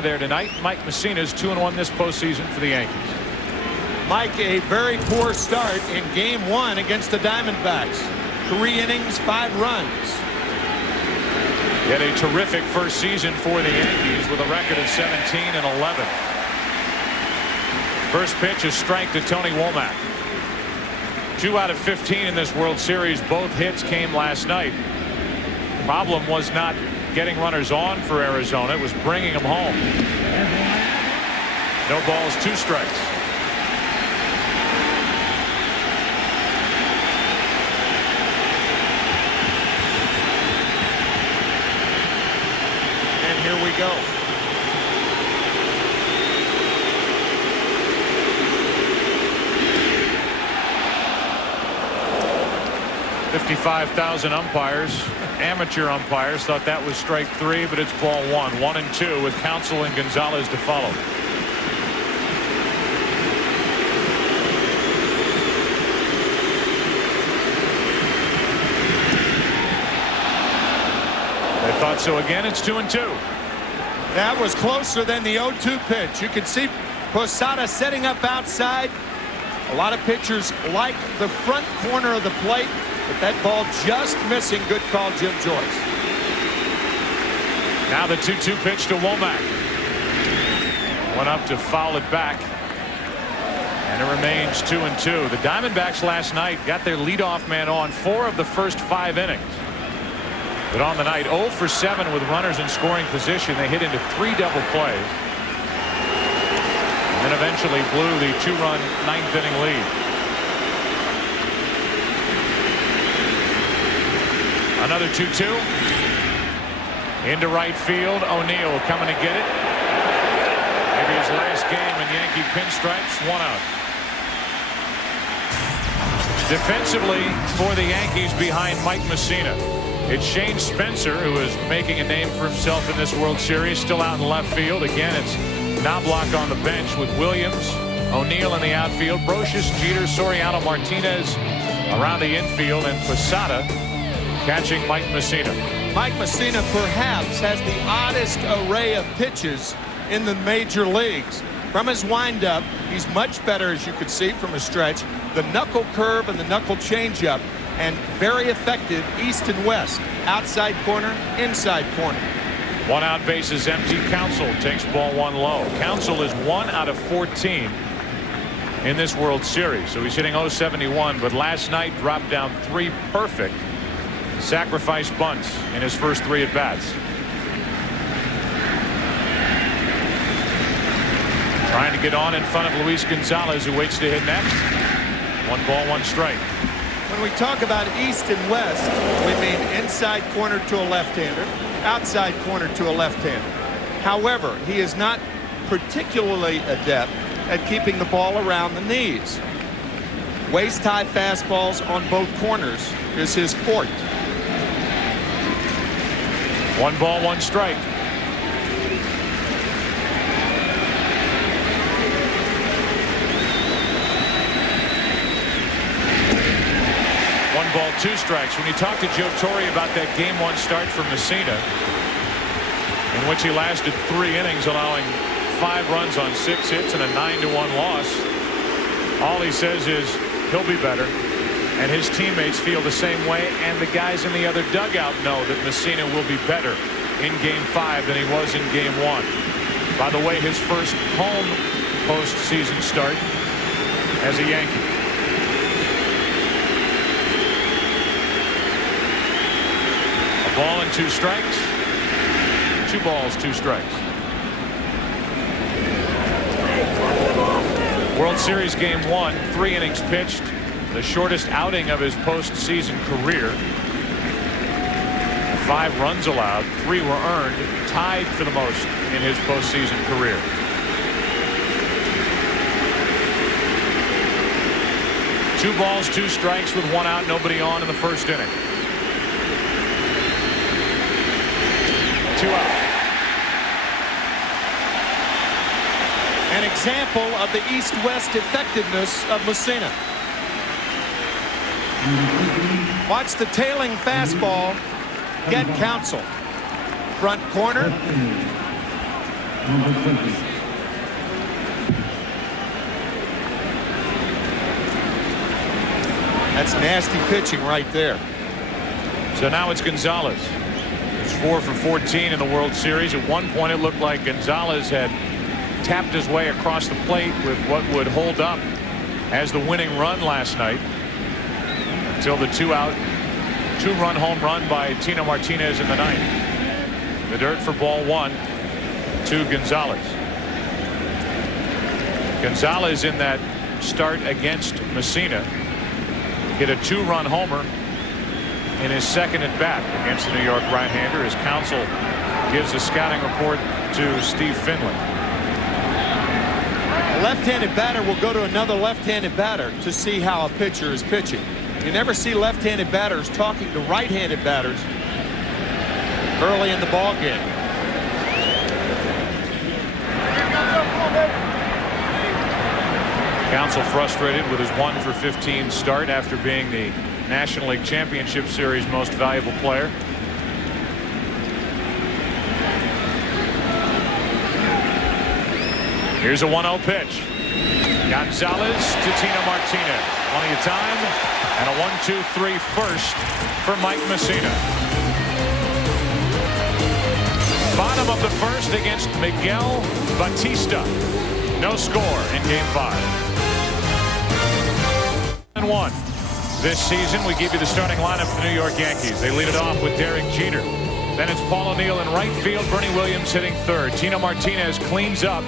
there tonight. Mike Mussina's 2-1 this postseason for the Yankees. Mike, a very poor start in game 1 against the Diamondbacks. 3 innings, 5 runs. He had a terrific first season for the Yankees with a record of 17-11. First pitch is strike to Tony Womack. 2 out of 15 in this World Series. Both hits came last night. The problem was not getting runners on for Arizona. It was bringing them home. No balls, 2 strikes. And here we go. $55,000 umpires, amateur umpires, thought that was strike 3, but it's ball 1. 1-2 with Counsell and Gonzalez to follow. They thought so again. It's 2-2. That was closer than the 0-2 pitch. You can see Posada setting up outside. A lot of pitchers like the front corner of the plate, but that ball just missing. Good call, Jim Joyce. Now the 2-2 pitch to Womack. Went up to foul it back. And it remains 2-2. The Diamondbacks last night got their leadoff man on 4 of the first 5 innings. But on the night, 0 for 7 with runners in scoring position. They hit into 3 double plays. And eventually blew the 2-run 9th inning lead. Another 2-2. Into right field. O'Neill coming to get it. Maybe his last game in Yankee pinstripes. 1 out. Defensively for the Yankees behind Mike Mussina, it's Shane Spencer, who is making a name for himself in this World Series, still out in left field. Again, it's Knobloch on the bench with Williams, O'Neill in the outfield, Brocious, Jeter, Soriano, Martinez around the infield, and Posada catching Mike Mussina. Mike Mussina perhaps has the oddest array of pitches in the major leagues. From his windup, he's much better, as you could see from a stretch. The knuckle curve and the knuckle changeup, and very effective east and west. Outside corner, inside corner. 1 out, bases empty. Counsell takes ball 1 low. Counsell is 1 out of 14 in this World Series, so he's hitting .071, but last night dropped down 3 perfect sacrifice bunts in his first 3 at bats. Trying to get on in front of Luis Gonzalez, who waits to hit next. 1 ball, 1 strike. When we talk about east and west, we mean inside corner to a left-hander, outside corner to a left-hander. However, he is not particularly adept at keeping the ball around the knees. Waist-high fastballs on both corners is his forte. 1 ball, 1 strike. Ball, 2 strikes. When you talk to Joe Torre about that game 1 start for Mussina, in which he lasted 3 innings, allowing 5 runs on 6 hits and a 9-1 loss, all he says is he'll be better, and his teammates feel the same way, and the guys in the other dugout know that Mussina will be better in game 5 than he was in game 1. By the way, his first home postseason start as a Yankee. Ball and 2 strikes. 2 balls, 2 strikes. World Series game 1, 3 innings pitched, the shortest outing of his postseason career. 5 runs allowed, 3 were earned, tied for the most in his postseason career. Two balls, 2 strikes with 1 out, nobody on in the first inning. 2 out. An example of the east-west effectiveness of Mussina. Watch the tailing fastball get Counsell. Front corner. Number 20. That's nasty pitching right there. So now it's Gonzalez. He's 4 for 14 in the World Series. At one point, it looked like Gonzalez had tapped his way across the plate with what would hold up as the winning run last night until the two-run home run by Tino Martinez in the ninth. The dirt for ball 1 to Gonzalez. Gonzalez in that start against Messina hit a 2-run homer in his second at bat against the New York right-hander. His counsel gives a scouting report to Steve Finley. A left-handed batter will go to another left-handed batter to see how a pitcher is pitching. You never see left-handed batters talking to right-handed batters early in the ball game. Counsel frustrated with his 1 for 15 start after being the National League Championship Series most valuable player. Here's a 1-0 pitch. Gonzalez to Tino Martinez. Plenty of time. And a 1-2-3 first for Mike Messina. Bottom of the first against Miguel Batista. No score in Game 5. 1 this season. We give you the starting lineup for the New York Yankees. They lead it off with Derek Jeter. Then it's Paul O'Neill in right field. Bernie Williams hitting third. Tino Martinez cleans up.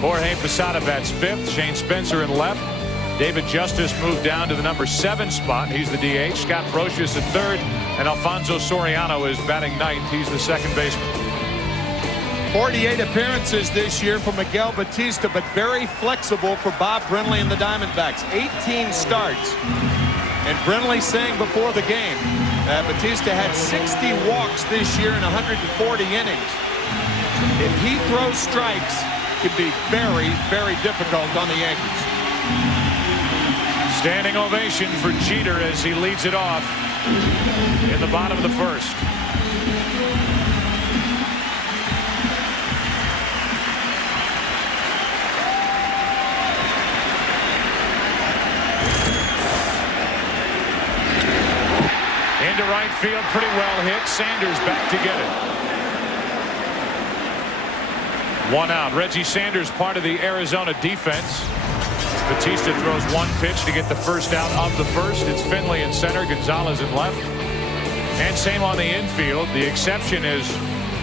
Jorge Posada bats fifth. Shane Spencer in left. David Justice moved down to the number 7 spot. He's the DH. Scott Brocious at third. And Alfonso Soriano is batting ninth. He's the second baseman. 48 appearances this year for Miguel Batista, but very flexible for Bob Brenly and the Diamondbacks. 18 starts. And Brenly saying before the game that Batista had 60 walks this year in 140 innings. If he throws strikes, it can be very, very difficult on the Yankees. Standing ovation for Jeter as he leads it off in the bottom of the first. Into right field, pretty well hit. Sanders back to get it. 1 out. Reggie Sanders, part of the Arizona defense. Batista throws 1 pitch to get the first out of the first. It's Finley in center, Gonzalez in left. And same on the infield. The exception is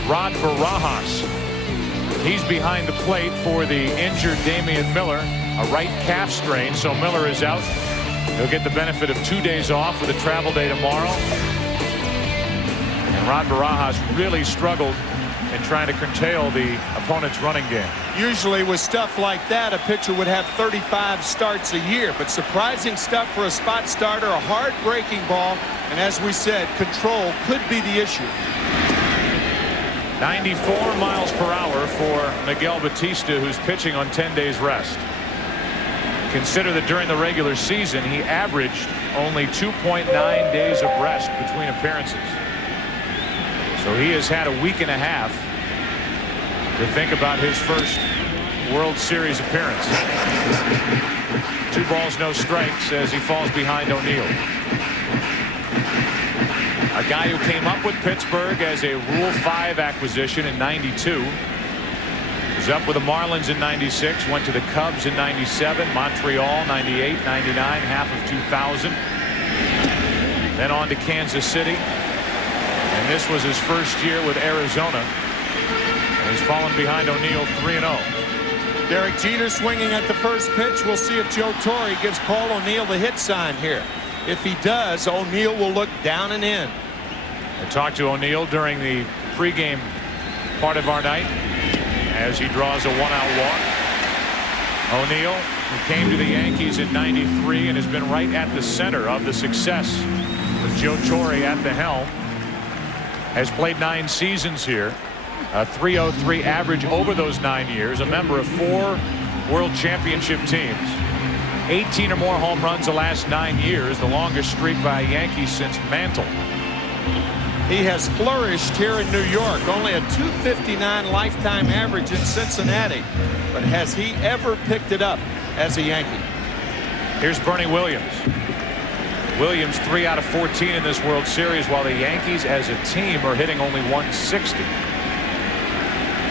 Rod Barajas. He's behind the plate for the injured Damian Miller, a right calf strain, so Miller is out. He'll get the benefit of 2 days off with a travel day tomorrow. And Rod Barajas really struggled in trying to curtail the opponent's running game. Usually with stuff like that, a pitcher would have 35 starts a year, but surprising stuff for a spot starter, a hard breaking ball, and as we said, control could be the issue. 94 miles per hour for Miguel Batista, who's pitching on 10 days rest. Consider that during the regular season, he averaged only 2.9 days of rest between appearances. So he has had a week and a half to think about his first World Series appearance. 2 balls, no strikes as he falls behind O'Neill. A guy who came up with Pittsburgh as a Rule 5 acquisition in '92. Was up with the Marlins in '96, went to the Cubs in '97, Montreal '98, '99, half of 2000. Then on to Kansas City. And this was his first year with Arizona. And he's fallen behind O'Neill 3-0. Derek Jeter swinging at the first pitch. We'll see if Joe Torre gives Paul O'Neill the hit sign here. If he does, O'Neill will look down and in. I talked to O'Neill during the pregame part of our night as he draws a 1-out walk. O'Neill, who came to the Yankees in '93 and has been right at the center of the success with Joe Torre at the helm, has played 9 seasons here, a .303 average over those 9 years, a member of 4 World Championship teams, 18 or more home runs the last 9 years, the longest streak by Yankees since Mantle. He has flourished here in New York. Only a .259 lifetime average in Cincinnati. But has he ever picked it up as a Yankee? Here's Bernie Williams. Williams 3 out of 14 in this World Series, while the Yankees as a team are hitting only .160.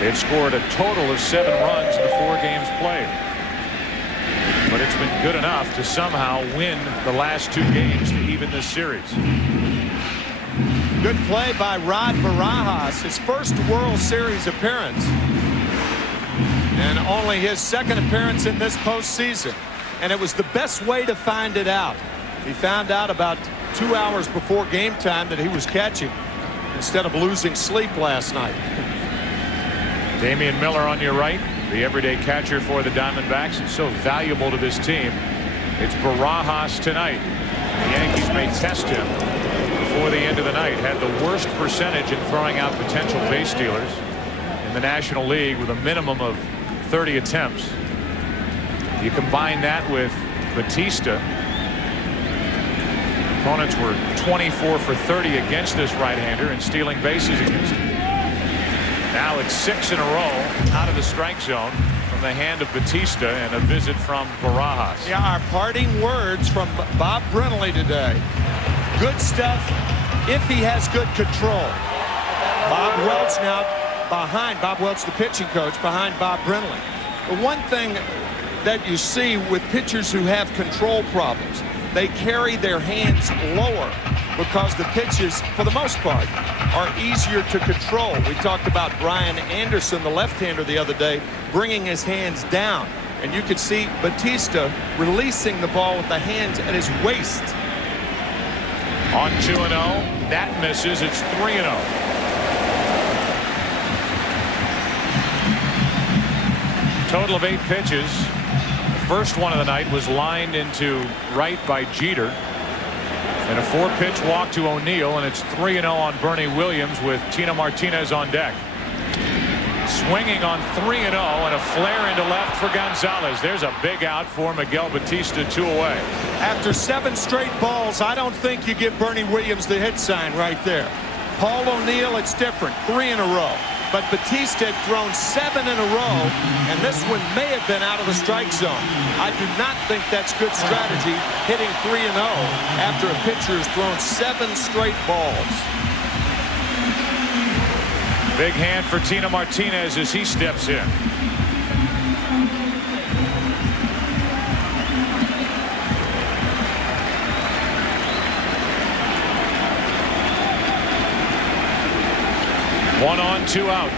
They've scored a total of 7 runs in the 4 games played. But it's been good enough to somehow win the last 2 games to even this series. Good play by Rod Barajas, his first World Series appearance. And only his second appearance in this postseason. And it was the best way to find it out. He found out about 2 hours before game time that he was catching instead of losing sleep last night. Damian Miller on your right, the everyday catcher for the Diamondbacks, and so valuable to this team. It's Barajas tonight. The Yankees may test him before the end of the night. Had the worst percentage in throwing out potential base stealers in the National League with a minimum of 30 attempts. You combine that with Batista. Opponents were 24 for 30 against this right-hander and stealing bases against him. Now it's 6 in a row out of the strike zone from the hand of Batista, and a visit from Barajas. Yeah, our parting words from Bob Brenly today. Good stuff if he has good control. Bob Welch now behind, Bob Welch, the pitching coach, behind Bob Brenly. The one thing that you see with pitchers who have control problems, they carry their hands lower because the pitches, for the most part, are easier to control. We talked about Brian Anderson, the left-hander, the other day, bringing his hands down. And you could see Batista releasing the ball with the hands at his waist. On 2-0. That misses. It's 3-0. Total of 8 pitches. The first one of the night was lined into right by Jeter. And a 4-pitch walk to O'Neill, and it's 3-0 on Bernie Williams with Tino Martinez on deck. Swinging on 3-0 and a flare into left for Gonzalez. There's a big out for Miguel Batista, 2 away. After 7 straight balls, I don't think you give Bernie Williams the hit sign right there. Paul O'Neill, it's different. 3 in a row. But Batista had thrown 7 in a row, and this one may have been out of the strike zone. I do not think that's good strategy, hitting 3-0 after a pitcher has thrown 7 straight balls. Big hand for Tino Martinez as he steps in. One on, 2 out.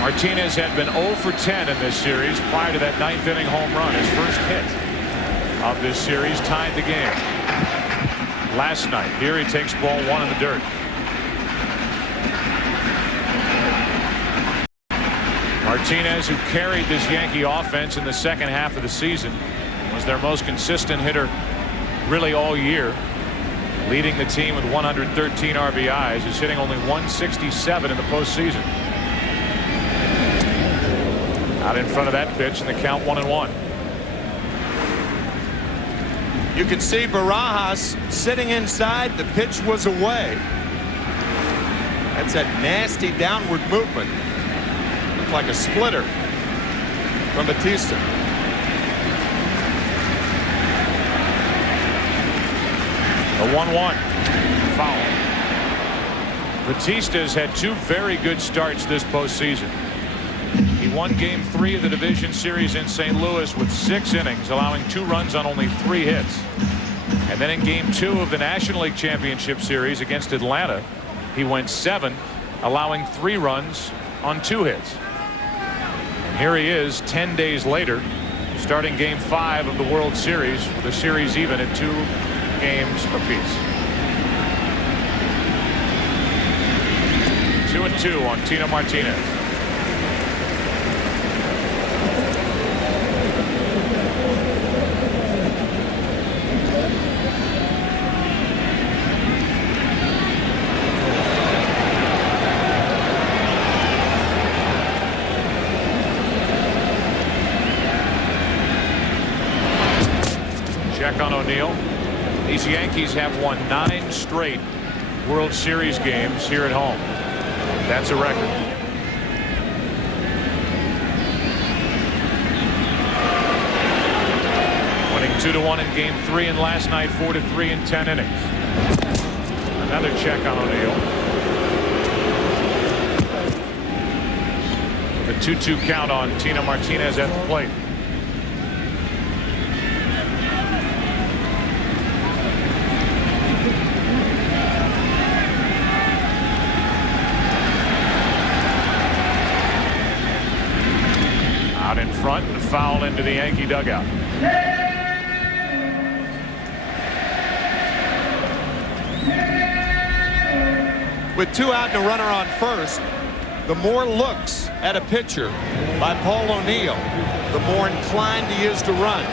Martinez had been 0 for 10 in this series prior to that 9th inning home run. His first hit of this series tied the game last night. Here he takes ball 1 in the dirt. Martinez, who carried this Yankee offense in the second half of the season, was their most consistent hitter really all year, leading the team with 113 RBIs, is hitting only 167 in the postseason. Out in front of that pitch, and the count 1-1. You can see Barajas sitting inside. The pitch was away. That's a nasty downward movement. Looked like a splitter from Batista. A 1-1 foul. Batista's had 2 very good starts this postseason. He won Game 3 of the division series in St. Louis with 6 innings, allowing 2 runs on only 3 hits. And then in Game 2 of the National League Championship Series against Atlanta, he went 7, allowing 3 runs on 2 hits. And here he is 10 days later, starting Game 5 of the World Series with a series even at 2 games apiece. 2-2 on Tino Martinez. Check on O'Neill. These Yankees have won 9 straight World Series games here at home. That's a record. Winning 2-1 in Game 3 and last night 4-3 in 10 innings. Another check on O'Neill. The 2-2 count on Tino Martinez at the plate. Out in front and foul into the Yankee dugout. With 2 out and a runner on first, the more looks at a pitcher by Paul O'Neill, the more inclined he is to run.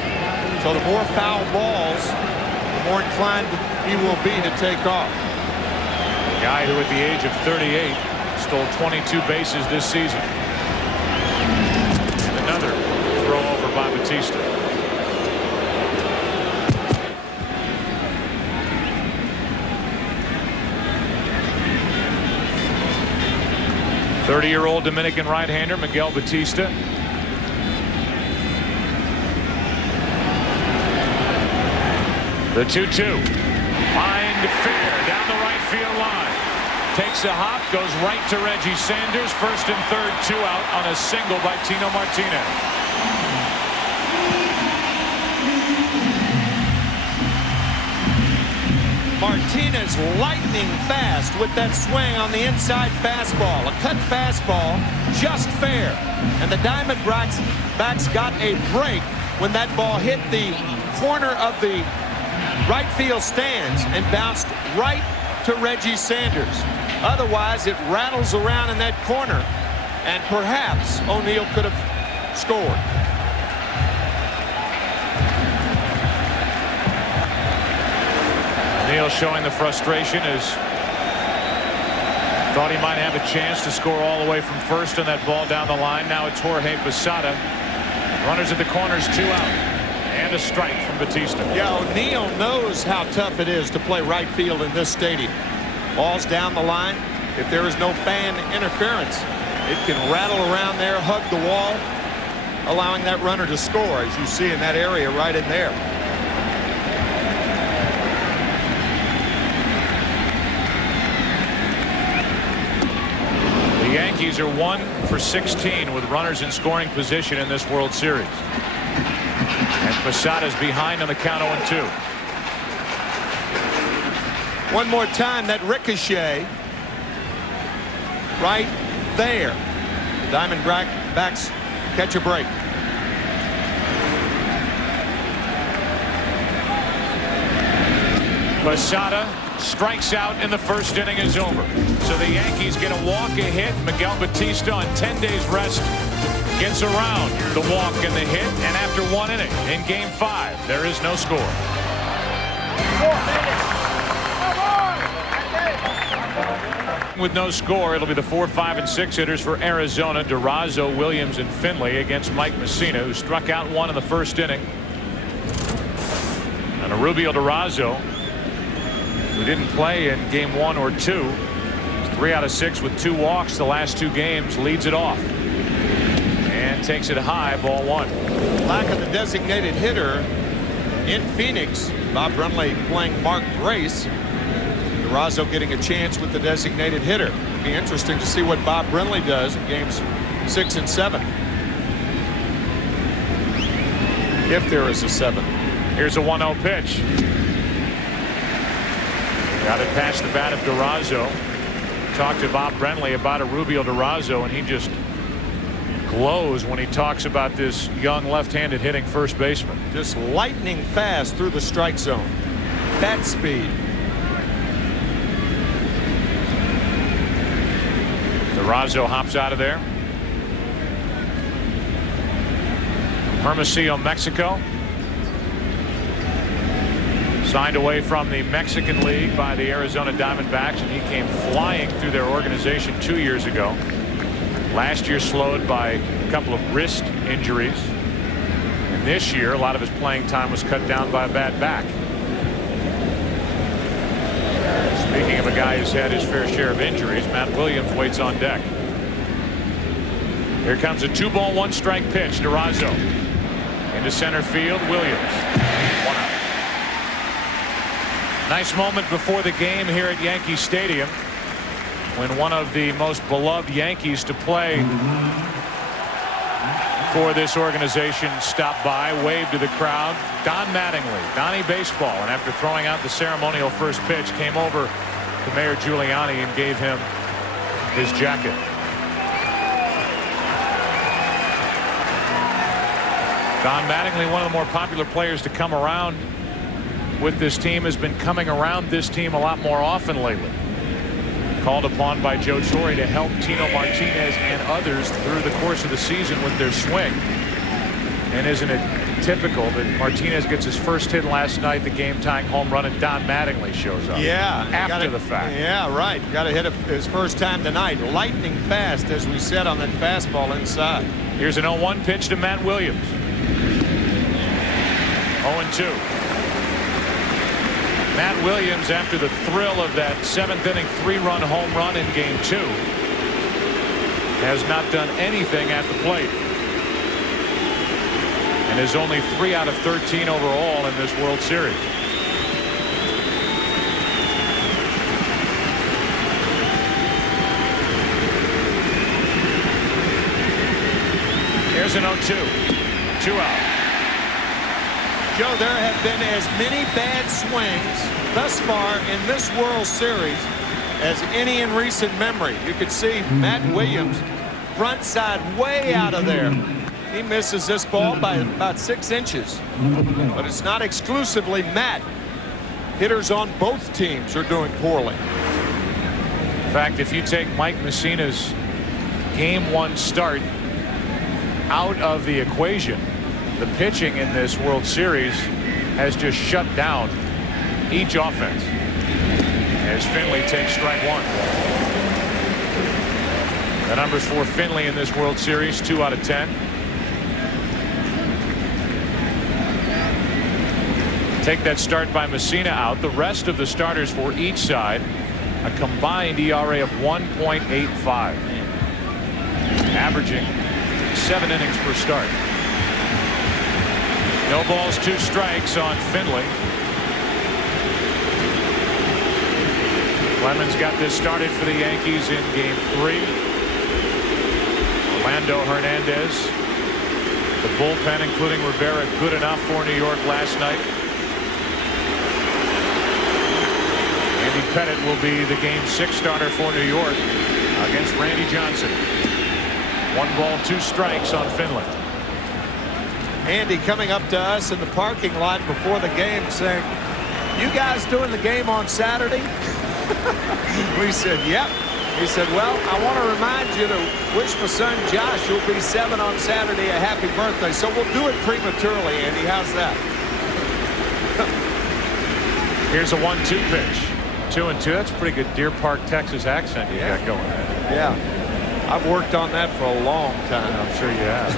So the more foul balls, the more inclined he will be to take off. A guy who at the age of 38 stole 22 bases this season. And another throw over by Batista. Thirty-year-old Dominican right-hander Miguel Batista. The 2-2. Lined fair down the right field line. Takes a hop, goes right to Reggie Sanders. First and third, 2 out on a single by Tino Martinez. Martinez lightning fast with that swing on the inside fastball. A cut fastball, just fair. And the Diamondbacks got a break when that ball hit the corner of the right field stands and bounced right to Reggie Sanders. Otherwise, it rattles around in that corner, and perhaps O'Neill could have scored. O'Neill showing the frustration as thought he might have a chance to score all the way from first on that ball down the line. Now it's Jorge Posada. Runners at the corners, 2 out. And a strike from Batista. Yeah, O'Neill knows how tough it is to play right field in this stadium. Ball's down the line. If there is no fan interference, it can rattle around there, hug the wall, allowing that runner to score, as you see in that area right in there. The Yankees are 1 for 16 with runners in scoring position in this World Series. And Posada's behind on the count 0-2. One more time, that ricochet right there. Diamondbacks catch a break. Posada strikes out in the first inning is over. So the Yankees get a walk, a hit. Miguel Batista on 10 days rest gets around the walk and the hit. And after 1 inning in Game 5, there is no score. 4 minutes. With no score, it'll be the 4, 5, and 6 hitters for Arizona. Durazo, Williams, and Finley against Mike Messina, who struck out 1 in the first inning. And a Rubio Durazo, who didn't play in Game 1 or 2. 3 out of 6 with 2 walks the last 2 games, leads it off. And takes it high, ball 1. Lack of the designated hitter in Phoenix. Bob Brunley playing Mark Grace. Durazo getting a chance with the designated hitter. It'll be interesting to see what Bob Brunley does in games 6 and 7. If there is a 7. Here's a 1-0 pitch. Got it past the bat of Durazo. Talked to Bob Brenly about a Rubio Durazo, and he just glows when he talks about this young left-handed hitting first baseman. Just lightning fast through the strike zone. Bat speed. Durazo hops out of there. Hermosillo, Mexico. Signed away from the Mexican League by the Arizona Diamondbacks, and he came flying through their organization 2 years ago. Last year slowed by a couple of wrist injuries. And this year, a lot of his playing time was cut down by a bad back. Speaking of a guy who's had his fair share of injuries, Matt Williams waits on deck. Here comes a 2-ball 1-strike pitch to Rizzo. Into center field, Williams. 1 out. Nice moment before the game here at Yankee Stadium when one of the most beloved Yankees to play for this organization stopped by, waved to the crowd. Don Mattingly, Donnie Baseball, and after throwing out the ceremonial first pitch, came over to Mayor Giuliani and gave him his jacket. Don Mattingly, one of the more popular players to come around with this team, has been coming around this team a lot more often lately. Called upon by Joe Torre to help Tino Martinez and others through the course of the season with their swing. And isn't it typical that Martinez gets his first hit last night, the game-tying home run, and Don Mattingly shows up? Yeah, after the fact. Yeah, right. Got to hit his first time tonight. Lightning fast, as we said, on that fastball inside. Here's an 0-1 pitch to Matt Williams. 0-2. Matt Williams, after the thrill of that 7th inning 3-run home run in game 2, has not done anything at the plate and is only 3 out of 13 overall in this World Series. Here's an 0-2. 2 out. Joe, there have been as many bad swings thus far in this World Series as any in recent memory. You could see Matt Williams front side way out of there. He misses this ball by about 6 inches. But it's not exclusively Matt. Hitters on both teams are doing poorly. In fact, if you take Mike Mussina's game 1 start out of the equation, the pitching in this World Series has just shut down each offense as Finley takes strike 1. The numbers for Finley in this World Series: 2 out of 10. Take that start by Mussina out. The rest of the starters for each side, a combined ERA of 1.85, averaging 7 innings per start. No balls, 2 strikes on Finley. Clemens got this started for the Yankees in game 3. Orlando Hernandez, the bullpen, including Rivera, good enough for New York last night. Andy Pettitte will be the game 6 starter for New York against Randy Johnson. 1 ball, 2 strikes on Finley. Andy coming up to us in the parking lot before the game saying, "You guys doing the game on Saturday?" We said, "Yep." He said, "Well, I want to remind you to wish my son Josh, who'll be 7 on Saturday, a happy birthday. So we'll do it prematurely, Andy. How's that?" Here's a 1-2 pitch. 2-2. That's a pretty good Deer Park, Texas accent you got going. Yeah. I've worked on that for a long time. I'm sure you have.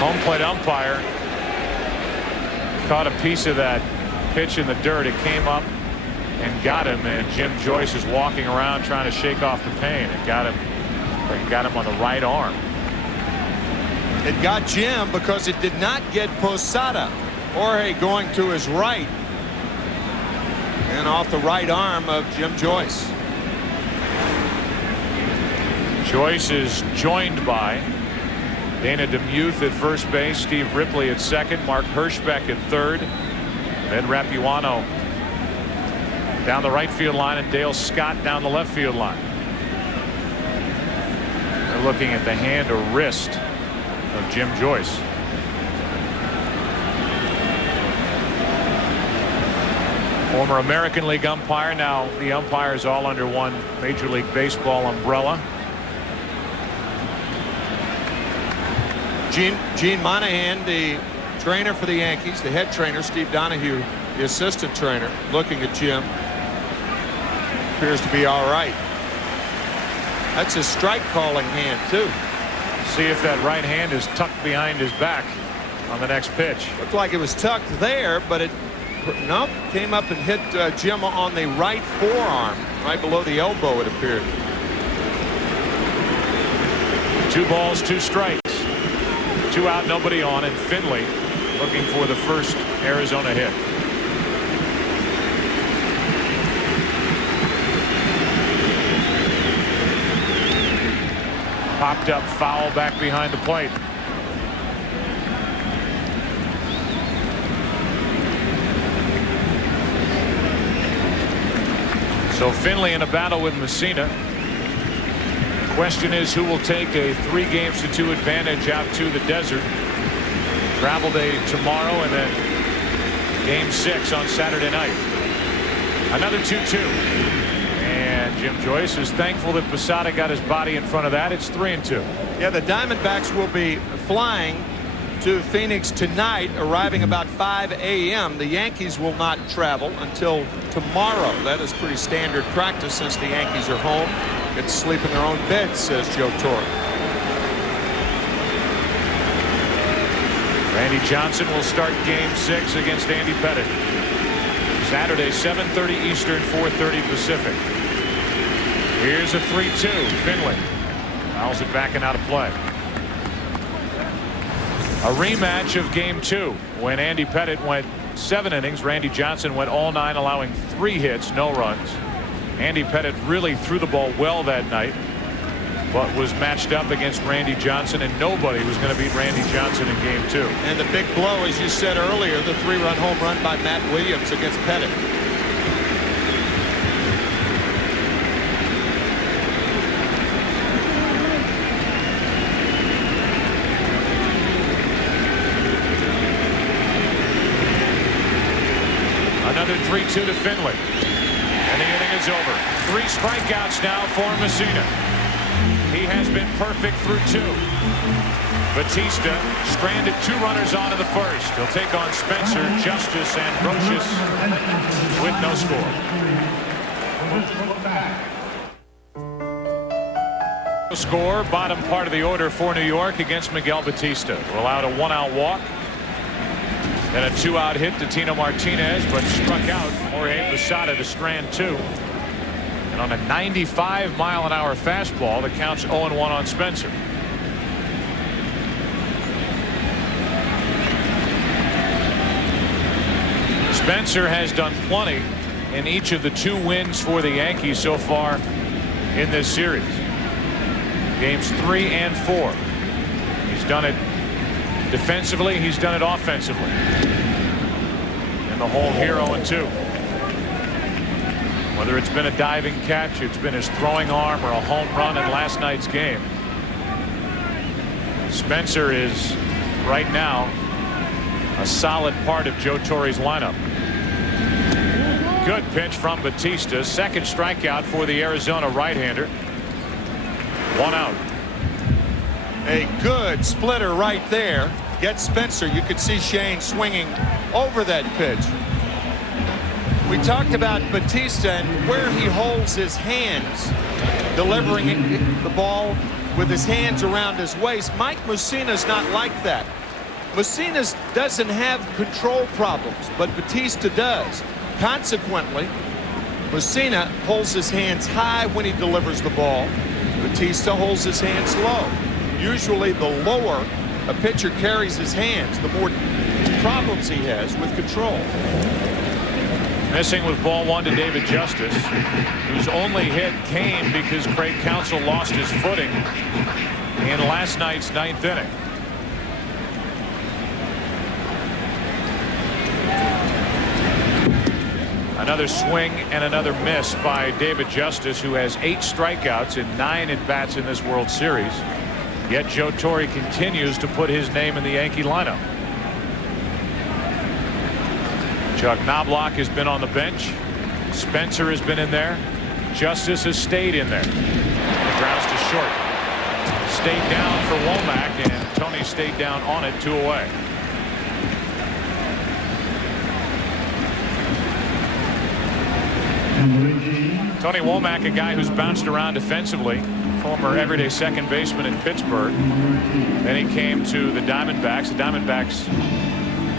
Home plate umpire caught a piece of that pitch in the dirt. It came up and got him, and Jim Joyce is walking around trying to shake off the pain. It got him on the right arm. It got Jim because it did not get Posada. Jorge going to his right and off the right arm of Jim Joyce. Joyce is joined by Dana DeMuth at first base, Steve Ripley at second, Mark Hirschbeck at third, Ed Rapuano down the right field line, and Dale Scott down the left field line. They're looking at the hand or wrist of Jim Joyce. Former American League umpire, now the umpires all under one Major League Baseball umbrella. Gene Monahan, the trainer for the Yankees, the head trainer. Steve Donahue, the assistant trainer, looking at Jim. Appears to be all right. That's his strike calling hand too. See if that right hand is tucked behind his back on the next pitch. Looked like it was tucked there, but it Nope, came up and hit Jim on the right forearm, right below the elbow, it appeared. 2 balls, 2 strikes. 2 out, nobody on, and Finley looking for the first Arizona hit. Popped up foul back behind the plate. So Finley in a battle with Messina. Question is who will take a 3-2 advantage out to the desert. Travel day tomorrow and then game 6 on Saturday night. Another 2-2. And Jim Joyce is thankful that Posada got his body in front of that. It's 3-2. Yeah, the Diamondbacks will be flying to Phoenix tonight, arriving about 5 a.m. The Yankees will not travel until tomorrow. That is pretty standard practice since the Yankees are home. Get to sleep in their own beds, says Joe Torre. Randy Johnson will start game 6 against Andy Pettitte. Saturday, 7:30 Eastern, 4:30 Pacific. Here's a 3-2. Finley fouls it back and out of play. A rematch of game 2 when Andy Pettitte went 7 innings. Randy Johnson went all 9, allowing 3 hits, no runs. Andy Pettitte really threw the ball well that night, but was matched up against Randy Johnson, and nobody was going to beat Randy Johnson in game 2. And the big blow, as you said earlier, the 3-run home run by Matt Williams against Pettitte. Another 3-2 to Finley. And the inning is over. 3 strikeouts now for Messina. He has been perfect through 2. Batista stranded 2 runners on in the first. He'll take on Spencer, Justice, and Brocious with no score. Score, bottom part of the order for New York against Miguel Batista. We're allowed a 1-out walk. And a 2-out hit to Tino Martinez, but struck out Jorge Posada to strand 2. And on a 95-mile-an-hour fastball that counts 0-1 on Spencer. Spencer has done plenty in each of the 2 wins for the Yankees so far in this series. Games 3 and 4. He's done it defensively, he's done it offensively. And the home here 0-2. Whether it's been a diving catch, it's been his throwing arm, or a home run in last night's game. Spencer is right now a solid part of Joe Torre's lineup. Good pitch from Batista. 2nd strikeout for the Arizona right-hander. 1 out. A good splitter right there. Get Spencer. You could see Shane swinging over that pitch. We talked about Batista and where he holds his hands, delivering the ball with his hands around his waist. Mike Mussina's not like that. Mussina doesn't have control problems, but Batista does. Consequently, Mussina holds his hands high when he delivers the ball. Batista holds his hands low. Usually the lower a pitcher carries his hands, the more problems he has with control. Missing with ball 1 to David Justice, whose only hit came because Craig Counsell lost his footing in last night's 9th inning. Another swing and another miss by David Justice, who has 8 strikeouts in 9 at-bats in this World Series. Yet Joe Torre continues to put his name in the Yankee lineup. Chuck Knobloch has been on the bench. Spencer has been in there. Justice has stayed in there. The grounds to short. Stayed down for Womack, and Tony stayed down on it, 2 away. Tony Womack, a guy who's bounced around defensively, former everyday second baseman in Pittsburgh. Then he came to the Diamondbacks. The Diamondbacks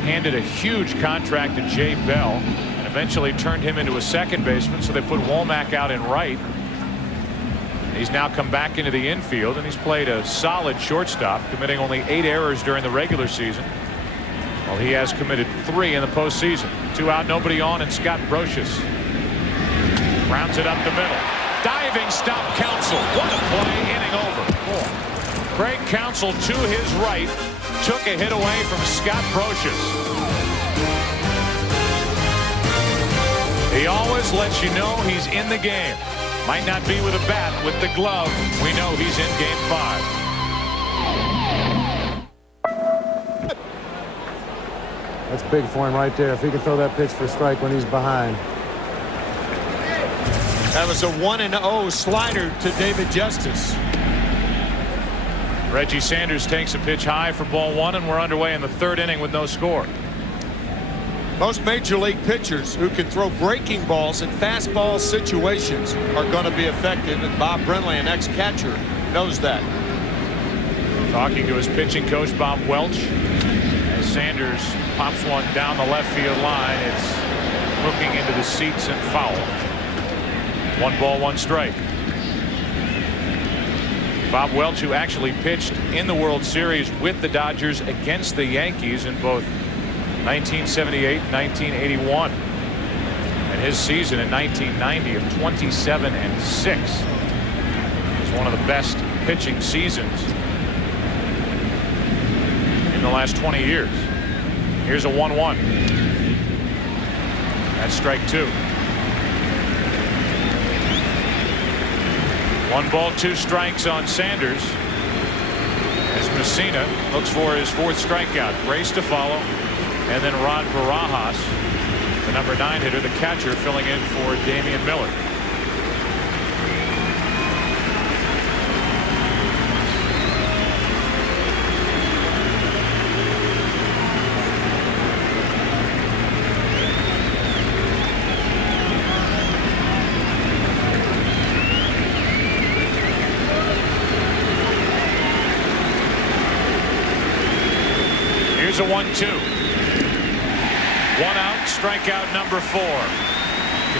handed a huge contract to Jay Bell and eventually turned him into a second baseman, so they put Womack out in right. He's now come back into the infield, and he's played a solid shortstop, committing only 8 errors during the regular season. Well, he has committed 3 in the postseason. 2 out, nobody on, and Scott Brocious rounds it up the middle. Diving stop, Counsell. What a play, inning over. Craig Counsell to his right took a hit away from Scott Brocious. He always lets you know he's in the game. Might not be with a bat, with the glove. We know he's in game 5. That's big for him right there. If he can throw that pitch for a strike when he's behind. That was a 1-0 slider to David Justice. Reggie Sanders takes a pitch high for ball 1, and we're underway in the 3rd inning with no score. Most major league pitchers who can throw breaking balls in fastball situations are going to be effective, and Bob Brenly, an ex-catcher, knows that. Talking to his pitching coach, Bob Welch, as Sanders pops one down the left field line. It's hooking into the seats and foul. 1 ball, 1 strike. Bob Welch, who actually pitched in the World Series with the Dodgers against the Yankees in both 1978 and 1981, and his season in 1990 of 27-6 was one of the best pitching seasons in the last 20 years. Here's a 1-1. That's strike 2. 1 ball, 2 strikes on Sanders as Messina looks for his 4th strikeout. Grace to follow, and then Rod Barajas, the number 9 hitter, the catcher, filling in for Damian Miller. Here's a 1-2. 1 out, strikeout number 4.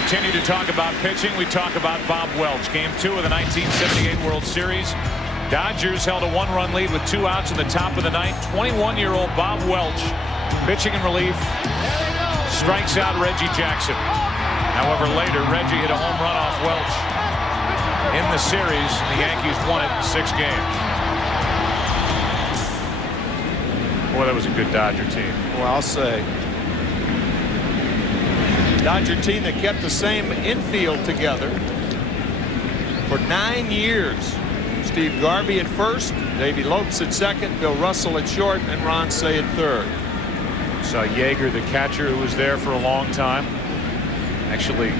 Continue to talk about pitching. We talk about Bob Welch. Game 2 of the 1978 World Series. Dodgers held a 1-run lead with 2 outs in the top of the 9th. 21-year-old Bob Welch, pitching in relief, strikes out Reggie Jackson. However, later Reggie hit a home run off Welch in the series. The Yankees won it in 6 games. Boy, that was a good Dodger team. Well, I'll say. Dodger team that kept the same infield together for 9 years. Steve Garvey at first, Davey Lopes at second, Bill Russell at short, and Ron Cey at third. Saw Yeager, the catcher, who was there for a long time. Actually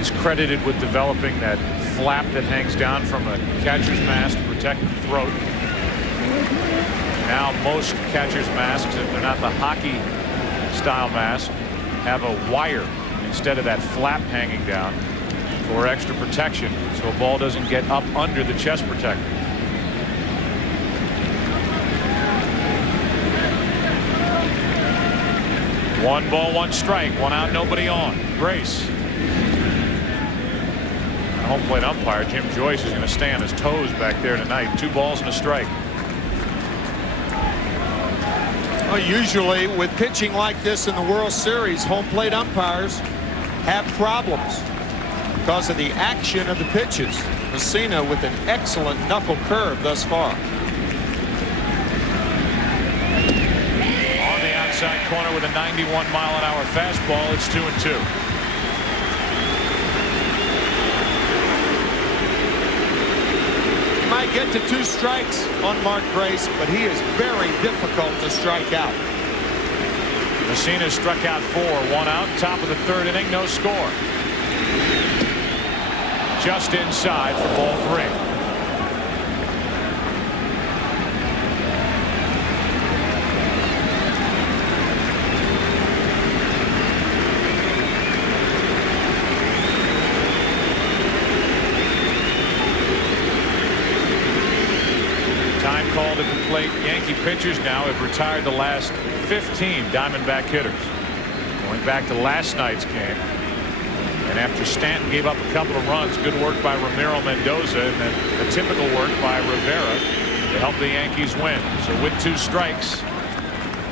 is credited with developing that flap that hangs down from a catcher's mask to protect the throat. Now most catcher's masks, if they're not the hockey style mask, have a wire instead of that flap hanging down for extra protection, so a ball doesn't get up under the chest protector. One ball, 1 strike, 1 out, nobody on. Grace. The home plate umpire, Jim Joyce, is going to stay on his toes back there tonight. 2 balls and a strike. Well, usually with pitching like this in the World Series, home plate umpires have problems because of the action of the pitches. Messina with an excellent knuckle curve thus far. On the outside corner with a 91-mile-an-hour fastball, it's 2-2. Might get to 2 strikes on Mark Grace, but he is very difficult to strike out. Messina struck out 4, 1 out, top of the 3rd inning, no score. Just inside for ball 3. Time called at the plate Yankee pitchers now have retired the last 15 Diamondback hitters. Going back to last night's game. And after Stanton gave up a couple of runs, good work by Ramiro Mendoza, and then the typical work by Rivera to help the Yankees win. So with 2 strikes,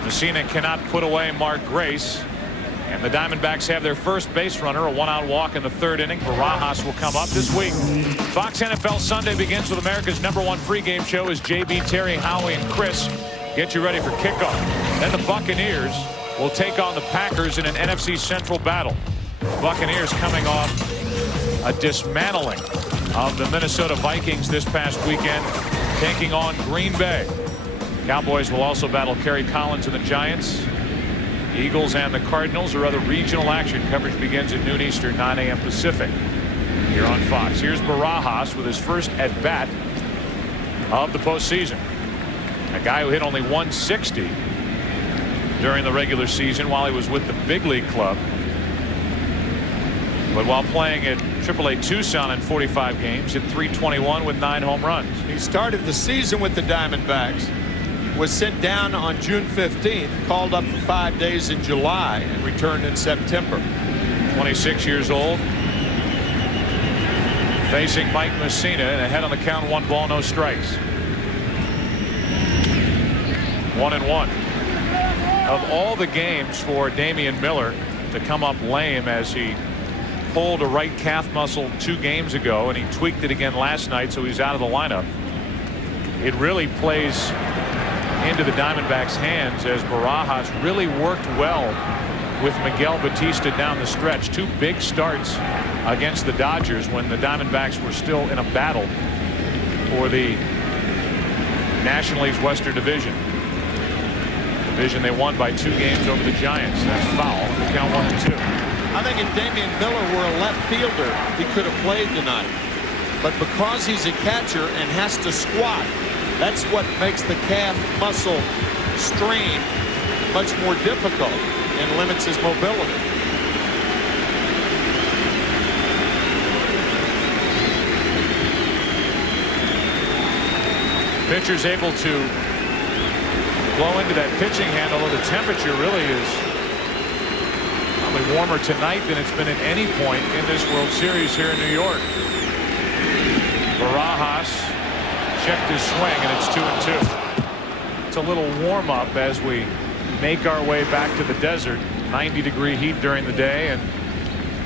Messina cannot put away Mark Grace. And the Diamondbacks have their first base runner, a 1-out walk in the 3rd inning. Barajas will come up this week. Fox NFL Sunday begins with America's #1 pregame show as JB, Terry, Howie, and Chris get you ready for kickoff. Then the Buccaneers will take on the Packers in an NFC Central battle. The Buccaneers coming off a dismantling of the Minnesota Vikings this past weekend, taking on Green Bay. Cowboys will also battle Kerry Collins and the Giants. Eagles and the Cardinals or other regional action. Coverage begins at noon Eastern, 9 a.m. Pacific here on Fox. Here's Barajas with his first at bat of the postseason. A guy who hit only 160 during the regular season while he was with the big league club. But while playing at AAA Tucson in 45 games, hit .321 with 9 home runs. He started the season with the Diamondbacks, was sent down on June 15th, called up for 5 days in July, and returned in September. 26 years old. Facing Mike Messina, and ahead on the count, 1 ball, no strikes. 1-1. Of all the games for Damian Miller to come up lame, as he pulled a right calf muscle 2 games ago, and he tweaked it again last night, so he's out of the lineup. It really plays into the Diamondbacks' hands as Barajas really worked well with Miguel Batista down the stretch. 2 big starts against the Dodgers when the Diamondbacks were still in a battle for the National League's Western Division. Division they won by 2 games over the Giants. That's foul. Count 1-2. I think if Damian Miller were a left fielder, he could have played tonight. But because he's a catcher and has to squat, that's what makes the calf muscle strain much more difficult and limits his mobility. Pitcher's able to blow into that pitching hand, although the temperature really is probably warmer tonight than it's been at any point in this World Series here in New York. Barajas checked his swing, and it's 2-2. It's a little warm up as we make our way back to the desert. 90-degree heat during the day and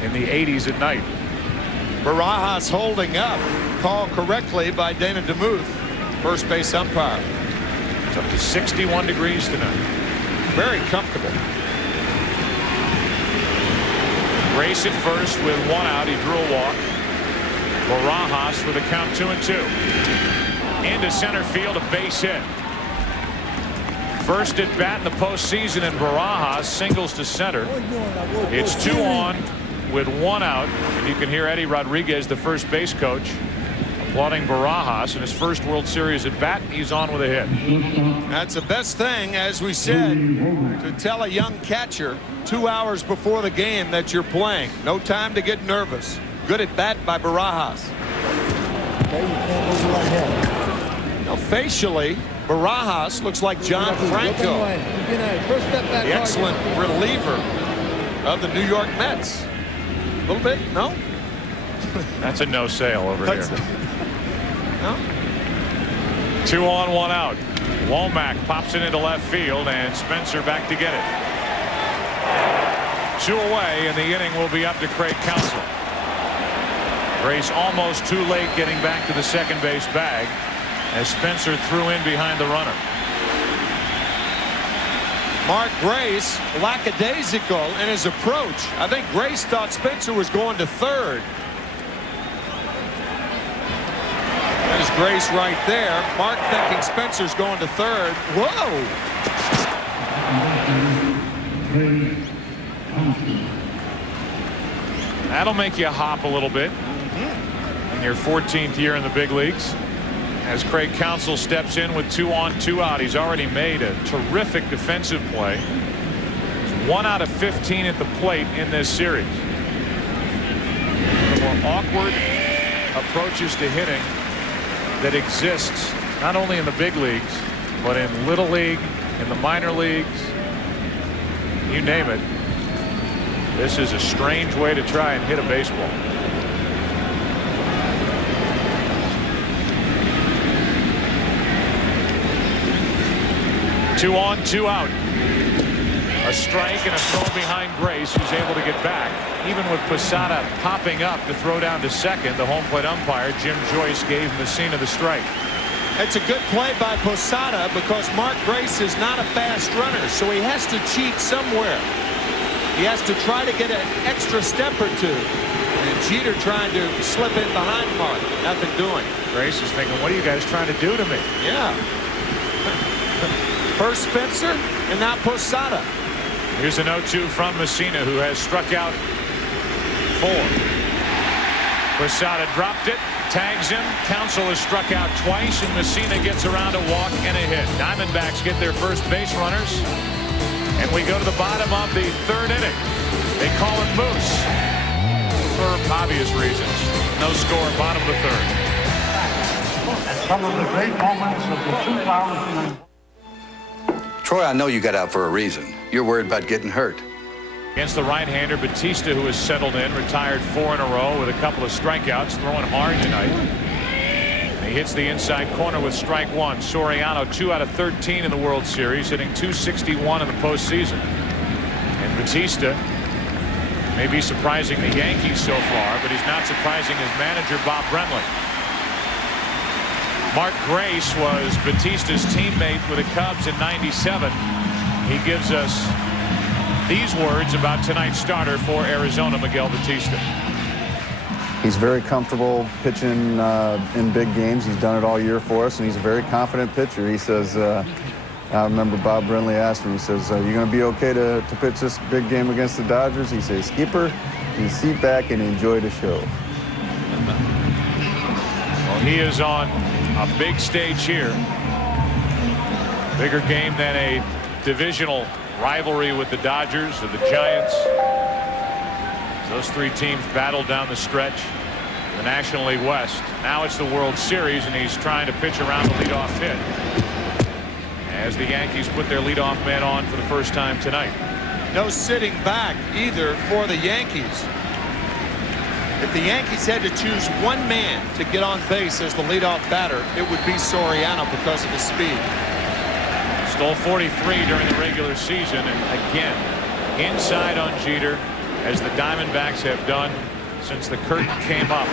in the 80s at night. Barajas holding up, called correctly by Dana DeMuth, first base umpire. It's up to 61 degrees tonight. Very comfortable. Grace at first with 1 out. He drew a walk. Barajas for the count, 2-2. Into center field, a base hit. First at bat in the postseason, and Barajas singles to center. It's 2 on with 1 out, and you can hear Eddie Rodriguez, the first base coach, applauding Barajas in his first World Series at bat. He's on with a hit. That's the best thing, as we said, to tell a young catcher 2 hours before the game that you're playing. No time to get nervous. Good at bat by Barajas. Now, facially, Barajas looks like John Franco, the excellent reliever of the New York Mets. A little bit, no? That's a no sale over here. No? 2 on, 1 out. Womack pops it into left field, and Spencer back to get it. 2 away, and the inning will be up to Craig Counsell. Grace almost too late getting back to the second base bag as Spencer threw in behind the runner. Mark Grace lackadaisical in his approach. I think Grace thought Spencer was going to third. There's Grace right there. Mark thinking Spencer's going to third. Whoa! That'll make you hop a little bit in your 14th year in the big leagues. As Craig Counsell steps in with 2 on, 2 out. He's already made a terrific defensive play. He's 1 out of 15 at the plate in this series. One of the more awkward approaches to hitting that exists not only in the big leagues But in Little League, in the minor leagues, you name it, this is a strange way to try and hit a baseball. Two on, two out. A strike and a throw behind Grace, who's able to get back. Even with Posada popping up to throw down to second, the home plate umpire, Jim Joyce, gave Messina the strike. It's a good play by Posada because Mark Grace is not a fast runner, so he has to cheat somewhere. He has to try to get an extra step or two. And Jeter trying to slip in behind Mark. Nothing doing. Grace is thinking, what are you guys trying to do to me? Yeah. First Spencer and now Posada. Here's a 0-2 from Messina, who has struck out 4. Posada dropped it, tags him. Counsell has struck out twice, and Messina gets around a walk and a hit. Diamondbacks get their first base runners, and we go to the bottom of the 3rd inning. They call him Moose for obvious reasons. No score, bottom of the 3rd. And some of the great moments of the 2000. Troy, I know you got out for a reason. You're worried about getting hurt. Against the right-hander, Batista, who has settled in, retired 4 in a row with a couple of strikeouts, throwing hard tonight. And he hits the inside corner with strike 1. Soriano 2 out of 13 in the World Series, hitting .261 in the postseason. And Batista may be surprising the Yankees so far, but he's not surprising his manager, Bob Brenly. Mark Grace was Batista's teammate with the Cubs in '97. He gives us these words about tonight's starter for Arizona, Miguel Batista. He's very comfortable pitching in big games. He's done it all year for us, and he's a very confident pitcher. He says, I remember Bob Brenly asked him, he says, are you going to be okay to pitch this big game against the Dodgers? He says, Skipper, you sit back and enjoy the show. Well, he is on a big stage here. Bigger game than a divisional rivalry with the Dodgers or the Giants. Those 3 teams battled down the stretch in the National League West. Now it's the World Series, and he's trying to pitch around the leadoff hit as the Yankees put their leadoff man on for the first time tonight. No sitting back either for the Yankees. If the Yankees had to choose one man to get on base as the leadoff batter, it would be Soriano because of his speed. Stole 43 during the regular season, and again inside on Jeter, as the Diamondbacks have done since the curtain came up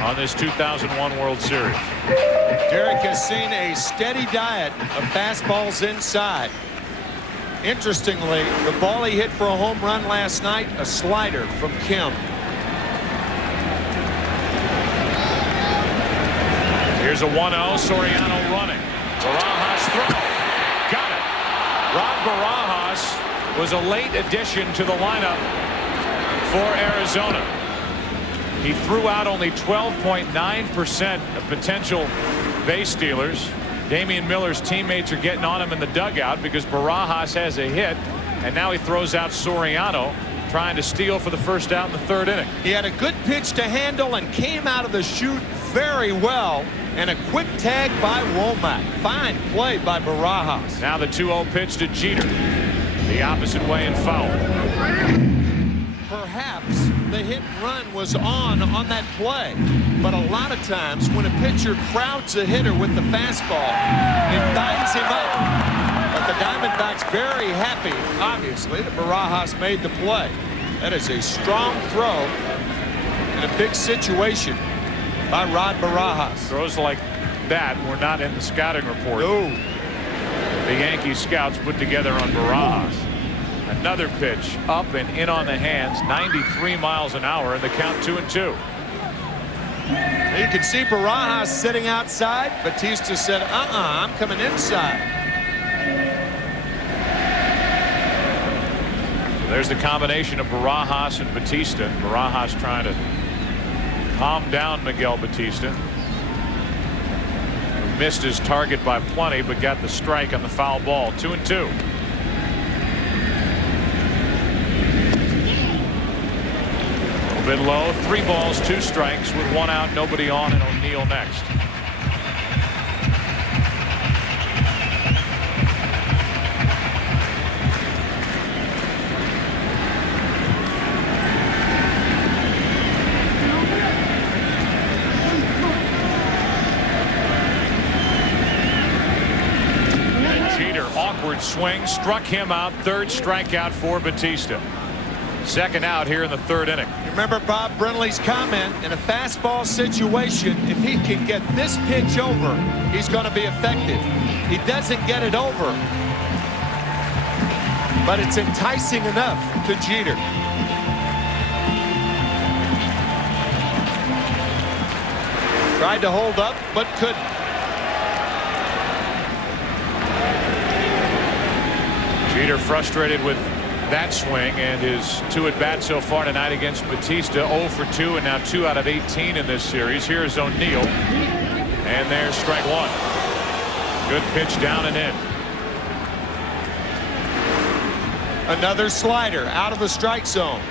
on this 2001 World Series. Derek has seen a steady diet of fastballs inside. Interestingly, the ball he hit for a home run last night, a slider from Kim. Here's a 1-0. Soriano running. Barajas throw. Got it. Rob Barajas was a late addition to the lineup for Arizona. He threw out only 12.9% of potential base stealers. Damian Miller's teammates are getting on him in the dugout because Barajas has a hit, and now he throws out Soriano, trying to steal for the first out in the 3rd inning. He had a good pitch to handle and came out of the chute very well, and a quick tag by Womack. Fine play by Barajas. Now the 2-0 pitch to Jeter, the opposite way and foul. Perhaps the hit and run was on that play, but a lot of times when a pitcher crowds a hitter with the fastball, it binds him up. But the Diamondbacks very happy, obviously, that Barajas made the play. That is a strong throw in a big situation by Rod Barajas. Throws like that were not in the scouting report. No. The Yankees scouts put together on Barajas. Another pitch up and in on the hands, 93 miles an hour, and the count 2-2. You can see Barajas sitting outside. Batista said, I'm coming inside. So there's the combination of Barajas and Batista. Barajas trying to calm down Miguel Batista, who missed his target by plenty but got the strike on the foul ball. 2-2. A bit low. 3 balls, 2 strikes with 1 out, nobody on, and O'Neill next. awkward swing, struck him out. Third strikeout for Batista. Second out here in the third inning. Remember Bob Brenly's comment, in a fastball situation, if he can get this pitch over, he's going to be effective. He doesn't get it over, but it's enticing enough to Jeter. Tried to hold up, but couldn't. Jeter frustrated with that swing, and his 2 at bats so far tonight against Batista. 0 for 2, and now 2 out of 18 in this series. Here's O'Neill, and there's strike 1. Good pitch down and in. Another slider out of the strike zone.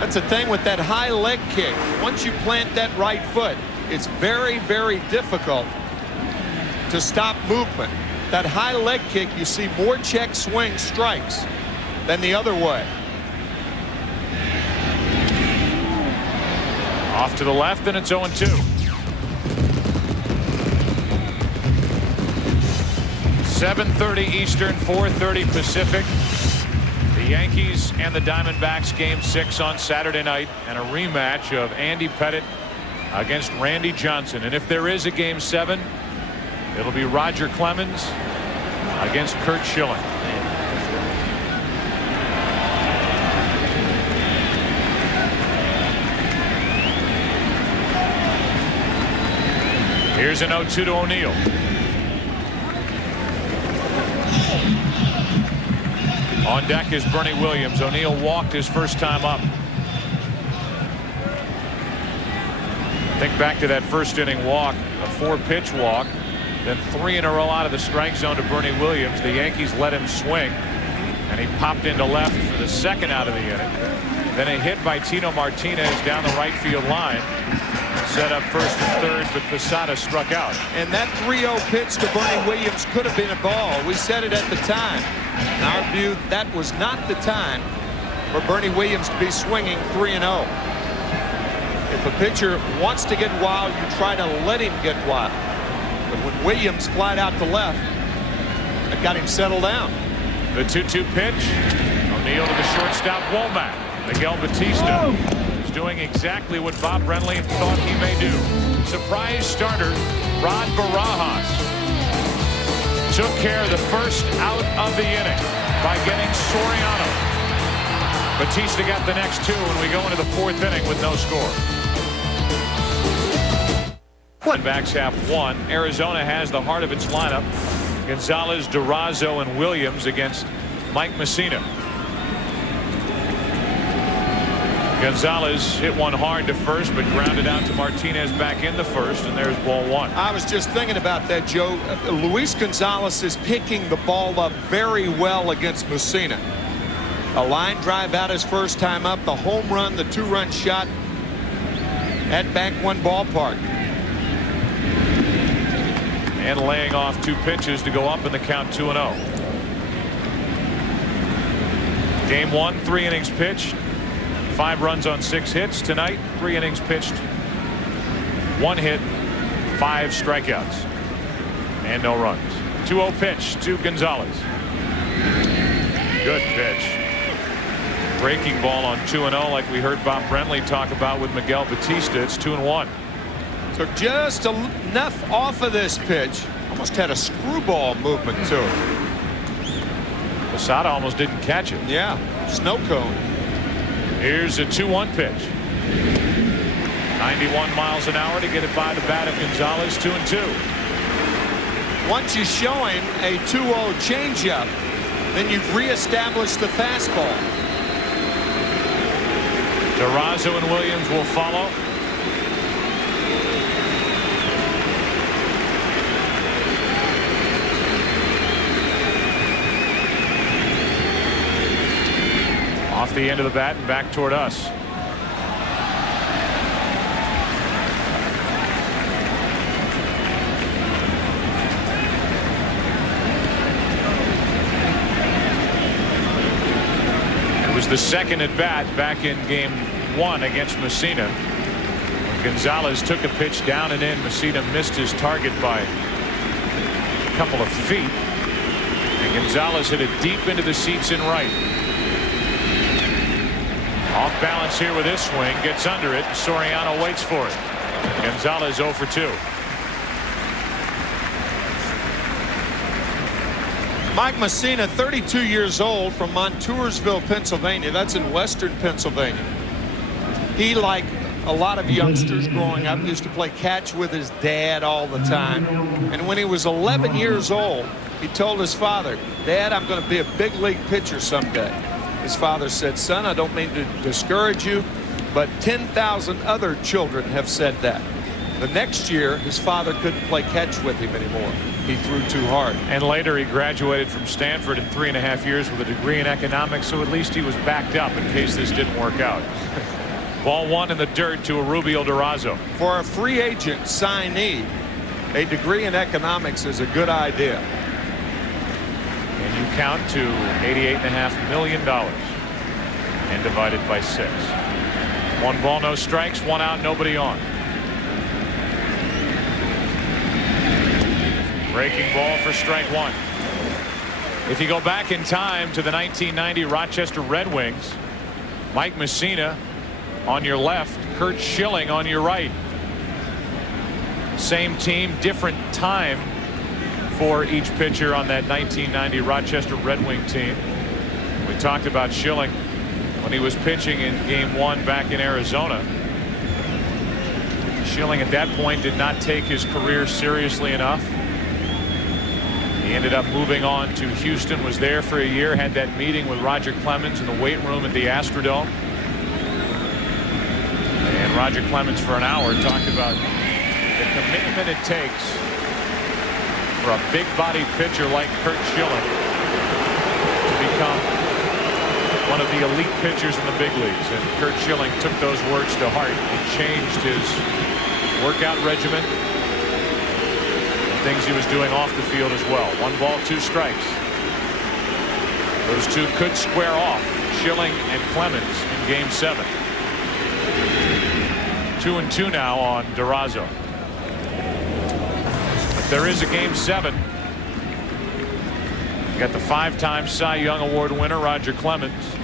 That's the thing with that high leg kick. Once you plant that right foot, it's very, very difficult to stop movement. That high leg kick, you see more check swing strikes than the other way. Off to the left, and it's 0-2. 7:30 Eastern, 4:30 Pacific. The Yankees and the Diamondbacks game 6 on Saturday night, and a rematch of Andy Pettitte against Randy Johnson. And if there is a game 7, it'll be Roger Clemens against Curt Schilling. Here's an 0-2 to O'Neill. On deck is Bernie Williams. O'Neill walked his first time up. Think back to that first inning walk, a 4-pitch walk, then 3 in a row out of the strike zone to Bernie Williams. The Yankees let him swing, and he popped into left for the second out of the inning. Then a hit by Tino Martinez down the right field line. Set up first and third, but Posada struck out. And that 3-0 pitch to Bernie Williams could have been a ball. We said it at the time. In our view, that was not the time for Bernie Williams to be swinging 3-0. If a pitcher wants to get wild, you try to let him get wild. But when Williams flied out to left, that got him settled down. The 2-2 pitch. O'Neill to the shortstop, Womack. Miguel Batista is doing exactly what Bob Brenly thought he may do. Surprise starter Rod Barajas took care of the first out of the inning by getting Soriano. Batista got the next 2, and we go into the 4th inning with no score. Diamondbacks have won. Arizona has the heart of its lineup: Gonzalez, Durazo, and Williams against Mike Messina. Gonzalez hit one hard to first, but grounded out to Martinez back in the first, and there's ball 1. I was just thinking about that, Joe. Luis Gonzalez is picking the ball up very well against Messina. A line drive out his first time up, the home run, the 2-run shot at Bank One Ballpark. And laying off 2 pitches to go up in the count 2-0. Game 1, 3 innings pitched, 5 runs on 6 hits. Tonight, 3 innings pitched, 1 hit, 5 strikeouts, and no runs. 2-0 pitch to Gonzalez. Good pitch. Breaking ball on 2-0, like we heard Bob Brenly talk about with Miguel Batista. It's 2-1. Took just enough off of this pitch. Almost had a screwball movement to it. Posada almost didn't catch it. Yeah, snow cone. Here's a 2-1 pitch. 91 miles an hour to get it by the bat of Gonzalez. 2-2. Once you show him a 2-0 changeup, then you've reestablished the fastball. Durazo and Williams will follow. Off the end of the bat and back toward us. It was the second at bat back in game 1 against Messina. Gonzalez took a pitch down and in. Messina missed his target by a couple of feet. And Gonzalez hit it deep into the seats in right. Off balance here with this swing, gets under it. Soriano waits for it. Gonzalez 0 for 2. Mike Messina, 32 years old, from Montoursville, Pennsylvania. That's in western Pennsylvania. He, like a lot of youngsters growing up, used to play catch with his dad all the time. And when he was 11 years old, he told his father, "Dad, I'm going to be a big league pitcher someday." His father said, "Son, I don't mean to discourage you, but 10,000 other children have said that." The next year, his father couldn't play catch with him anymore. He threw too hard. And later he graduated from Stanford in 3.5 years with a degree in economics, so at least he was backed up in case this didn't work out. Ball 1 in the dirt to Rubio Durazo. For a free agent signee, a degree in economics is a good idea. And you count to $88.5 million and divided by 6. 1 ball, no strikes, 1 out, nobody on. Breaking ball for strike 1. If you go back in time to the 1990 Rochester Red Wings, Mike Messina on your left, Curt Schilling on your right. Same team, different time for each pitcher on that 1990 Rochester Red Wing team. We talked about Schilling when he was pitching in Game 1 back in Arizona. Schilling at that point did not take his career seriously enough. He ended up moving on to Houston, was there for a year, had that meeting with Roger Clemens in the weight room at the Astrodome. And Roger Clemens for an hour talked about the commitment it takes for a big body pitcher like Curt Schilling to become one of the elite pitchers in the big leagues. And Curt Schilling took those words to heart. He changed his workout regimen, things he was doing off the field as well. 1 ball, 2 strikes. Those two could square off, Schilling and Clemens, in Game 7. 2-2 now on Durazo. If there is a Game 7, you got the 5-time Cy Young Award winner Roger Clemens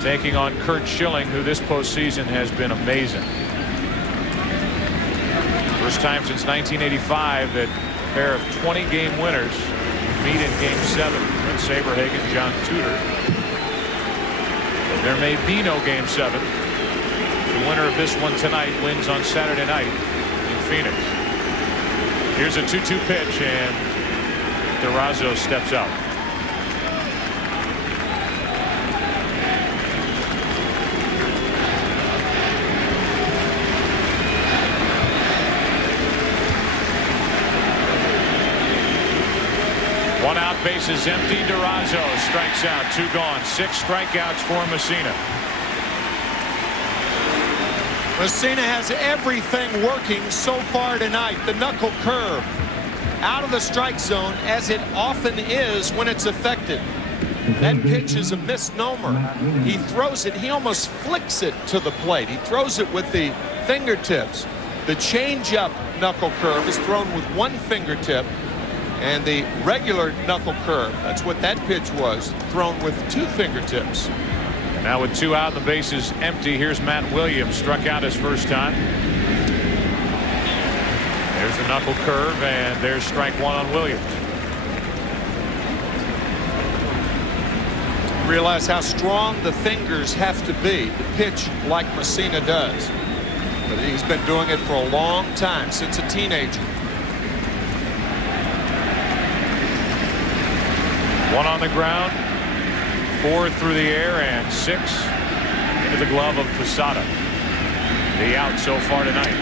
taking on Curt Schilling, who this postseason has been amazing. First time since 1985 that a pair of 20-game winners meet in Game 7. Brent Saberhagen, John Tudor. There may be no Game 7. The winner of this one tonight wins on Saturday night in Phoenix. Here's a 2-2 pitch, and Durazo steps out. One out, bases empty. Durazo strikes out. 2 gone. 6 strikeouts for Messina. Messina has everything working so far tonight. The knuckle curve out of the strike zone, as it often is when it's effective. That pitch is a misnomer. He throws it. He almost flicks it to the plate. He throws it with the fingertips. The changeup knuckle curve is thrown with 1 fingertip. And the regular knuckle curve, that's what that pitch was, thrown with 2 fingertips. Now with 2 out, the bases empty. Here's Matt Williams, struck out his first time. There's the knuckle curve, and there's strike 1 on Williams. Realize how strong the fingers have to be to pitch like Messina does. But he's been doing it for a long time, since a teenager. 1 on the ground, 4 through the air, and 6 into the glove of Posada. The out so far tonight.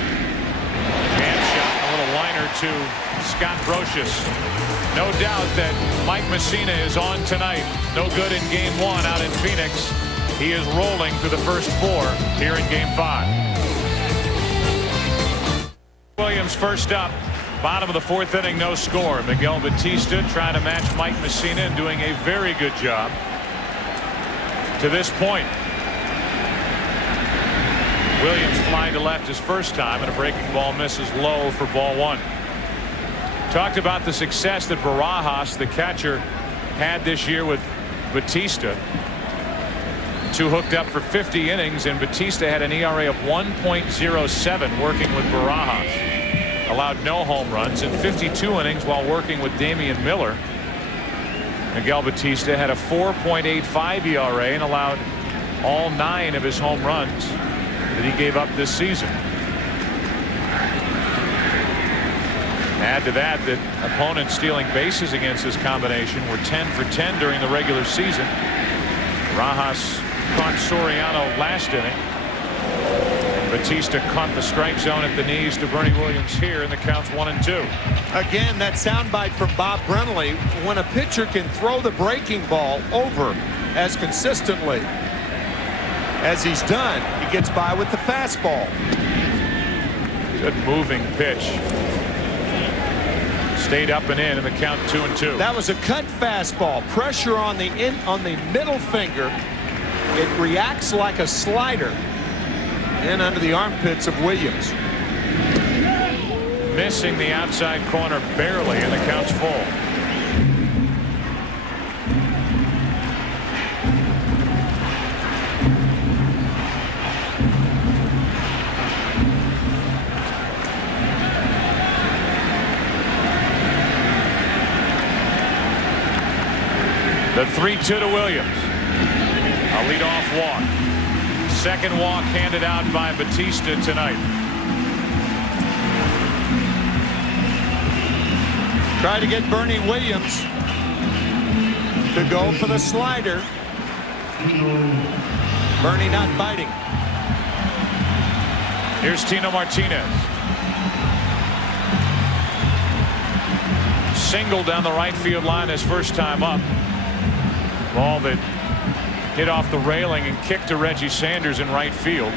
Jam shot, a little liner to Scott Brocious. No doubt that Mike Messina is on tonight. No good in Game 1 out in Phoenix. He is rolling through the first 4 here in Game 5. Williams first up. Bottom of the 4th inning, no score. Miguel Batista trying to match Mike Messina and doing a very good job to this point. Williams flying to left his first time, and a breaking ball misses low for ball 1. Talked about the success that Barajas, the catcher, had this year with Batista. Two hooked up for 50 innings, and Batista had an ERA of 1.07 working with Barajas. Allowed no home runs in 52 innings while working with Damian Miller. Miguel Batista had a 4.85 ERA and allowed all 9 of his home runs that he gave up this season. Add to that opponents stealing bases against this combination were 10 for 10 during the regular season. Barajas caught Soriano last inning. And Batista caught the strike zone at the knees to Bernie Williams here, and the count's 1-2. Again, that soundbite from Bob Brenly. When a pitcher can throw the breaking ball over as consistently as he's done, he gets by with the fastball. Good moving pitch. Stayed up and in the count 2-2. That was a cut fastball. Pressure on the middle finger. It reacts like a slider in under the armpits of Williams. Missing the outside corner barely, and the count's full. The 3-2 to Williams. A leadoff walk. Second walk handed out by Batista tonight. Try to get Bernie Williams to go for the slider. Bernie not biting. Here's Tino Martinez. Single down the right field line his first time up. Ball that hit off the railing and kicked to Reggie Sanders in right field,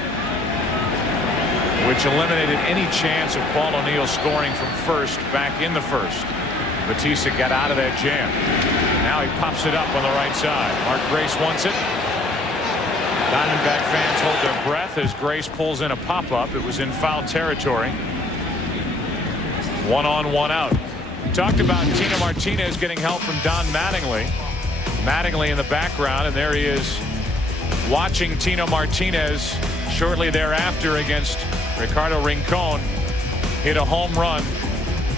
which eliminated any chance of Paul O'Neill scoring from first back in the first. Batista got out of that jam. Now he pops it up on the right side. Mark Grace wants it. Diamondback fans hold their breath as Grace pulls in a pop-up. It was in foul territory. 1 on, 1 out. We talked about Tino Martinez getting help from Don Mattingly. Mattingly in the background, and there he is watching Tino Martinez shortly thereafter against Ricardo Rincon hit a home run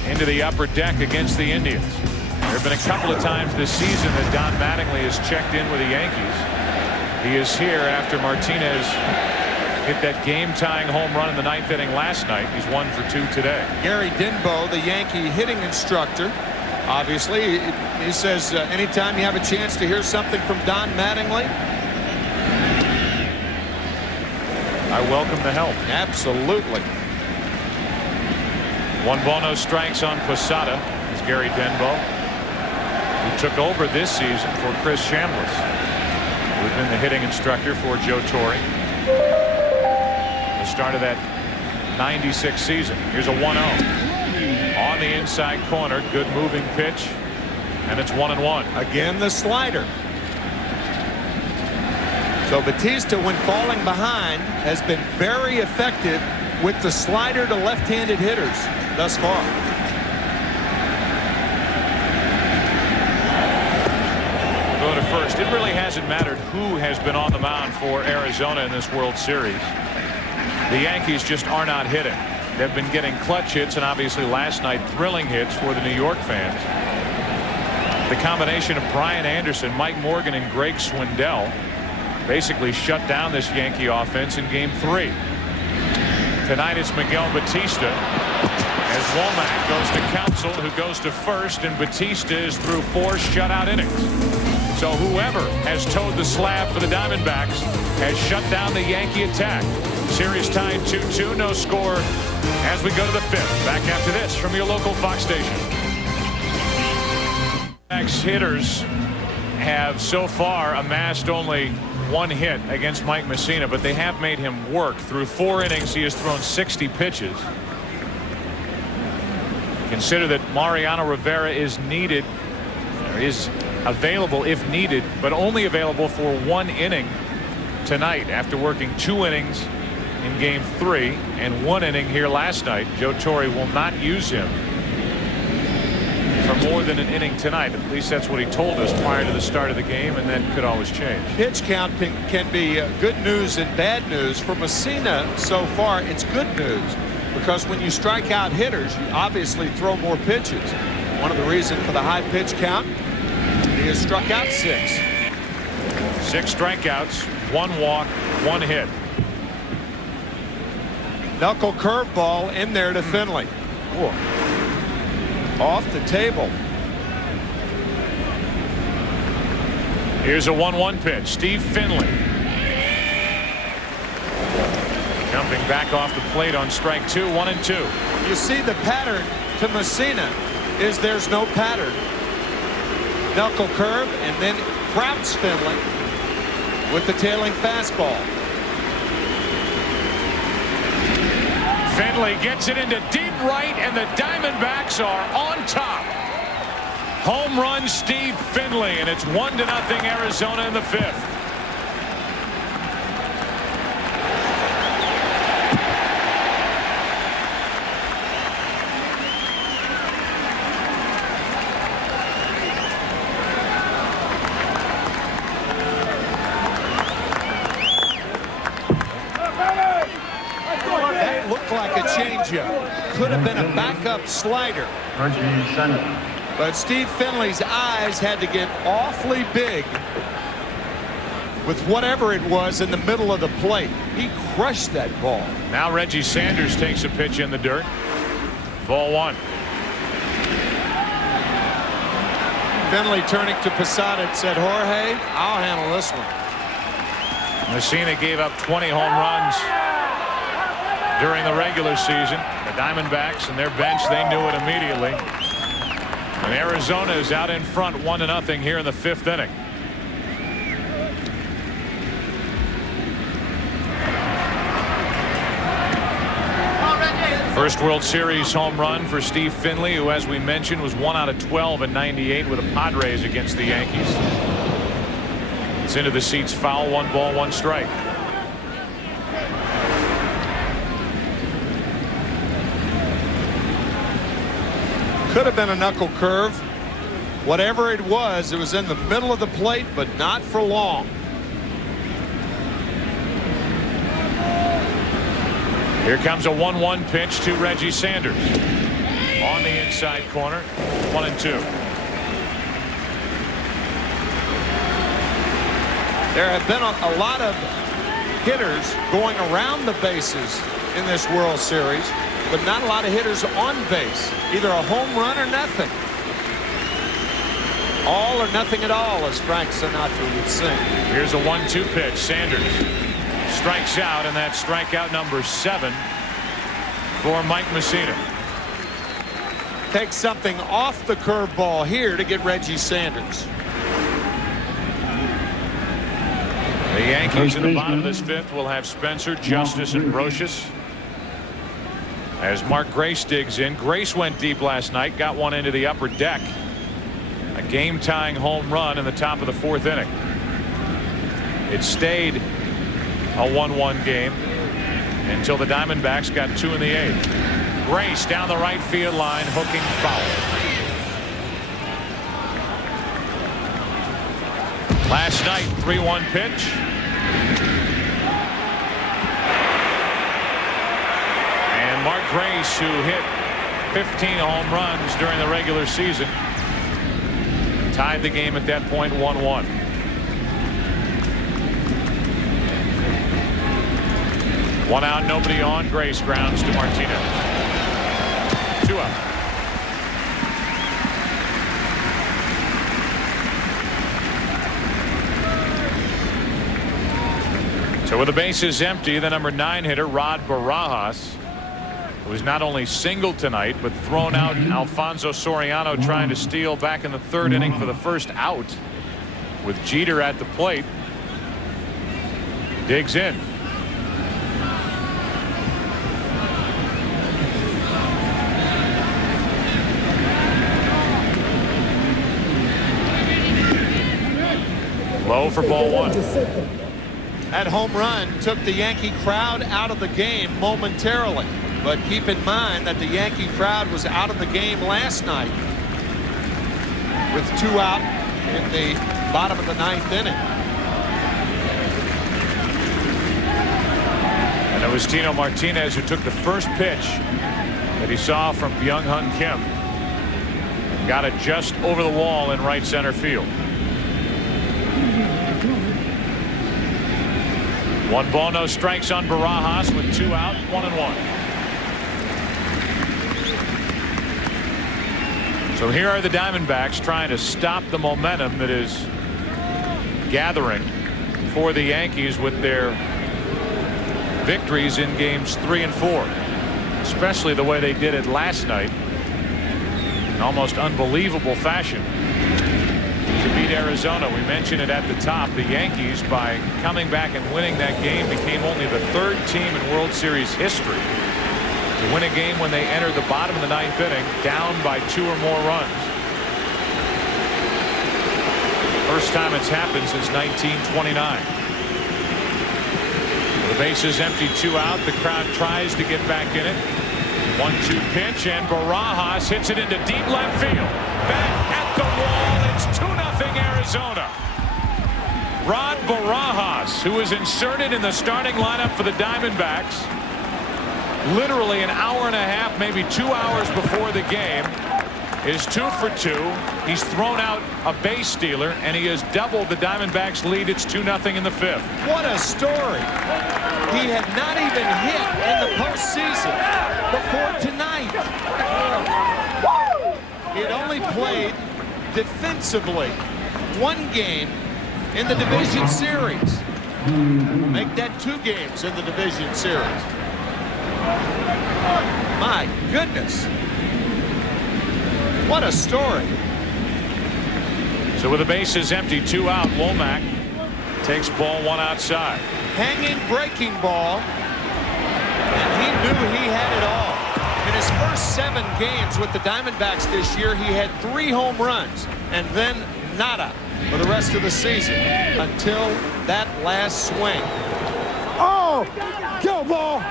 into the upper deck against the Indians. There have been a couple of times this season that Don Mattingly has checked in with the Yankees. He is here after Martinez hit that game-tying home run in the 9th inning last night. He's 1 for 2 today. Gary Denbo, the Yankee hitting instructor, obviously, he says anytime you have a chance to hear something from Don Mattingly, I welcome the help. Absolutely. 1 ball, no strikes on Posada. It's Gary Denbo, who took over this season for Chris Chambliss, who had been the hitting instructor for Joe Torre. The start of that '96 season. Here's a 1-0. On the inside corner, good moving pitch, and it's 1-1. Again, the slider. So Batista, when falling behind, has been very effective with the slider to left-handed hitters thus far. Go to first. It really hasn't mattered who has been on the mound for Arizona in this World Series. The Yankees just are not hitting. They've been getting clutch hits, and obviously last night thrilling hits for the New York fans. The combination of Brian Anderson, Mike Morgan, and Greg Swindell basically shut down this Yankee offense in Game 3. Tonight it's Miguel Batista as Womack goes to Counsell, who goes to first, and Batista is through 4 shutout innings. So whoever has towed the slab for the Diamondbacks has shut down the Yankee attack. Series tied 2-2, no score as we go to the 5th. Back after this from your local Fox station. Hitters have so far amassed only 1 hit against Mike Mussina, but they have made him work. Through 4 innings, he has thrown 60 pitches. Consider that Mariano Rivera is needed, or is available if needed, but only available for 1 inning tonight after working 2 innings in Game 3 and 1 inning here last night. Joe Torre will not use him. for more than an inning tonight. At least that's what he told us prior to the start of the game, and that could always change. Pitch count can be good news and bad news. For Messina, so far, it's good news, because when you strike out hitters, you obviously throw more pitches. One of the reasons for the high pitch count, he has struck out 6. 6 strikeouts, 1 walk, 1 hit. Knuckle curveball in there to Finley. Whoa. Off the table. Here's a 1-1 pitch. Steve Finley jumping back off the plate on strike 2, 1-2. You see the pattern to Messina is there's no pattern. Knuckle curve and then Krauts Finley with the tailing fastball. Finley gets it into deep right, and the Diamondbacks are on top. Home run Steve Finley, and it's 1-0 Arizona in the 5th. Could have been a backup slider. But Steve Finley's eyes had to get awfully big with whatever it was in the middle of the plate. He crushed that ball. Now Reggie Sanders takes a pitch in the dirt. Ball 1. Finley turning to Posada and said, Jorge, I'll handle this one. Messina gave up 20 home runs during the regular season. The Diamondbacks and their bench, they knew it immediately. And Arizona is out in front 1-0 here in the 5th inning. First World Series home run for Steve Finley, who, as we mentioned, was 1 out of 12 in '98 with the Padres against the Yankees. It's into the seats foul, 1 ball, 1 strike. Could have been a knuckle curve. Whatever it was in the middle of the plate, but not for long. Here comes a 1-1 pitch to Reggie Sanders. On the inside corner, 1-2. There have been a lot of hitters going around the bases in this World Series, but not a lot of hitters on base. Either a home run or nothing. All or nothing at all, as Frank Sinatra would sing. Here's a 1-2 pitch. Sanders strikes out, and that's strikeout number 7 for Mike Messina. Take something off the curveball here to get Reggie Sanders. The Yankees in the bottom of this 5th will have Spencer, Justice, and Brocious. As Mark Grace digs in. Grace went deep last night, got one into the upper deck. A game-tying home run in the top of the 4th inning. It stayed a 1-1 game until the Diamondbacks got 2 in the 8th. Grace down the right field line, hooking foul. Last night, 3-1 pitch. And Mark Grace, who hit 15 home runs during the regular season, tied the game at that point 1-1. One out, nobody on. Grace grounds to Martinez. 2 out. So with the bases empty, the number 9 hitter, Rod Barajas, who was not only singled tonight, but thrown out Alfonso Soriano trying to steal back in the 3rd inning for the first out with Jeter at the plate. Digs in. Low for ball 1. That home run took the Yankee crowd out of the game momentarily. But keep in mind that the Yankee crowd was out of the game last night with 2 out in the bottom of the 9th inning. And it was Tino Martinez who took the first pitch that he saw from Byung-Hun Kim. Got it just over the wall in right center field. 1 ball, no strikes on Barajas with 2 out, 1-1. So here are the Diamondbacks trying to stop the momentum that is gathering for the Yankees with their victories in games 3 and 4, especially the way they did it last night in almost unbelievable fashion to beat Arizona. We mentioned it at the top. The Yankees, by coming back and winning that game, became only the 3rd team in World Series history to win a game when they entered the bottom of the 9th inning down by 2 or more runs. First time it's happened since 1929. The bases empty, 2 out. The crowd tries to get back in it. 1-2 pitch, and Barajas hits it into deep left field. Back at the wall. It's 2-0 Arizona. Rod Barajas, who was inserted in the starting lineup for the Diamondbacks literally an hour and a half, maybe 2 hours before the game, is 2 for 2. He's thrown out a base stealer, and he has doubled the Diamondbacks' lead. It's 2-0 in the 5th. What a story. He had not even hit in the postseason before tonight. He had only played defensively 1 game in the division series. Make that 2 games in the division series. My goodness. What a story. So with the bases empty, 2 out, Womack takes ball 1 outside. Hanging breaking ball, and he knew he had it all. In his first 7 games with the Diamondbacks this year, he had 3 home runs, and then nada for the rest of the season until that last swing. Oh, go ball.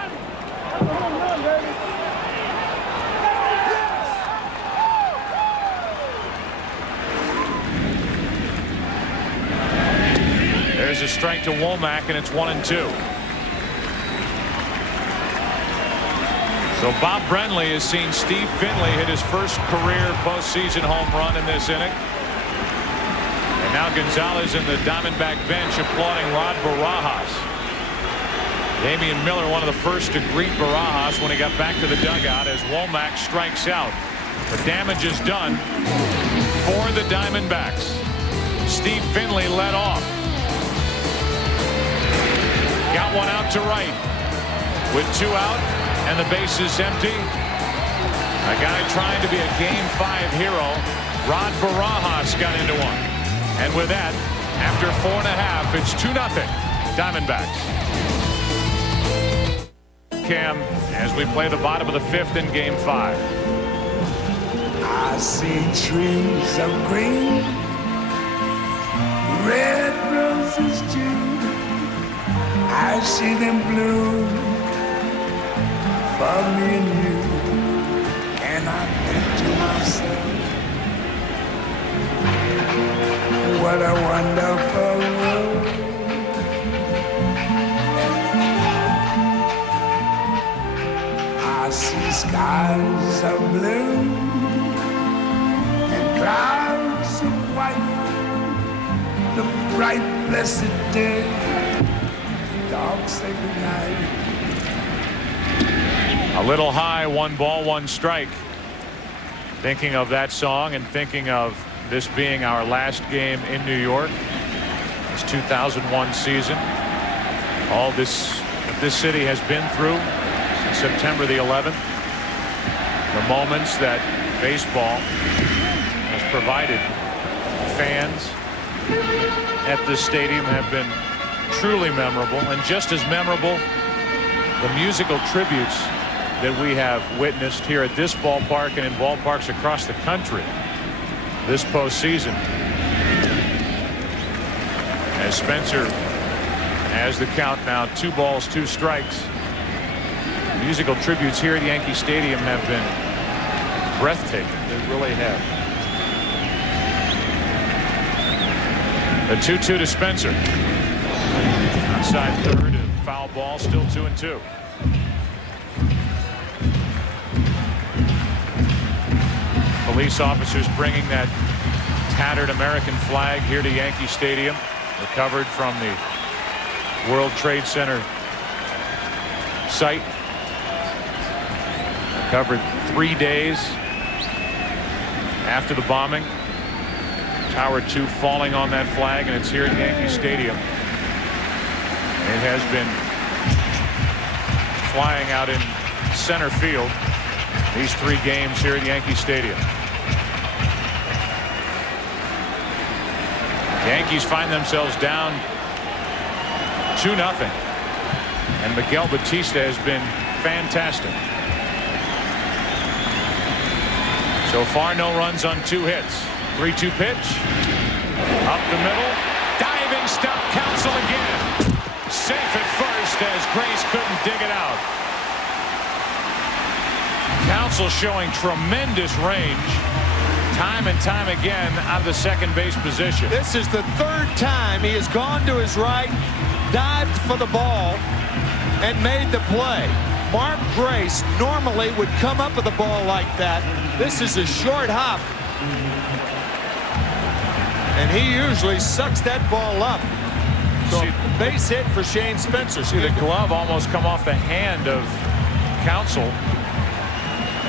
There's a strike to Womack, and it's 1-2. So Bob Brenly has seen Steve Finley hit his first career postseason home run in this inning. And now Gonzalez and the Diamondback bench applauding Rod Barajas. Damian Miller, one of the first to greet Barajas when he got back to the dugout as Womack strikes out. The damage is done for the Diamondbacks. Steve Finley led off. Got 1 out to right with 2 out and the bases empty. A guy trying to be a Game 5 hero, Rod Barajas, got into 1. And with that, after 4.5, it's 2-0 Diamondbacks. Cam, as we play the bottom of the 5th in Game 5. I see trees of green, red roses too. I see them bloom for me and you, and I think to myself, what a wonderful world. I see skies of blue and clouds of white, the bright blessed day. Dogs say goodnight. A little high, 1 ball, 1 strike. Thinking of that song and thinking of this being our last game in New York. This 2001 season. All this city has been through since September the 11th. The moments that baseball has provided fans at this stadium have been truly memorable, and just as memorable, the musical tributes that we have witnessed here at this ballpark and in ballparks across the country this postseason. As Spencer has the count now, 2 balls, 2 strikes. Musical tributes here at Yankee Stadium have been breathtaking. They really have. The 2-2 to Spencer. Outside third, and foul ball, still 2-2. Police officers bringing that tattered American flag here to Yankee Stadium, recovered from the World Trade Center site. Recovered 3 days after the bombing. Tower 2 falling on that flag, and it's here at Yankee Stadium. It has been flying out in center field these 3 games here at Yankee Stadium. Yankees find themselves down 2-0, and Miguel Batista has been fantastic. So far, no runs on 2 hits. 3-2 pitch. Up the middle. Diving stop. Counsell again. Safe at first as Grace couldn't dig it out. Counsell showing tremendous range time and time again out of the second base position. This is the 3rd time he has gone to his right, dived for the ball, and made the play. Mark Grace normally would come up with the ball like that. This is a short hop, and he usually sucks that ball up. So base hit for Shane Spencer. See the glove almost come off the hand of Counsell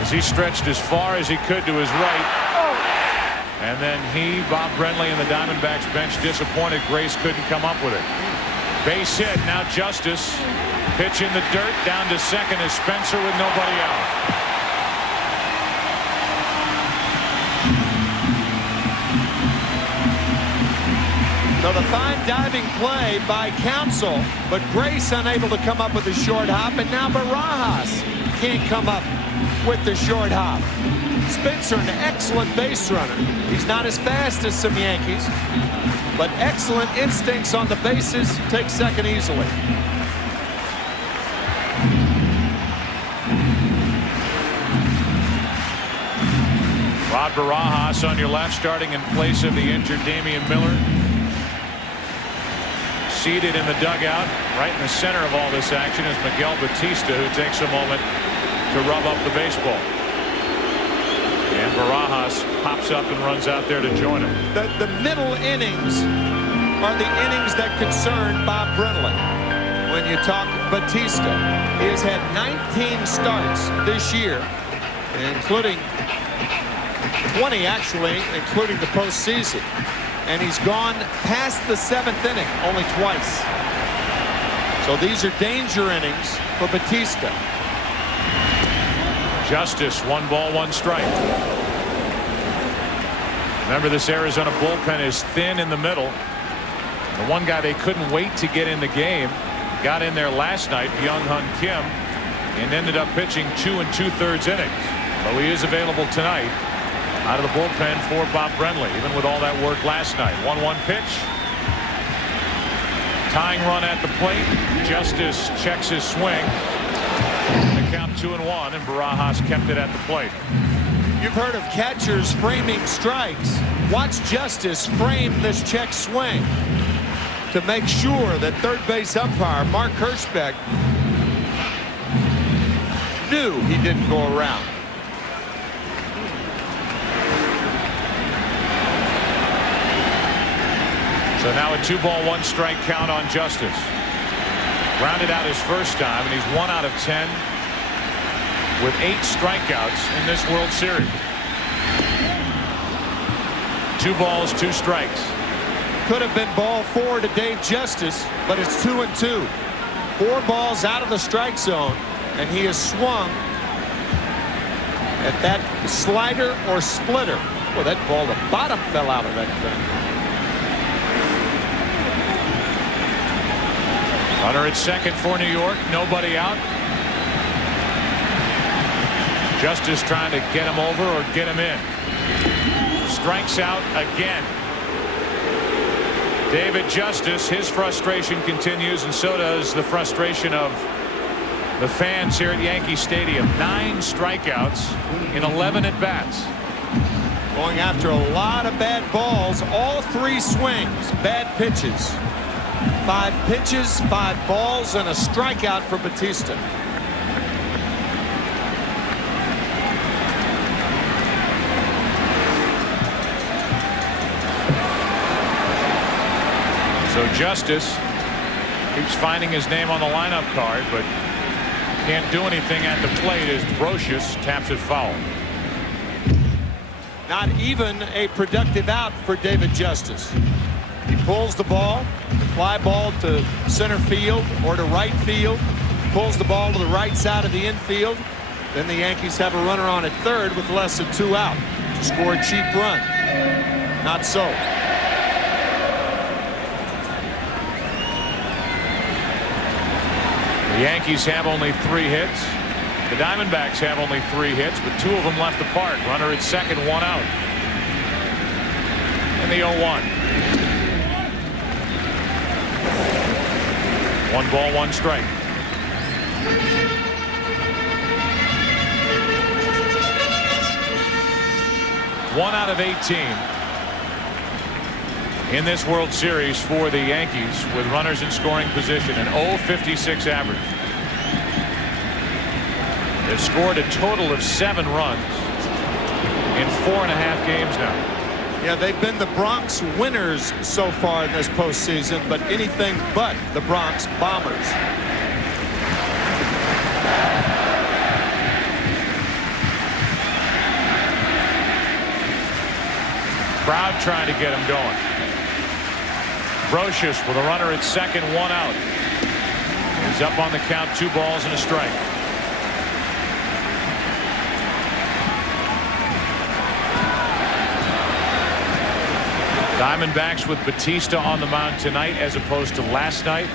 as he stretched as far as he could to his right. And then Bob Brenly, and the Diamondbacks bench disappointed Grace couldn't come up with it. Base hit. Now Justice. Pitch in the dirt. Down to second is Spencer with nobody out. So the fine diving play by Counsell, but Grace unable to come up with the short hop, and now Barajas can't come up with the short hop. Spencer, an excellent base runner. He's not as fast as some Yankees, but excellent instincts on the bases. Takes second easily. Rod Barajas on your left, starting in place of the injured Damian Miller. Seated in the dugout, right in the center of all this action, is Miguel Batista, who takes a moment to rub up the baseball. And Barajas pops up and runs out there to join him. The middle innings are the innings that concern Bob Brenly. When you talk Batista, he has had 19 starts this year, including 20 actually, including the postseason. And he's gone past the 7th inning only twice. So these are danger innings for Batista. Justice, 1 ball, 1 strike. Remember, this Arizona bullpen is thin in the middle. The one guy they couldn't wait to get in the game got in there last night, Young-Hun Kim, and ended up pitching 2 2/3 innings. So he is available tonight out of the bullpen for Bob Brenly, even with all that work last night. 1-1 pitch. Tying run at the plate. Justice checks his swing. The count 2-1, and Barajas kept it at the plate. You've heard of catchers framing strikes. Watch Justice frame this check swing to make sure that third base umpire Mark Hirschbeck knew he didn't go around. So now a 2-ball, 1 strike count on Justice. Rounded out his first time, and he's 1 out of 10 with 8 strikeouts in this World Series. 2 balls, 2 strikes. Could have been ball 4 to Dave Justice, but it's 2-2. 4 balls out of the strike zone, and he has swung at that slider or splitter. Well, that ball, the bottom fell out of that thing. Runner at second for New York. Nobody out. Justice trying to get him over or get him in. Strikes out again. David Justice, his frustration continues, and so does the frustration of the fans here at Yankee Stadium. 9 strikeouts in 11 at-bats. Going after a lot of bad balls. All 3 swings, bad pitches. 5 pitches, 5 balls, and a strikeout for Batista. So Justice keeps finding his name on the lineup card, but can't do anything at the plate as Brocious taps it foul. Not even a productive out for David Justice. He pulls the ball, fly ball to center field or to right field, pulls the ball to the right side of the infield. Then the Yankees have a runner on at third with less than 2 out to score a cheap run. Not so. The Yankees have only 3 hits. The Diamondbacks have only 3 hits, but 2 of them left the park. Runner at second, 1 out. And the 0-1. 1 ball, 1 strike. One out of 18 in this World Series for the Yankees with runners in scoring position, an .056 average. They've scored a total of 7 runs in 4.5 games now. Yeah, they've been the Bronx winners so far in this postseason, but anything but the Bronx Bombers. Crowd trying to get him going. Brocious with a runner at second, 1 out. He's up on the count, 2 balls and a strike. Diamondbacks with Batista on the mound tonight as opposed to last night.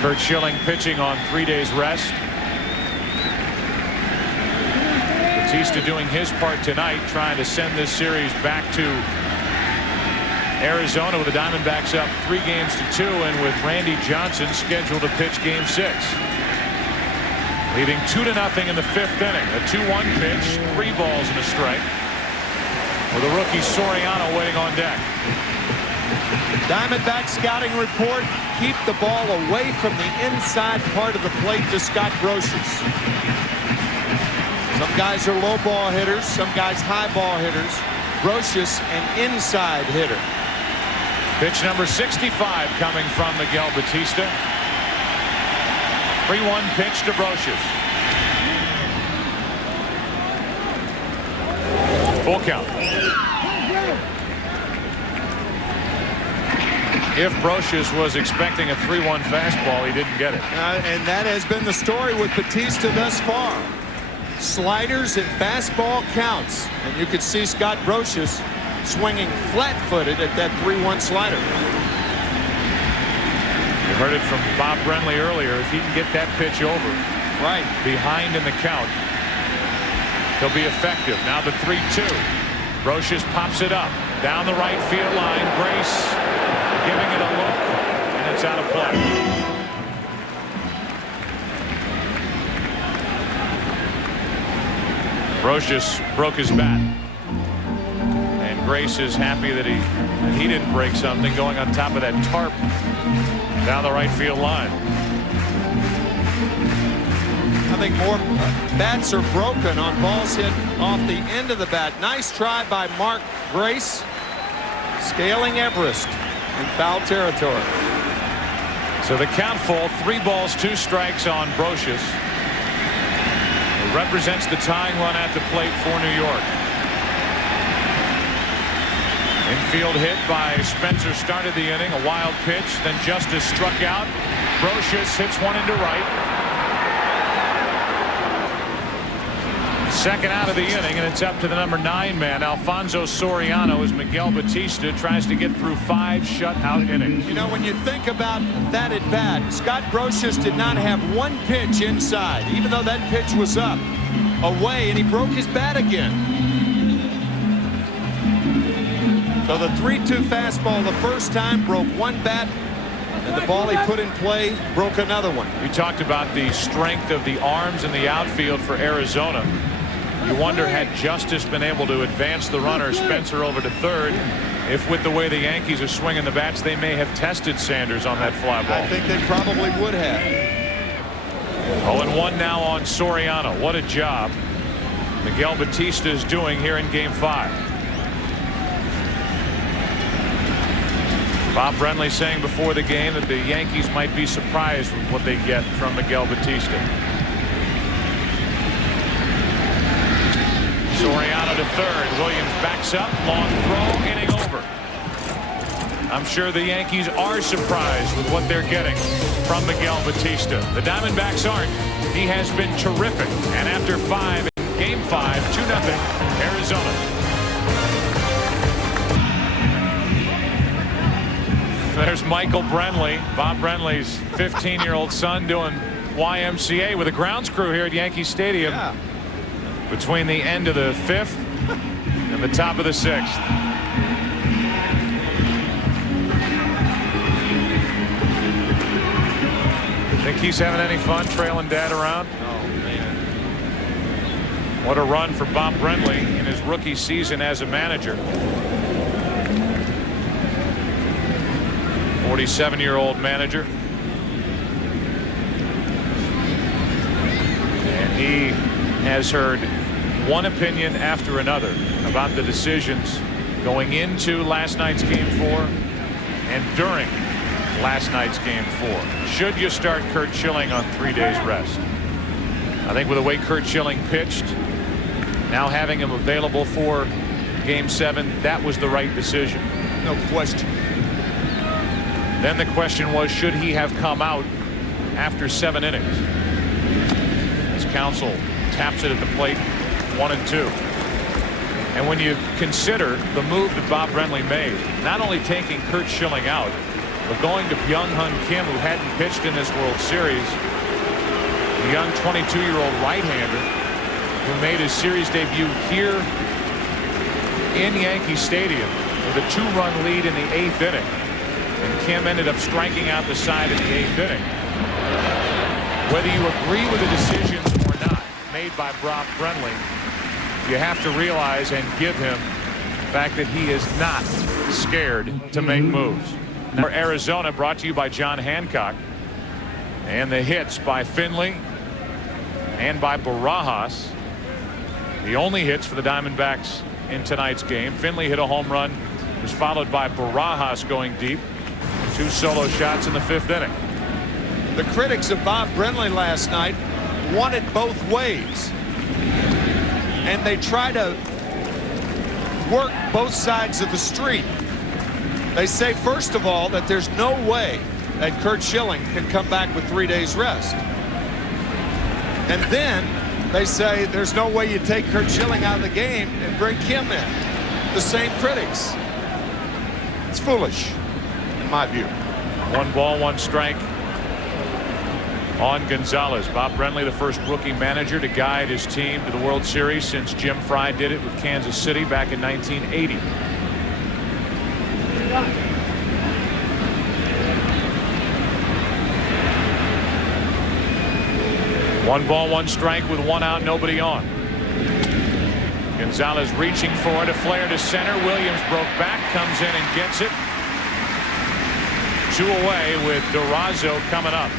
Curt Schilling pitching on 3 days rest. Batista doing his part tonight, trying to send this series back to Arizona with the Diamondbacks up 3 games to 2, and with Randy Johnson scheduled to pitch game 6. Leading 2-0 in the 5th inning. A 2-1 pitch, 3 balls and a strike, with the rookie Soriano waiting on deck. Diamondback scouting report: keep the ball away from the inside part of the plate to Scott Brocious. Some guys are low ball hitters, some guys high ball hitters. Brocious, an inside hitter. Pitch number 65 coming from Miguel Batista. 3-1 pitch to Brocious. Full count. If Brocious was expecting a 3-1 fastball, he didn't get it. And that has been the story with Batista thus far. Sliders and fastball counts. And you could see Scott Brocious swinging flat-footed at that 3-1 slider. You heard it from Bob Brenly earlier. If he can get that pitch over behind in the count, he'll be effective. Now the 3-2. Brocious pops it up down the right field line. Grace giving it a look, and it's out of play. Brocious broke his bat, and Grace is happy that he didn't break something going on top of that tarp down the right field line. I think more bats are broken on balls hit off the end of the bat. Nice try by Mark Grace, scaling Everest in foul territory. So the count full, 3 balls, 2 strikes on Brocious. It represents the tying run at the plate for New York. Infield hit by Spencer started the inning. A wild pitch, then Justice struck out. Brocious hits one into right. Second out of the inning, and it's up to the number 9 man, Alfonso Soriano, as Miguel Batista tries to get through 5 shutout innings. You know, when you think about that at bat, Scott Brocious did not have 1 pitch inside, even though that pitch was up, away, and he broke his bat again. So the 3-2 fastball the first time broke 1 bat, and the ball he put in play broke another one. We talked about the strength of the arms in the outfield for Arizona. You wonder, had Justice been able to advance the runner Spencer over to third, if with the way the Yankees are swinging the bats, they may have tested Sanders on that fly ball. I think they probably would have. 0-1 now on Soriano. What a job Miguel Batista is doing here in Game 5. Bob Brenly saying before the game that the Yankees might be surprised with what they get from Miguel Batista. Soriano to third. Williams backs up. Long throw. Inning over. I'm sure the Yankees are surprised with what they're getting from Miguel Batista. The Diamondbacks aren't. He has been terrific. And after 5 in Game 5, 2-0 Arizona. There's Michael Brenly, Bob Brenly's 15-year-old son, doing YMCA with a grounds crew here at Yankee Stadium. Yeah. Between the end of the 5th and the top of the 6th. Think he's having any fun trailing Dad around? Oh, man. What a run for Bob Brenly in his rookie season as a manager. 47-year-old manager. And he has heard one opinion after another about the decisions going into last night's Game 4 and during last night's Game 4. Should you start Curt Schilling on 3 days rest? I think with the way Curt Schilling pitched, now having him available for Game 7, that was the right decision. No question. Then the question was, should he have come out after 7 innings? His counsel taps it at the plate, 1-2. And when you consider the move that Bob Brenly made, not only taking Curt Schilling out, but going to Byung-Hun Kim, who hadn't pitched in this World Series, the young 22-year-old right-hander who made his series debut here in Yankee Stadium with a 2-run lead in the 8th inning. And Kim ended up striking out the side in the 8th inning. Whether you agree with the decisions or not made by Bob Brenly, you have to realize and give him the fact that he is not scared to make moves. Now, Arizona, brought to you by John Hancock, and the hits by Finley and by Barajas. The only hits for the Diamondbacks in tonight's game. Finley hit a home run, was followed by Barajas going deep. 2 solo shots in the 5th inning. The critics of Bob Brenly last night want it both ways. And they try to work both sides of the street. They say, first of all, that there's no way that Curt Schilling can come back with 3 days rest. And then they say there's no way you take Curt Schilling out of the game and bring Kim in. The same critics. It's foolish, in my view. 1 ball, 1 strike on Gonzalez. Bob Brenly, the first rookie manager to guide his team to the World Series since Jim Fry did it with Kansas City back in 1980. One ball, 1 strike with 1 out, nobody on. Gonzalez reaching for it, a flare to center. Williams broke back, comes in and gets it. 2 away with Durazo coming up.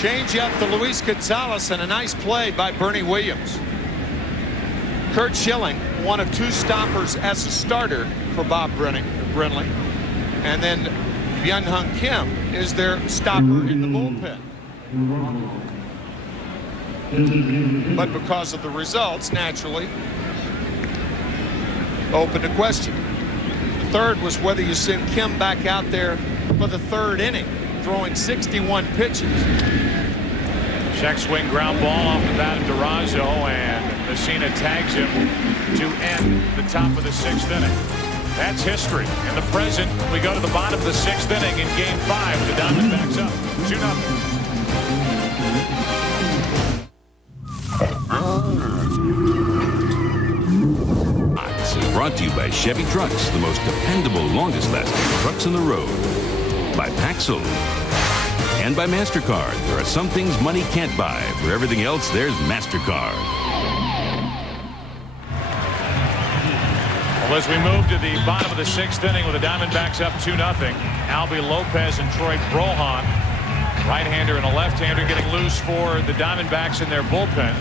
Change up to Luis Gonzalez, and a nice play by Bernie Williams. Curt Schilling, one of 2 stoppers as a starter for Bob Brenly. And then Byung-Hun Kim is their stopper in the bullpen. But because of the results, naturally, open to question. The third was whether you send Kim back out there for the 3rd inning, throwing 61 pitches. Check swing ground ball off the bat of Durazo, and Messina tags him to end the top of the 6th inning. That's history. In the present, we go to the bottom of the 6th inning in Game 5 with the Diamondbacks up 2-0. Brought to you by Chevy Trucks, the most dependable, longest-lasting trucks on the road. By Paxil. And by MasterCard. There are some things money can't buy. For everything else, there's MasterCard. Well, as we move to the bottom of the 6th inning with the Diamondbacks up 2-0, Albie Lopez and Troy Brohan, right-hander and a left-hander, getting loose for the Diamondbacks in their bullpen.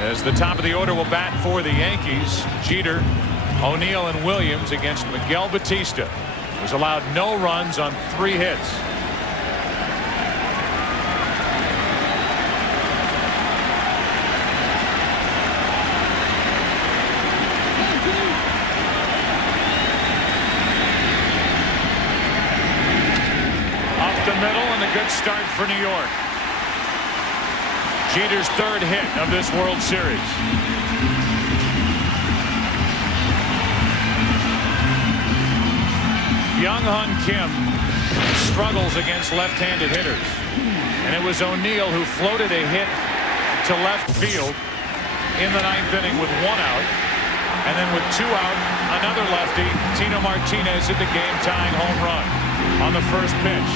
As the top of the order will bat for the Yankees, Jeter, O'Neill, and Williams against Miguel Batista, who's allowed no runs on 3 hits. The middle, and a good start for New York. Jeter's 3rd hit of this World Series. Young-Hun Kim struggles against left-handed hitters, and it was O'Neill who floated a hit to left field in the 9th inning with 1 out, and then with 2 out, another lefty, Tino Martinez, hit the game-tying home run on the first pitch.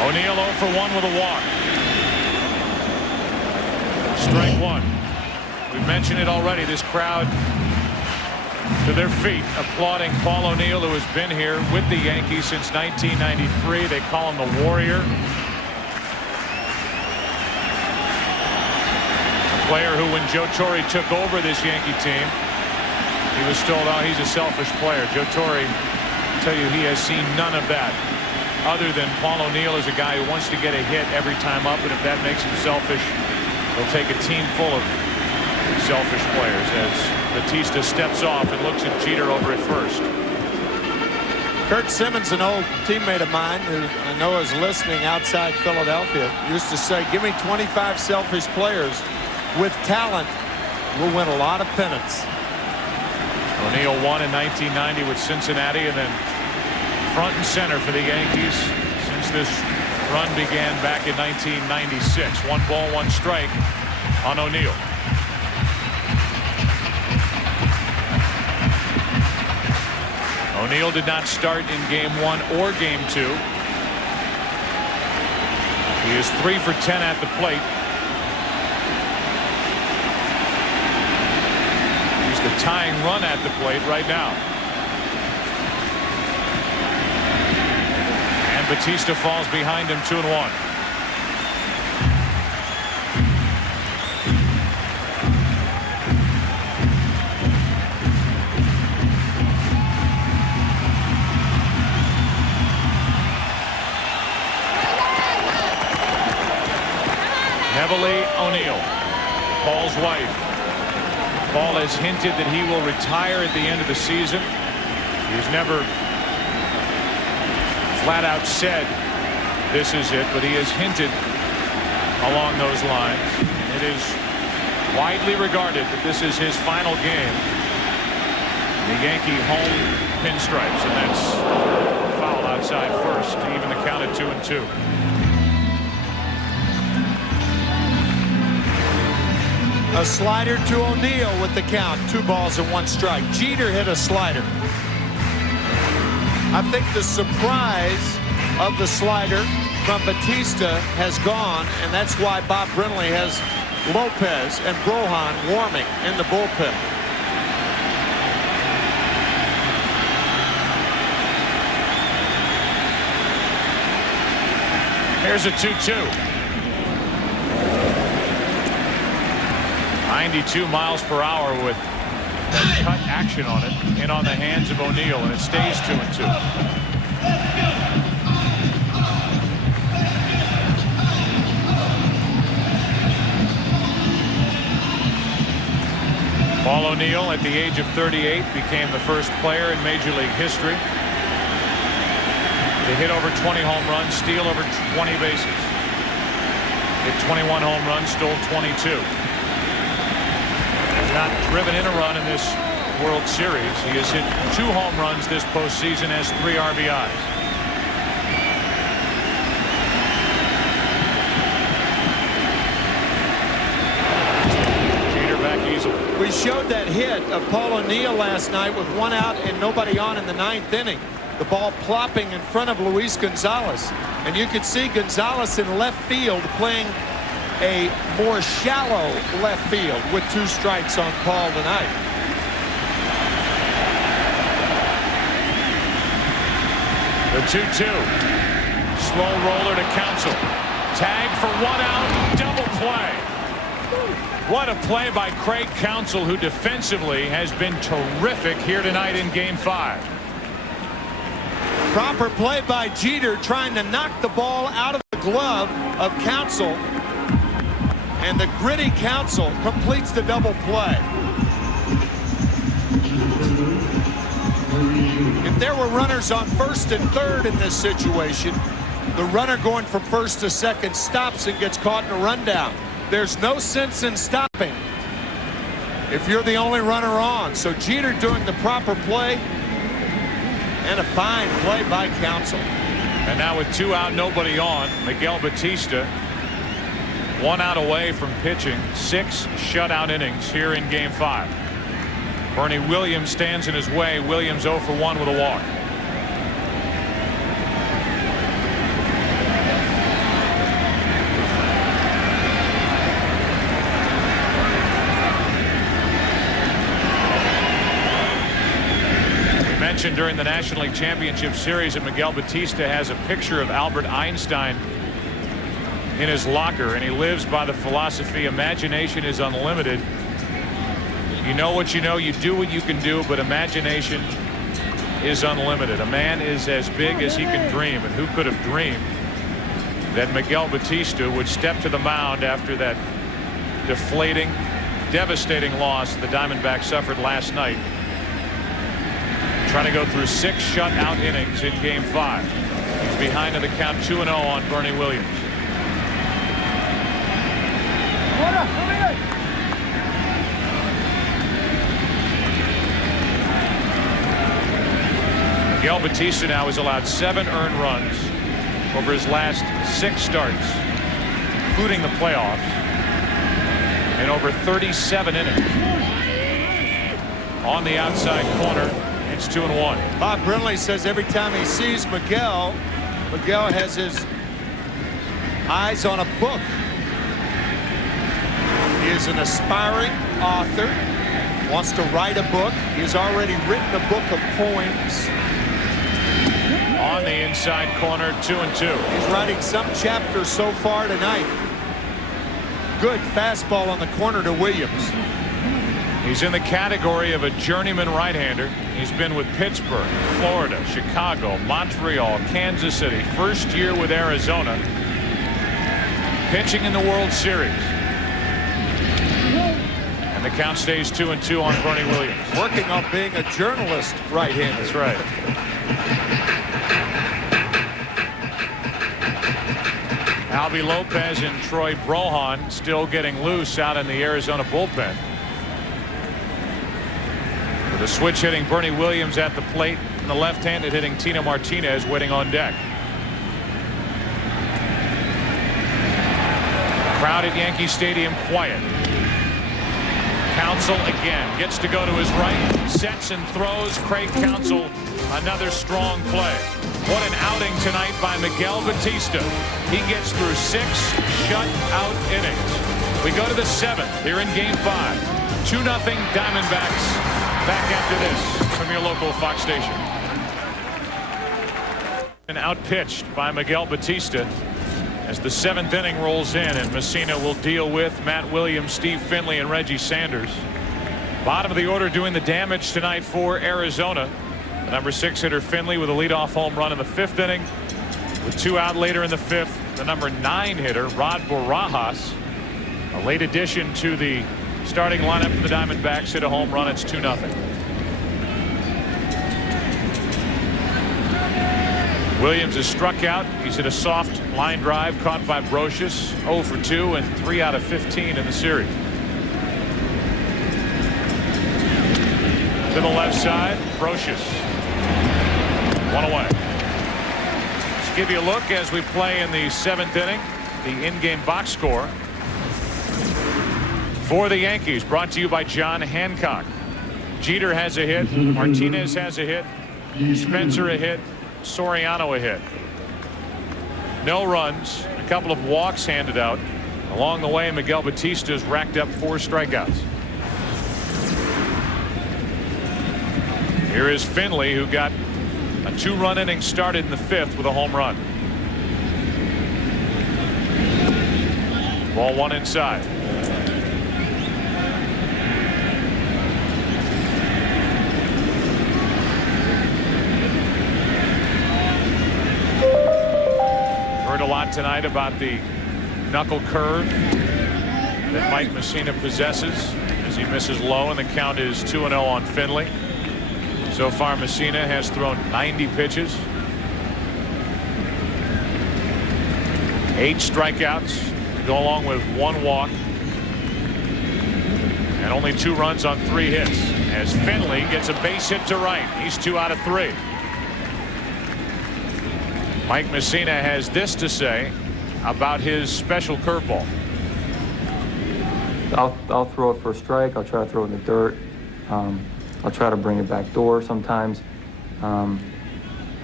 O'Neill 0 for 1 with a walk. Strike 1. We mentioned it already. This crowd to their feet applauding Paul O'Neill, who has been here with the Yankees since 1993. They call him the Warrior. A player who, when Joe Torre took over this Yankee team, he was told, oh, he's a selfish player. Joe Torre, I tell you, he has seen none of that. Other than Paul O'Neill is a guy who wants to get a hit every time up, and if that makes him selfish, he'll take a team full of selfish players. As Batista steps off and looks at Jeter over at first. Kurt Simmons, an old teammate of mine who I know is listening outside Philadelphia, used to say, give me 25 selfish players with talent, we'll win a lot of pennants. O'Neill won in 1990 with Cincinnati, and then front and center for the Yankees since this run began back in 1996. 1 ball, 1 strike on O'Neill. O'Neill did not start in game 1 or game 2. He is 3 for 10 at the plate. He's the tying run at the plate right now. Batista falls behind him 2-1. Heavily O'Neill, Paul's wife. Paul has hinted that he will retire at the end of the season. He's never flat out said this is it, but he has hinted along those lines. It is widely regarded that this is his final game. The Yankee home pinstripes, and that's foul outside first to even the count at 2-2. A slider to O'Neill with the count. 2 balls and 1 strike. Jeter hit a slider. I think the surprise of the slider from Batista has gone, and that's why Bob Brenly has Lopez and Brohan warming in the bullpen. Here's a 2-2. 92 miles per hour with cut action on it, and on the hands of O'Neill, and it stays 2-2. Paul O'Neill, at the age of 38, became the first player in Major League history to hit over 20 home runs, steal over 20 bases. Hit 21 home runs, stole 22. Has not driven in a run in this World Series. He has hit 2 home runs this postseason, has 3 RBIs. Jeter back easily. We showed that hit of Paul O'Neill last night with 1 out and nobody on in the 9th inning. The ball plopping in front of Luis Gonzalez. And you could see Gonzalez in left field playing a more shallow left field with 2 strikes on Paul tonight. The 2-2. Slow roller to Counsell. Tag for 1 out. Double play. What a play by Craig Counsell, who defensively has been terrific here tonight in Game 5. Proper play by Jeter, trying to knock the ball out of the glove of Counsell. And the gritty Counsell completes the double play. If there were runners on first and third in this situation, the runner going from first to second stops and gets caught in a rundown. There's no sense in stopping if you're the only runner on. So Jeter doing the proper play, and a fine play by Counsell. And now with 2 out, nobody on, Miguel Batista 1 out away from pitching 6 shutout innings here in Game 5. Bernie Williams stands in his way. Williams 0 for 1 with a walk. During the National League Championship Series, and Miguel Batista has a picture of Albert Einstein in his locker, and he lives by the philosophy imagination is unlimited. You know what you know, you do what you can do, but imagination is unlimited. A man is as big as he can dream, and who could have dreamed that Miguel Batista would step to the mound after that deflating, devastating loss the Diamondbacks suffered last night, trying to go through 6 shutout innings in Game 5. He's behind in the count 2-0 on Bernie Williams. Miguel Batista now has allowed 7 earned runs over his last 6 starts, including the playoffs, in over 37 innings. On the outside corner, it's 2-1. Bob Brenly says every time he sees Miguel, Miguel has his eyes on a book. He is an aspiring author, wants to write a book. He has already written a book of poems. On the inside corner, 2-2. He's writing some chapter so far tonight. Good fastball on the corner to Williams. He's in the category of a journeyman right-hander. He's been with Pittsburgh, Florida, Chicago, Montreal, Kansas City. First year with Arizona. Pitching in the World Series. And the count stays 2-2 on Bernie Williams. Working on being a journalist right-hander. That's right. Albie Lopez and Troy Brohan still getting loose out in the Arizona bullpen. The switch hitting Bernie Williams at the plate, and the left-handed hitting Tino Martinez waiting on deck. Crowd at Yankee Stadium quiet. Counsell again gets to go to his right, sets and throws. Craig Counsell, another strong play. What an outing tonight by Miguel Batista. He gets through 6 shutout innings. We go to the 7th here in Game 5. 2-0 Diamondbacks. Back after this from your local Fox station. And outpitched by Miguel Batista as the 7th inning rolls in, and Messina will deal with Matt Williams, Steve Finley, and Reggie Sanders. Bottom of the order doing the damage tonight for Arizona. The number 6 hitter Finley with a leadoff home run in the 5th inning. With 2 out later in the 5th, the number 9 hitter Rod Barajas, a late addition to the starting lineup for the Diamondbacks, hit a home run. It's 2-0. Williams is struck out. He's hit a soft line drive caught by Brocious. 0 for 2 and 3 out of 15 in the series. To the left side, Brocious. 1 away. Let's give you a look as we play in the 7th inning. The in-game box score. For the Yankees, brought to you by John Hancock. Jeter has a hit. Martinez has a hit. Spencer a hit. Soriano a hit. No runs. A couple of walks handed out. Along the way, Miguel Batista's racked up 4 strikeouts. Here is Finley, who got a 2-run inning started in the 5th with a home run. Ball 1 inside. Heard a lot tonight about the knuckle curve that Mike Messina possesses as he misses low, and the count is 2-0 on Finley. So far, Messina has thrown 90 pitches. 8 strikeouts to go along with 1 walk. And only 2 runs on 3 hits as Finley gets a base hit to right. He's 2 out of 3. Mike Messina has this to say about his special curveball. I'll throw it for a strike. I'll try to throw it in the dirt. I'll try to bring it back door sometimes.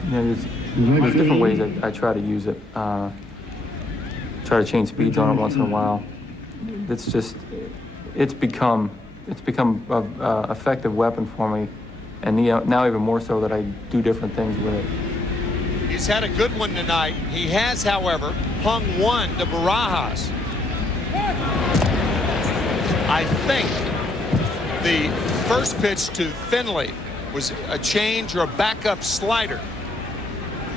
There's different ways I try to use it. Try to change speeds on it once in a while. It's become an effective weapon for me, and now even more so that I do different things with it. He's had a good one tonight. He has, however, hung one to Barajas. I think the first pitch to Finley was a change or a backup slider,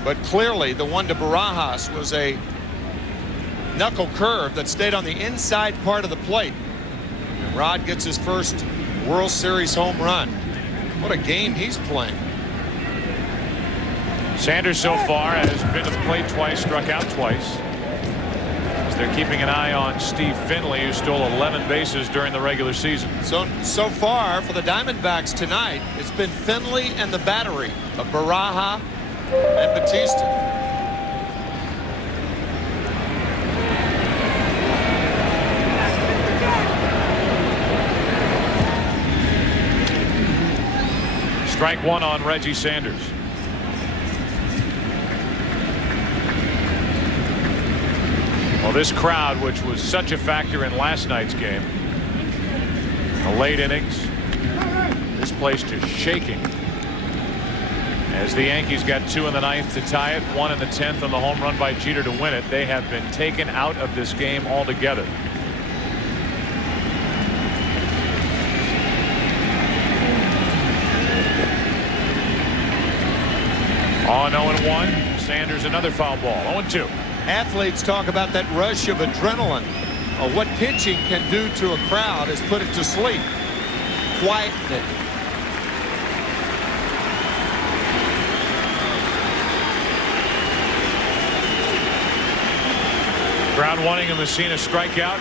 but clearly the one to Barajas was a knuckle curve that stayed on the inside part of the plate. And Rod gets his first World Series home run. What a game he's playing. Sanders so far has been to the plate twice, struck out twice. As they're keeping an eye on Steve Finley, who stole 11 bases during the regular season. So far for the Diamondbacks tonight, it's been Finley and the battery of Baraja and Batista. Strike 1 on Reggie Sanders. Well, this crowd, which was such a factor in last night's game, the late innings, this place just shaking as the Yankees got 2 in the 9th to tie it, 1 in the 10th on the home run by Jeter to win it. They have been taken out of this game altogether. On 0-1, Sanders another foul ball. 0-2. Athletes talk about that rush of adrenaline. What pitching can do to a crowd is put it to sleep. Quieten it. Crowd wanting a Messina strikeout.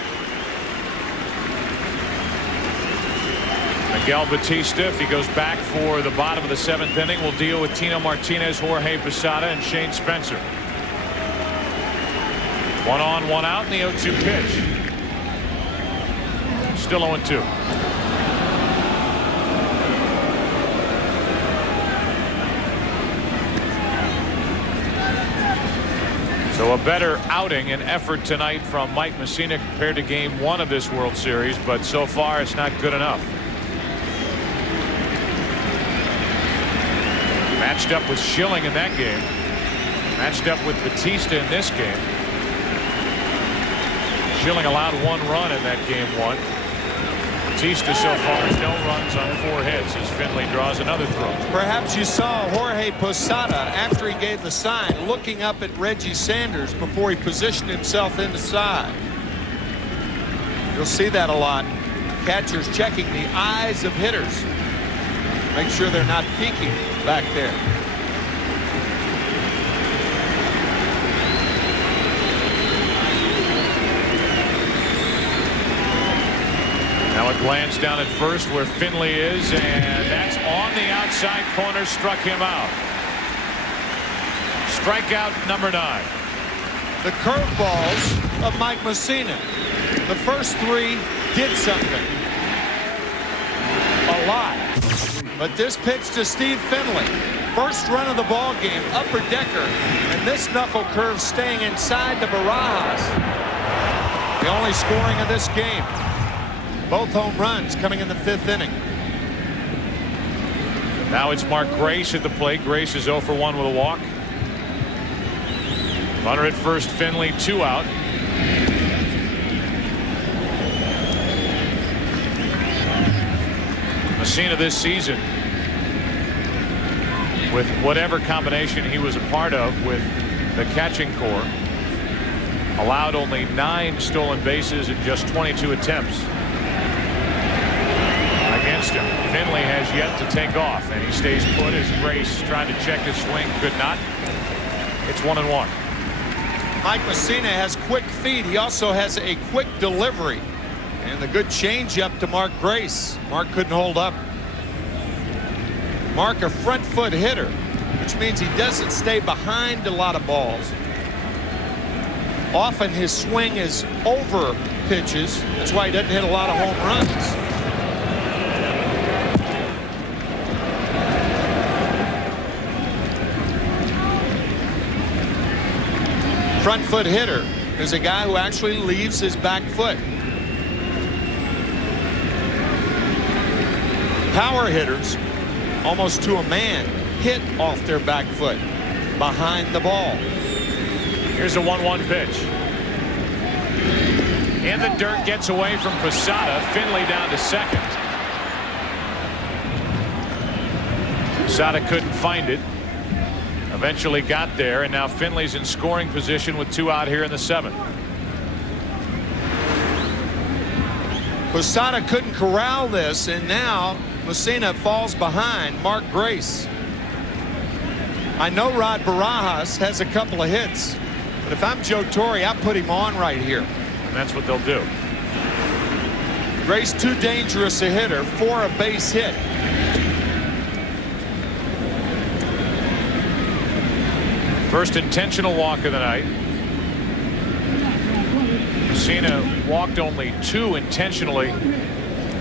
Miguel Batista, if he goes back for the bottom of the 7th inning, will deal with Tino Martinez, Jorge Posada, and Shane Spencer. 1 on, 1 out in the 0-2 pitch. Still 0-2. So a better outing and effort tonight from Mike Messina compared to game 1 of this World Series, but so far it's not good enough. Matched up with Schilling in that game. Matched up with Batista in this game. Schilling allowed 1 run in that game 1. Batista so far no runs on 4 hits as Finley draws another throw. Perhaps you saw Jorge Posada after he gave the sign looking up at Reggie Sanders before he positioned himself inside. You'll see that a lot. Catchers checking the eyes of hitters. Make sure they're not peeking back there. Now a glance down at first where Finley is, and that's on the outside corner, struck him out. Strikeout number 9. The curveballs of Mike Messina. The first 3 did something a lot. But this pitch to Steve Finley, first run of the ball game, upper decker, and this knuckle curve staying inside to Barajas. The only scoring of this game. Both home runs coming in the 5th inning. Now it's Mark Grace at the plate. Grace is 0 for 1 with a walk. Runner at first, Finley, 2 out. Messina this season, with whatever combination he was a part of with the catching corps, allowed only 9 stolen bases in just 22 attempts against him. Finley has yet to take off, and he stays put as Grace tried to check his swing, could not. It's 1-1. Mike Messina has quick feet. He also has a quick delivery. And the good changeup to Mark Grace. Mark couldn't hold up. Mark, a front foot hitter, which means he doesn't stay behind a lot of balls. Often his swing is over pitches. That's why he doesn't hit a lot of home runs. Front foot hitter is a guy who actually leaves his back foot. Power hitters, almost to a man, hit off their back foot behind the ball. Here's a 1-1 pitch. In the dirt, gets away from Posada. Finley down to second. Posada couldn't find it. Eventually got there, and now Finley's in scoring position with 2 out here in the 7th. Posada couldn't corral this, and now Messina falls behind Mark Grace. I know Rod Barajas has a couple of hits, but if I'm Joe Torre, I put him on right here. And that's what they'll do. Grace too dangerous a hitter for a base hit. First intentional walk of the night. Messina walked only 2 intentionally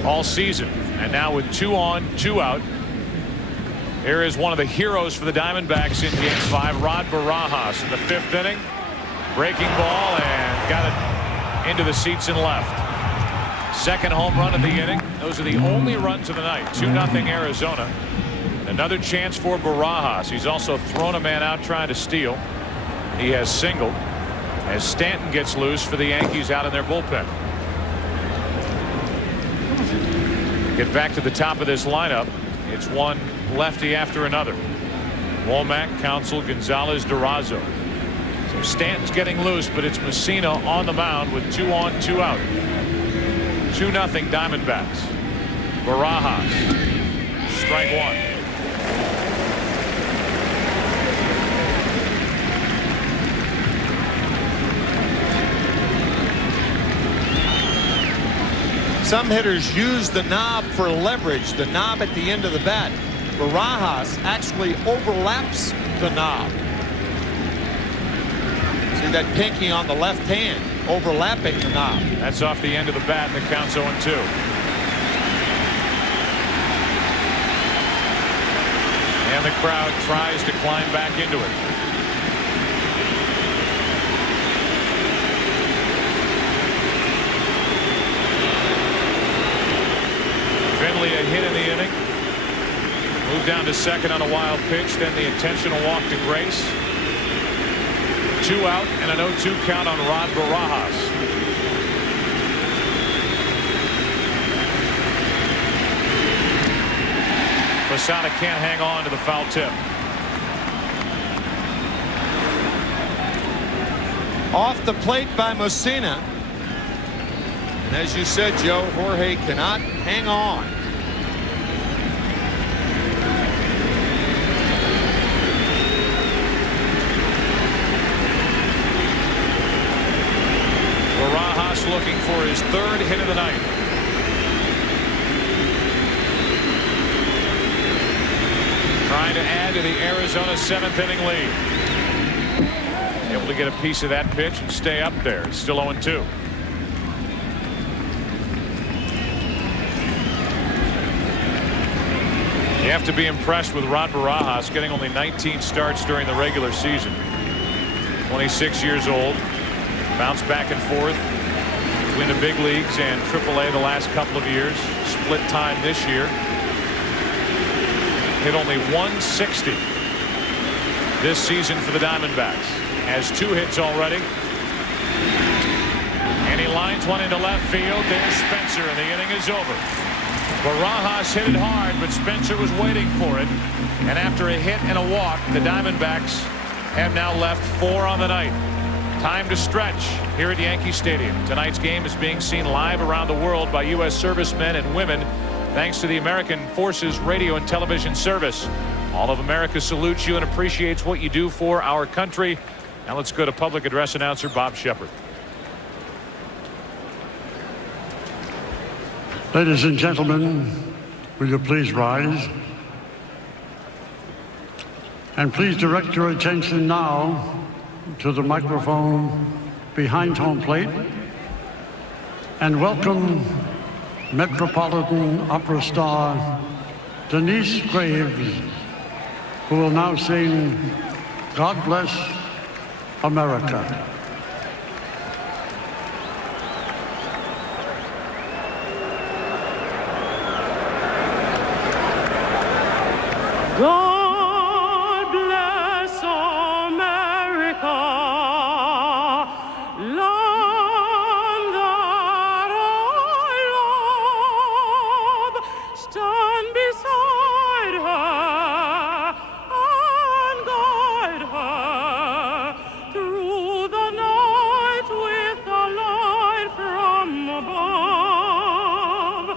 all season, and now with 2 on, 2 out, here is one of the heroes for the Diamondbacks in Game 5, Rod Barajas, in the 5th inning. Breaking ball, and got it into the seats and left. Second home run of the inning. Those are the only runs of the night. 2-0 Arizona. Another chance for Barajas. He's also thrown a man out trying to steal. He has singled as Stanton gets loose for the Yankees out in their bullpen. Get back to the top of this lineup. It's one lefty after another. Womack, Counsell, Gonzalez, Durazo. So Stanton's getting loose, but it's Messina on the mound with 2 on, 2 out. 2-0 Diamondbacks. Barajas. Strike 1. Some hitters use the knob for leverage, the knob at the end of the bat. Barajas actually overlaps the knob. See that pinky on the left hand overlapping the knob. That's off the end of the bat, and the count's 0-2. And the crowd tries to climb back into it. Finley a hit in the inning. Moved down to second on a wild pitch. Then the intentional walk to Grace. 2 out and an 0-2 count on Rod Barajas. Posada can't hang on to the foul tip. Off the plate by Messina. And as you said, Joe, Jorge cannot hang on. Barajas looking for his 3rd hit of the night. Trying to add to the Arizona 7th inning lead. Able to get a piece of that pitch and stay up there. It's still 0-2. You have to be impressed with Rod Barajas getting only 19 starts during the regular season. 26 years old. Bounced back and forth between the big leagues and AAA the last couple of years. Split time this year. Hit only 160 this season for the Diamondbacks. Has 2 hits already. And he lines one into left field. There's Spencer, and the inning is over. Barajas hit it hard, but Spencer was waiting for it. And after a hit and a walk, the Diamondbacks have now left 4 on the night. Time to stretch here at Yankee Stadium. Tonight's game is being seen live around the world by U.S. servicemen and women, thanks to the American Forces Radio and Television Service. All of America salutes you and appreciates what you do for our country. Now let's go to public address announcer Bob Shepard. Ladies and gentlemen, will you please rise? And please direct your attention now to the microphone behind home plate and welcome Metropolitan Opera star Denise Graves, who will now sing God Bless America. God bless America, land that I love. Stand beside her and guide her through the night with a light from above.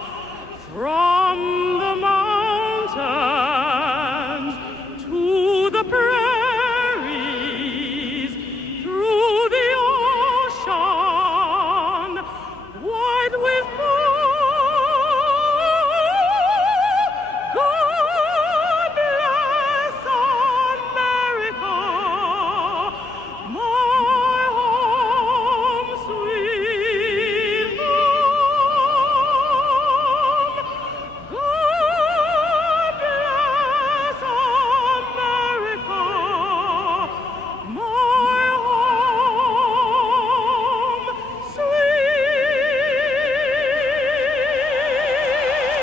From the mountains the prairies, through the ocean, wide with God bless America, my home, sweet home. God bless America, my home,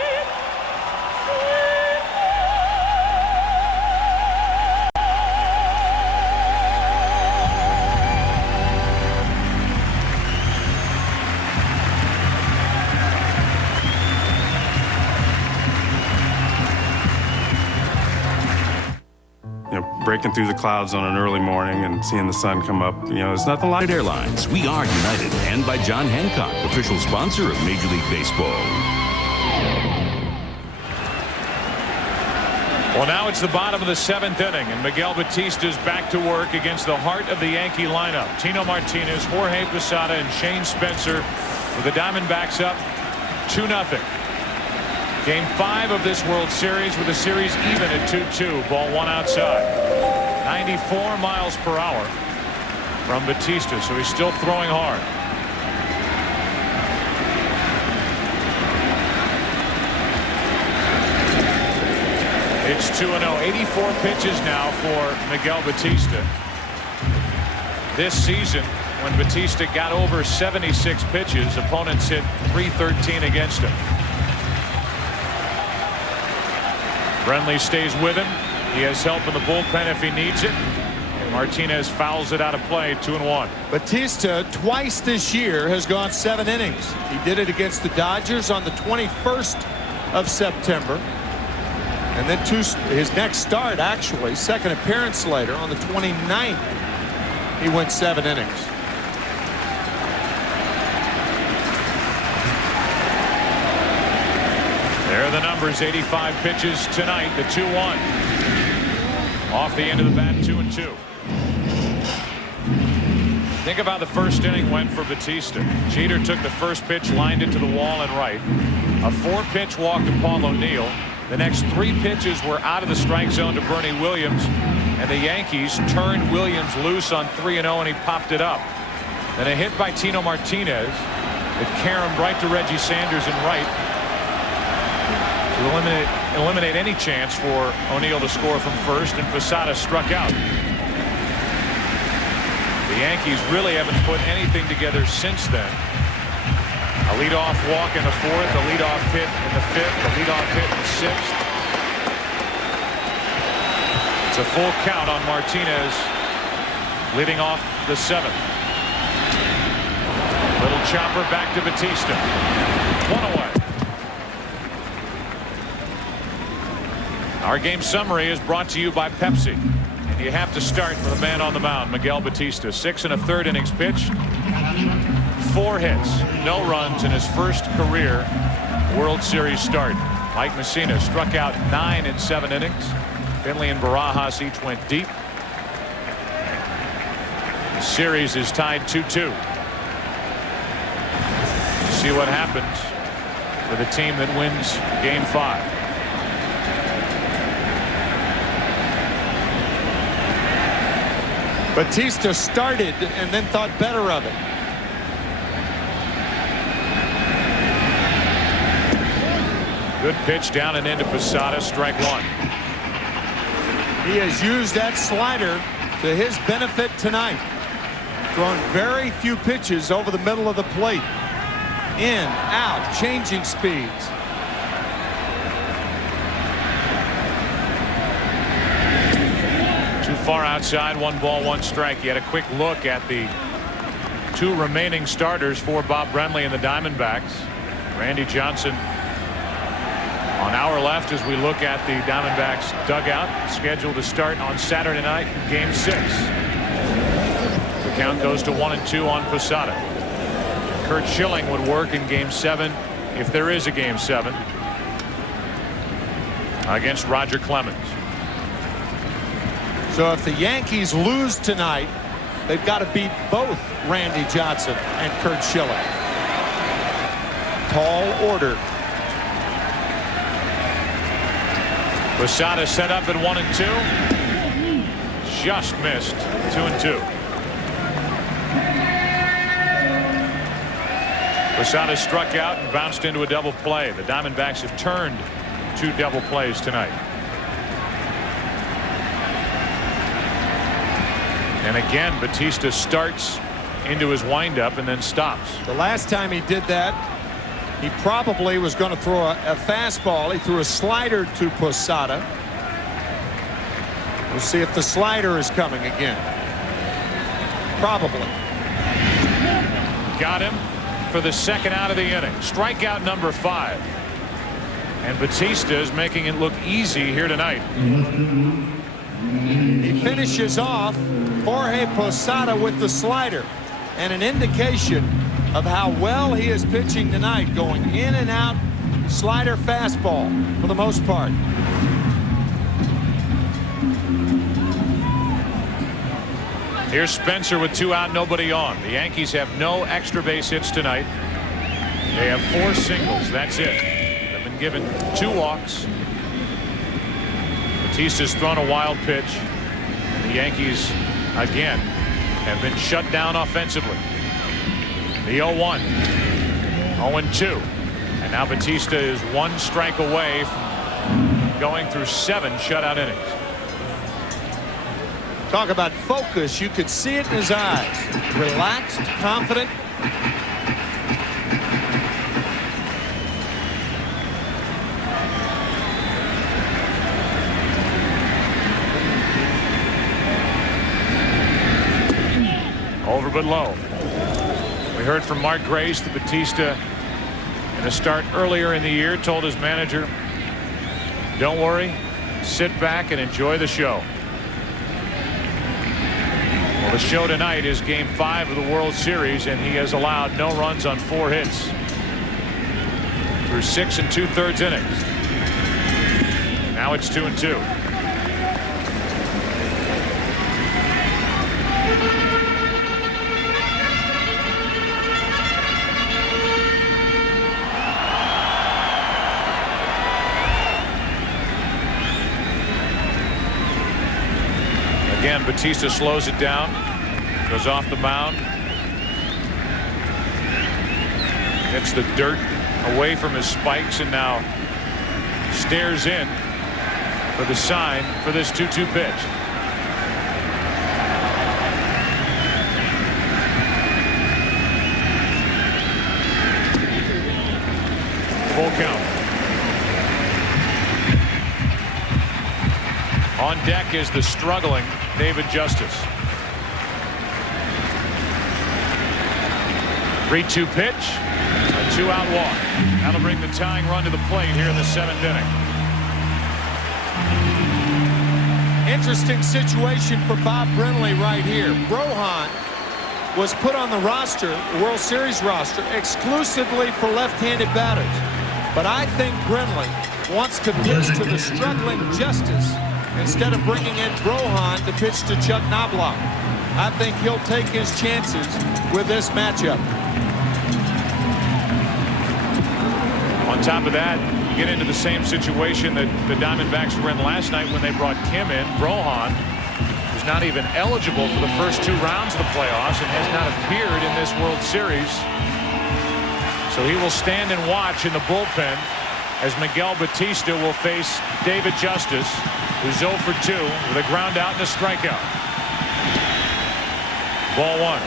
breaking through the clouds on an early morning and seeing the sun come up, there's nothing like United Airlines. We are United, and by John Hancock, official sponsor of Major League Baseball. Well, now it's the bottom of the 7th inning, and Miguel Batista's back to work against the heart of the Yankee lineup. Tino Martinez, Jorge Posada, and Shane Spencer with the Diamondbacks up 2-0. Game 5 of this World Series with the series even at 2-2. Ball 1 outside. 94 miles per hour from Batista, so he's still throwing hard. It's 2-0. 84 pitches now for Miguel Batista. This season, when Batista got over 76 pitches, opponents hit .313 against him. Brenly stays with him. He has help in the bullpen if he needs it. And Martinez fouls it out of play, 2-1. Batista twice this year has gone 7 innings. He did it against the Dodgers on the 21st of September. And then his next start, actually, second appearance later on the 29th, he went 7 innings. There are the numbers. 85 pitches tonight. The 2-1. Off the end of the bat, 2-2. Think of how the first inning went for Batista. Jeter took the first pitch, lined it to the wall and right. A 4-pitch walk to Paul O'Neill. The next 3 pitches were out of the strike zone to Bernie Williams. And the Yankees turned Williams loose on 3-0, and he popped it up. Then a hit by Tino Martinez that caromed right to Reggie Sanders in right. to eliminate any chance for O'Neill to score from first, and Posada struck out. The Yankees really haven't put anything together since then. A leadoff walk in the fourth, a leadoff hit in the fifth, a leadoff hit in the sixth. It's a full count on Martinez leading off the seventh. Little chopper back to Batista. One away. Our game summary is brought to you by Pepsi. And you have to start with a man on the mound, Miguel Batista. 6 1/3 innings pitched. 4 hits, no runs in his first career World Series start. Mike Mussina struck out 9 in 7 innings. Finley and Barajas each went deep. The series is tied 2-2. See what happens for the team that wins Game 5. Batista started and then thought better of it. Good pitch down and into Posada, strike 1. He has used that slider to his benefit tonight. Thrown very few pitches over the middle of the plate. In, out, changing speeds. Too far outside, 1 ball, 1 strike. He had a quick look at the 2 remaining starters for Bob Brenly and the Diamondbacks. Randy Johnson on our left as we look at the Diamondbacks dugout, scheduled to start on Saturday night, Game 6. The count goes to 1-2 on Posada. Curt Schilling would work in Game 7 if there is a Game 7 against Roger Clemens. So if the Yankees lose tonight, they've got to beat both Randy Johnson and Curt Schilling. Tall order. Posada set up at 1-2. Just missed. 2-2. Posada struck out and bounced into a double play. The Diamondbacks have turned 2 double plays tonight. And again, Batista starts into his windup and then stops. The last time he did that, he probably was going to throw a fastball. He threw a slider to Posada. We'll see if the slider is coming again. Probably. Got him for the second out of the inning. Strikeout number 5. And Batista is making it look easy here tonight. He finishes off Jorge Posada with the slider, and an indication of how well he is pitching tonight, going in and out, slider, fastball for the most part. Here's Spencer with 2 out, nobody on. The Yankees have no extra base hits tonight. They have 4 singles. That's it. They've been given 2 walks. Batista's thrown a wild pitch. The Yankees again have been shut down offensively. The 0-1, 0-2, and now Batista is 1 strike away from going through 7 shutout innings. Talk about focus. You could see it in his eyes. Relaxed, confident. Over but low. We heard from Mark Grace that Batista, in a start earlier in the year, told his manager, don't worry, sit back and enjoy the show. Well, the show tonight is Game 5 of the World Series, and he has allowed no runs on 4 hits through 6 2/3 innings. Now it's 2-2. Again, Batista slows it down, goes off the mound, gets the dirt away from his spikes, and now stares in for the sign for this 2-2 pitch. Full count. On deck is the struggling David Justice. 3-2 pitch. A 2-out walk. That'll bring the tying run to the plate here in the 7th inning. Interesting situation for Bob Brenly right here. Brohan was put on the roster, the World Series roster, exclusively for left-handed batters. But I think Brenly wants to pitch to the struggling Justice instead of bringing in Brohan to pitch to Chuck Knobloch. I think he'll take his chances with this matchup. On top of that, you get into the same situation that the Diamondbacks were in last night when they brought Kim in. Brohan was not even eligible for the first 2 rounds of the playoffs and has not appeared in this World Series. So he will stand and watch in the bullpen as Miguel Batista will face David Justice, who's 0 for 2 with a ground out and a strikeout. Ball 1.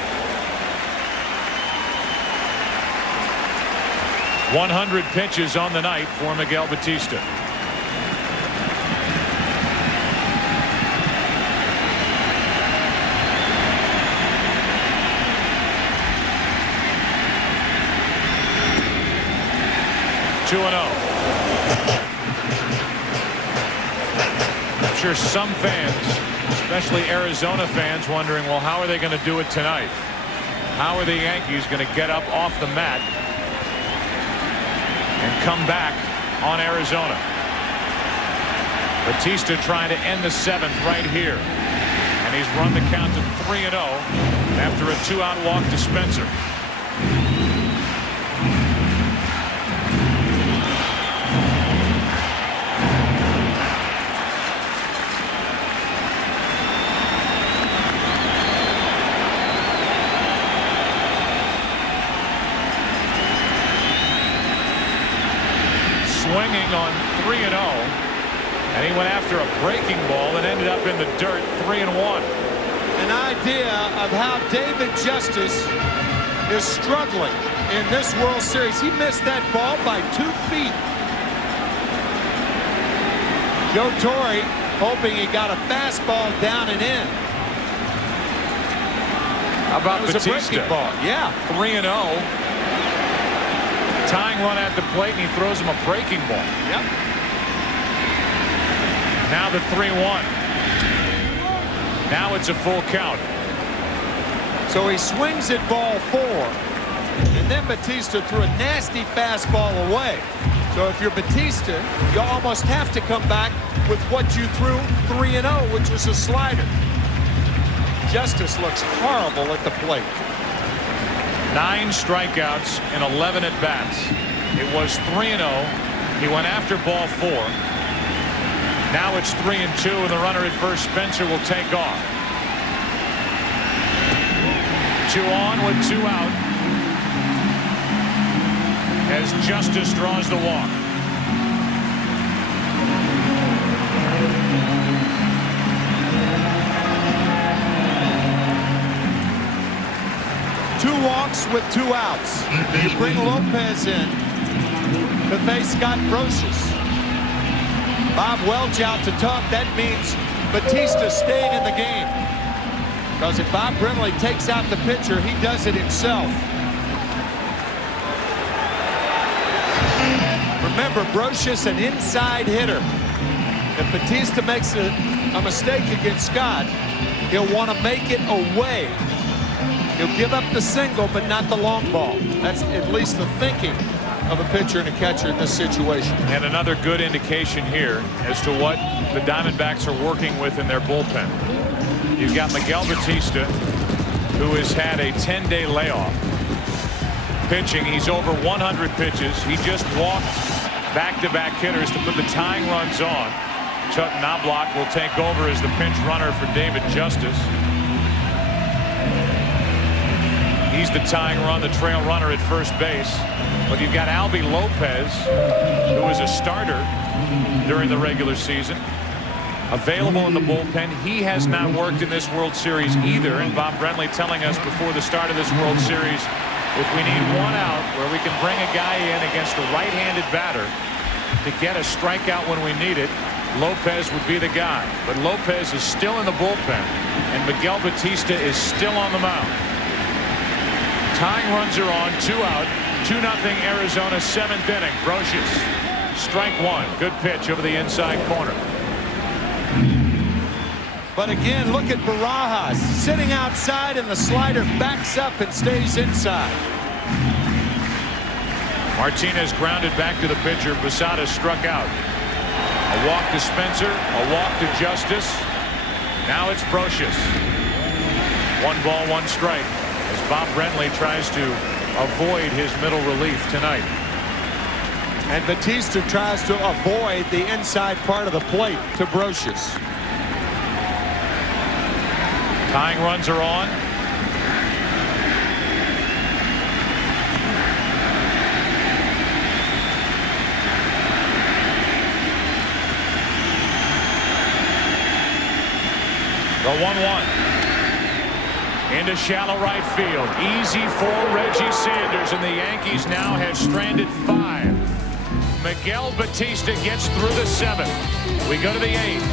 100 pitches on the night for Miguel Batista. I'm sure some fans, especially Arizona fans, wondering, well, how are they going to do it tonight? How are the Yankees going to get up off the mat and come back on Arizona? Batista trying to end the 7th right here. And he's run the count to 3-0 after a 2-out walk to Spencer. Swinging on 3-0, and he went after a breaking ball that ended up in the dirt. 3-1. An idea of how David Justice is struggling in this World Series. He missed that ball by 2 feet. Joe Torre hoping he got a fastball down and in. How about Batista? A breaking ball. Yeah. 3-0. Tying run at the plate, and he throws him a breaking ball. Yep. Now the 3-1. Now it's a full count. So he swings at ball 4, and then Batista threw a nasty fastball away. So if you're Batista, you almost have to come back with what you threw 3-0, which was a slider. Justice looks horrible at the plate. 9 strikeouts in 11 at-bats. It was 3-0. He went after ball 4. Now it's 3-2, and the runner at first, Spencer, will take off. 2 on with 2 out as Justice draws the walk. Two walks with 2 outs. You bring Lopez in to face Scott Brocious. Bob Welch out to talk. That means Batista staying in the game. Because if Bob Brenly takes out the pitcher, he does it himself. Remember, Brocious, an inside hitter. If Batista makes a mistake against Scott, he'll want to make it away. He'll give up the single, but not the long ball. That's at least the thinking of a pitcher and a catcher in this situation. And another good indication here as to what the Diamondbacks are working with in their bullpen. You've got Miguel Batista, who has had a 10-day layoff. Pitching, he's over 100 pitches. He just walked back-to-back hitters to put the tying runs on. Chuck Knobloch will take over as the pinch runner for David Justice. He's the tying run, the trail runner at first base. But you've got Albie Lopez, who is a starter during the regular season. Available in the bullpen. He has not worked in this World Series either. And Bob Brenly telling us before the start of this World Series, if we need one out where we can bring a guy in against a right-handed batter to get a strikeout when we need it, Lopez would be the guy. But Lopez is still in the bullpen, and Miguel Batista is still on the mound. Tying runs are on, 2 out, 2-0 Arizona, 7th inning. Brocious, strike 1. Good pitch over the inside corner. But again, look at Barajas sitting outside, and the slider backs up and stays inside. Martinez grounded back to the pitcher. Posada struck out. A walk to Spencer, a walk to Justice. Now it's Brocious. 1 ball, 1 strike as Bob Brenly tries to avoid his middle relief tonight. And Batista tries to avoid the inside part of the plate to Brocious. Tying runs are on. The 1-1 into shallow right field. Easy for Reggie Sanders, and the Yankees now have stranded 5. Miguel Batista gets through the 7th. We go to the 8th.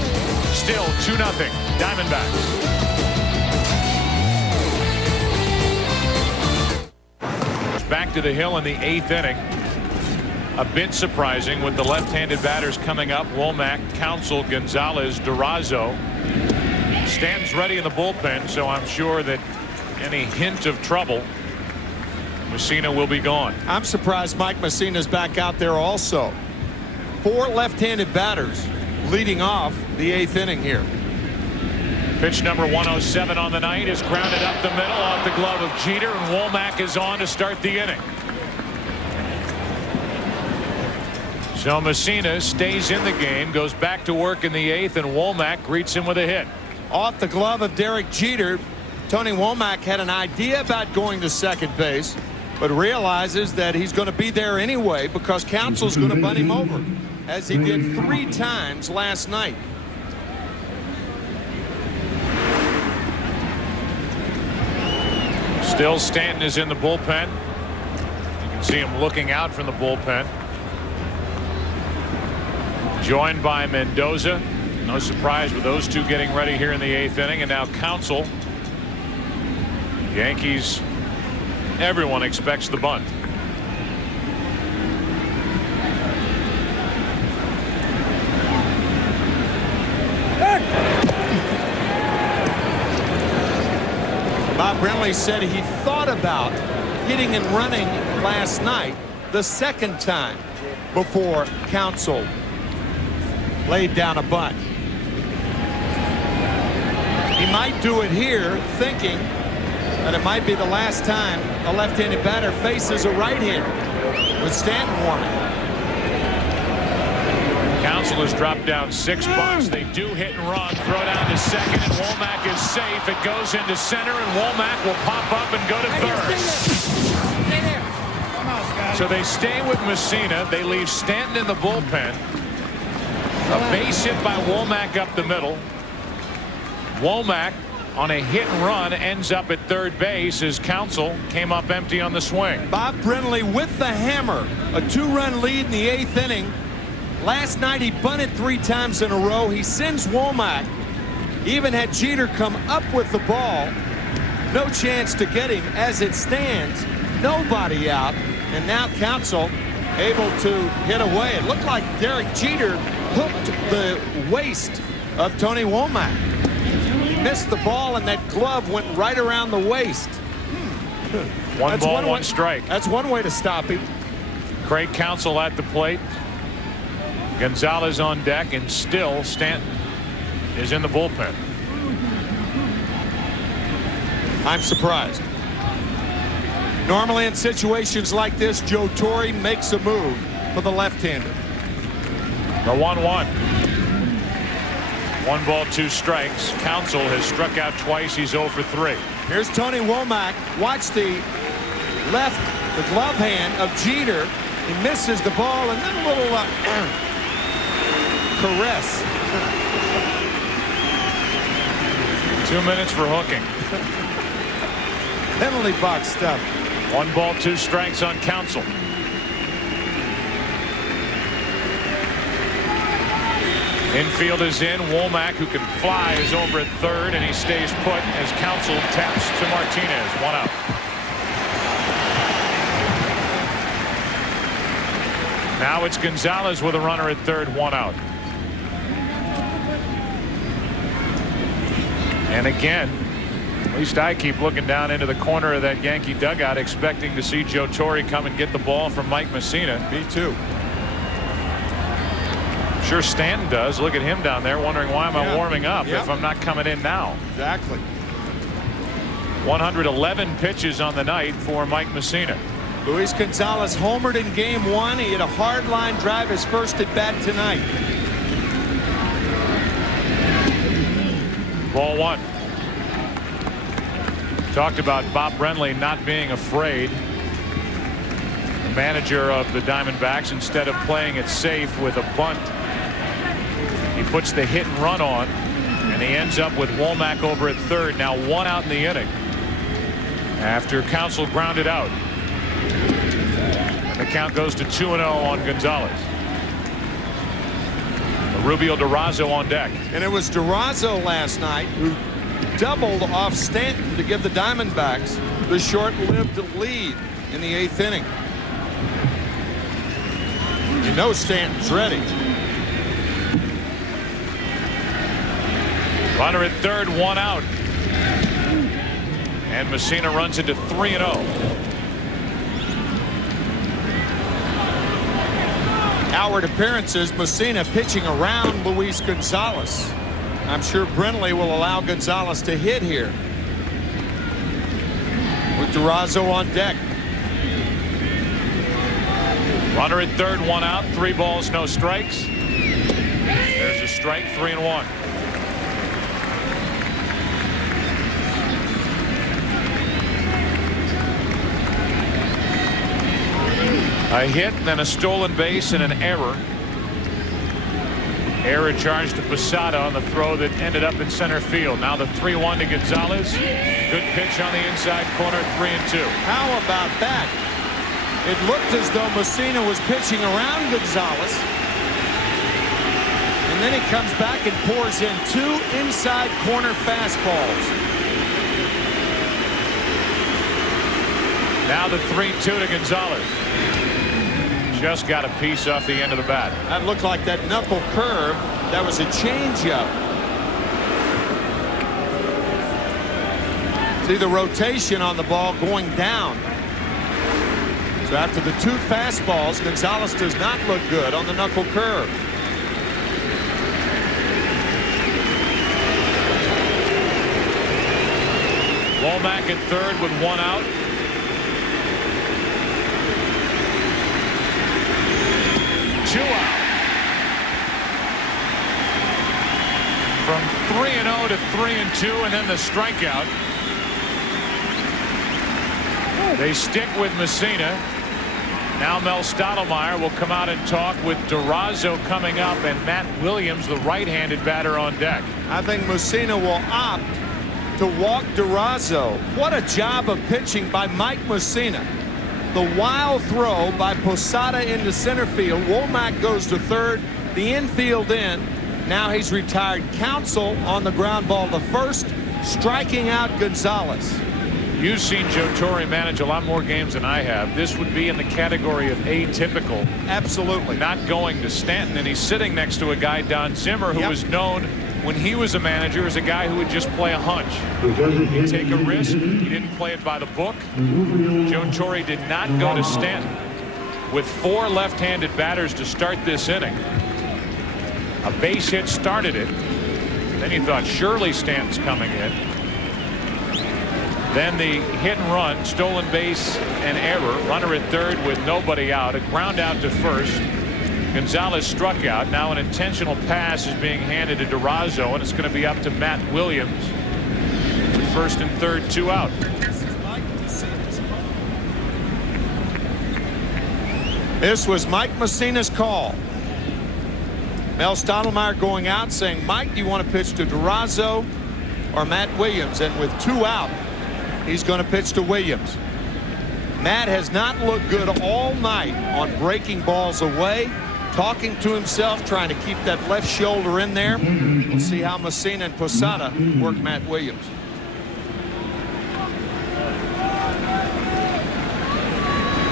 Still 2-0 Diamondbacks. Back to the hill in the 8th inning. A bit surprising with the left-handed batters coming up. Womack, Counsell, Gonzalez, Durazo. Stanton's ready in the bullpen, so I'm sure that any hint of trouble, Messina will be gone. I'm surprised Mike Messina's back out there also. 4 left-handed batters leading off the 8th inning here. Pitch number 107 on the night is grounded up the middle off the glove of Jeter, and Womack is on to start the inning. So Messina stays in the game, goes back to work in the 8th, and Womack greets him with a hit. Off the glove of Derek Jeter, Tony Womack had an idea about going to second base, but realizes that he's going to be there anyway because Counsell's going to bunt him over, as he did 3 times last night. Still Stanton is in the bullpen. You can see him looking out from the bullpen. Joined by Mendoza. No surprise with those two getting ready here in the 8th inning. And now Counsell. Yankees, everyone expects the bunt. Bob Brenly said he thought about hitting and running last night the 2nd time before Counsell laid down a bunt. He might do it here, thinking that it might be the last time a left-handed batter faces a right-hander with Stanton warming. Counsell has dropped down 6 bunts. They do hit and run. Throw down to second, and Womack is safe. It goes into center, and Womack will pop up and go to third. So they stay with Messina. They leave Stanton in the bullpen. A base hit by Womack up the middle. Womack on a hit and run ends up at third base as Counsell came up empty on the swing. Bob Brenly with the hammer. A 2-run lead in the 8th inning. Last night he bunted 3 times in a row. He sends Womack. Even had Jeter come up with the ball. No chance to get him. As it stands, nobody out. And now Counsell able to hit away. It looked like Derek Jeter hooked the waist of Tony Womack. He missed the ball, and that glove went right around the waist. 1 ball, 1 strike. That's one way to stop him. Craig Counsell at the plate. Gonzalez on deck, and still Stanton is in the bullpen. I'm surprised. Normally in situations like this, Joe Torre makes a move for the left-hander. The 1-1. 1 ball, 2 strikes. Counsell has struck out twice. He's 0 for 3. Here's Tony Womack. Watch the glove hand of Jeter. He misses the ball, and then a little caress. 2 minutes for hooking. Penalty box stuff. 1 ball, 2 strikes on Counsell. Infield is in. Womack, who can fly, is over at third, and he stays put as Counsell taps to Martinez. 1 out. Now it's Gonzalez with a runner at third, 1 out. And again, at least I keep looking down into the corner of that Yankee dugout, expecting to see Joe Torre come and get the ball from Mike Messina. Me too. Sure Stanton does. Look at him down there wondering why am I warming up if I'm not coming in now. Exactly. 111 pitches on the night for Mike Messina. Luis Gonzalez homered in game 1. He had a hard line drive, his first at bat tonight. Ball 1. Talked about Bob Brenly not being afraid. The manager of the Diamondbacks, instead of playing it safe with a bunt, he puts the hit and run on, and he ends up with Womack over at third. Now 1 out in the inning after Counsell grounded out. And the count goes to 2-0 on Gonzalez. Rubio Durazo on deck. And it was Durazo last night who doubled off Stanton to give the Diamondbacks the short-lived lead in the 8th inning. You know Stanton's ready. Runner at third, 1 out. And Messina runs into 3-0. Outward appearances, Messina pitching around Luis Gonzalez. I'm sure Brenly will allow Gonzalez to hit here. With Durazo on deck. Runner at third, 1 out, 3 balls, no strikes. There's a strike, 3-1. A hit, then a stolen base, and an error. Error charged to Posada on the throw that ended up in center field. Now the 3-1 to Gonzalez. Good pitch on the inside corner, 3-2. How about that? It looked as though Messina was pitching around Gonzalez. And then he comes back and pours in 2 inside corner fastballs. Now the 3-2 to Gonzalez. Just got a piece off the end of the bat. That looked like that knuckle curve. That was a changeup. See the rotation on the ball going down. So after the 2 fastballs, Gonzalez does not look good on the knuckle curve. Womack at third with 1 out. Two out. From 3-0 to 3-2, and then the strikeout. They stick with Messina. Now Mel Stottlemyre will come out and talk with Durazo coming up, and Matt Williams, the right-handed batter, on deck. I think Messina will opt to walk Durazo. What a job of pitching by Mike Messina. The wild throw by Posada into center field. Womack goes to third. The infield in. Now he's retired Counsell on the ground ball to first, striking out Gonzalez. You've seen Joe Torre manage a lot more games than I have. This would be in the category of atypical. Absolutely. Not going to Stanton, and he's sitting next to a guy, Don Zimmer, who was known when he was a manager as a guy who would just play a hunch. He'd take a risk. He didn't play it by the book. Joe Torre did not go to Stanton with 4 left-handed batters to start this inning. A base hit started it. Then he thought surely Stanton's coming in. Then the hit and run, stolen base, and error. Runner at third with nobody out. A ground out to first. Gonzalez struck out. Now an intentional pass is being handed to Durazo, and it's going to be up to Matt Williams. First and third, 2 out. This was Mike Messina's call. Mel Stottlemyre going out saying, Mike, do you want to pitch to Durazo or Matt Williams? And with 2 out, he's going to pitch to Williams. Matt has not looked good all night on breaking balls away, talking to himself, trying to keep that left shoulder in there. We'll see how Messina and Posada work Matt Williams.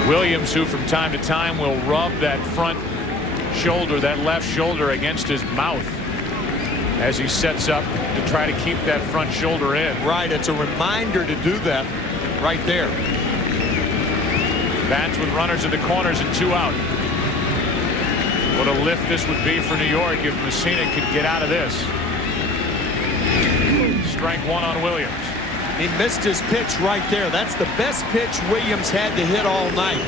Williams, who from time to time will rub that front shoulder, that left shoulder, against his mouth as he sets up to try to keep that front shoulder in. Right, it's a reminder to do that right there. Bats with runners at the corners and 2 out. What a lift this would be for New York if Messina could get out of this. Strike 1 on Williams. He missed his pitch right there. That's the best pitch Williams had to hit all night.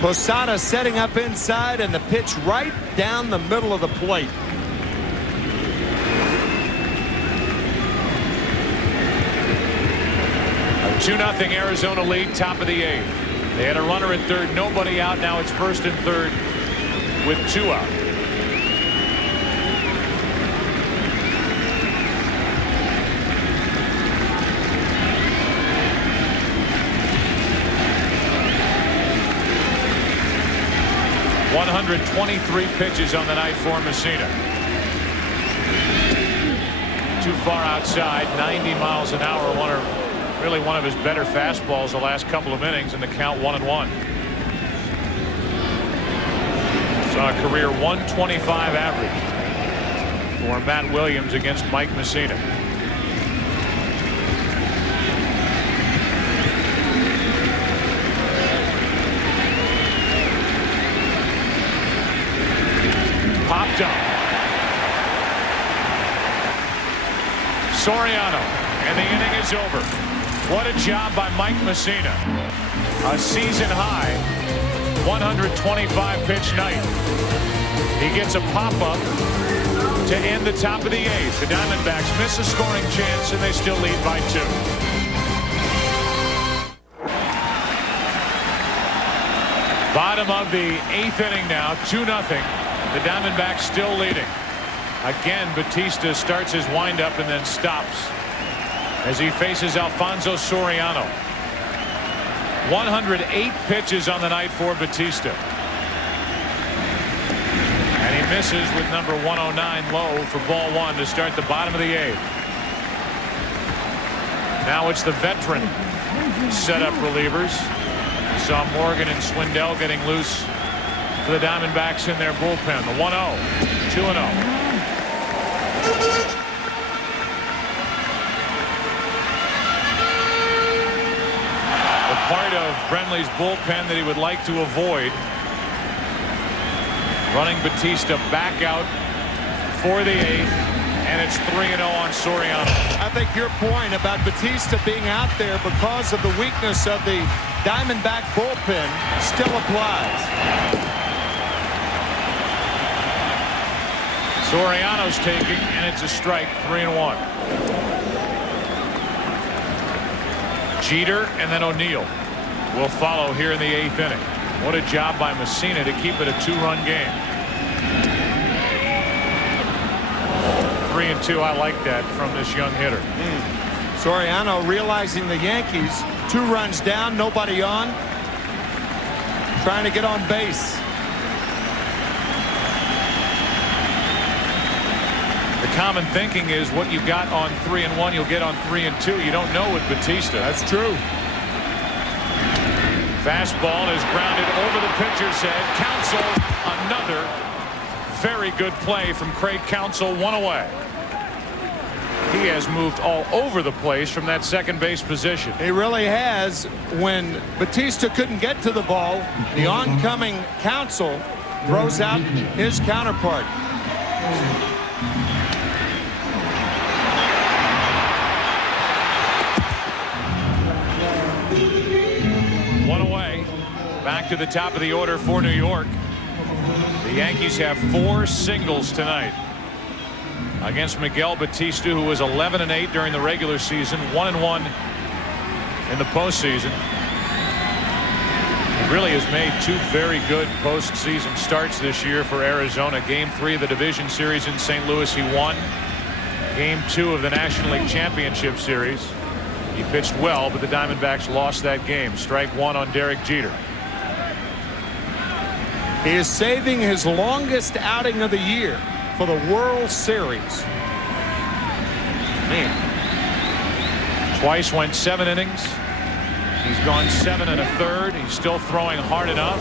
Posada setting up inside, and the pitch right down the middle of the plate. A 2-0 Arizona lead, top of the 8th. They had a runner at third, nobody out. Now it's first and third with 2 out. .123 pitches on the night for Messina. Too far outside, 90 miles an hour. Really one of his better fastballs the last couple of innings, and the count 1-1. Saw a career 125 average for Matt Williams against Mike Messina. Popped up. Soriano, and the inning is over. What a job by Mike Messina. A season high 125 pitch night. He gets a pop-up to end the top of the 8th. The Diamondbacks miss a scoring chance, and they still lead by 2. Bottom of the 8th inning now, 2-0. The Diamondbacks still leading. Again, Batista starts his windup and then stops as he faces Alfonso Soriano. 108 pitches on the night for Batista. And he misses with number 109 low for ball 1 to start the bottom of the 8th. Now it's the veteran setup relievers. We saw Morgan and Swindell getting loose for the Diamondbacks in their bullpen. The 1-0, 2-0. Part of Brenly's bullpen that he would like to avoid. Running Batista back out for the 8th, and it's 3-0 on Soriano. I think your point about Batista being out there because of the weakness of the Diamondback bullpen still applies. Soriano's taking, and it's a strike, 3-1. Jeter and then O'Neill will follow here in the 8th inning. What a job by Messina to keep it a 2-run game. 3-2. I like that from this young hitter. Soriano realizing the Yankees 2 runs down, nobody on, trying to get on base. The common thinking is what you got on 3-1, you'll get on 3-2. You don't know with Batista. That's true. Fastball is grounded over the pitcher's head. Counsell, another very good play from Craig Counsell. 1 away. He has moved all over the place from that second base position. He really has. When Batista couldn't get to the ball, the oncoming Counsell throws out his counterpart. Back to the top of the order for New York. The Yankees have 4 singles tonight against Miguel Batista, who was 11-8 during the regular season, 1-1 in the postseason. Really has made 2 very good postseason starts this year for Arizona. Game 3 of the division series in St. Louis, he won. Game 2 of the National League Championship Series, he pitched well, but the Diamondbacks lost that game. Strike 1 on Derek Jeter. He is saving his longest outing of the year for the World Series. Man. Twice went 7 innings. He's gone 7 1/3. He's still throwing hard enough.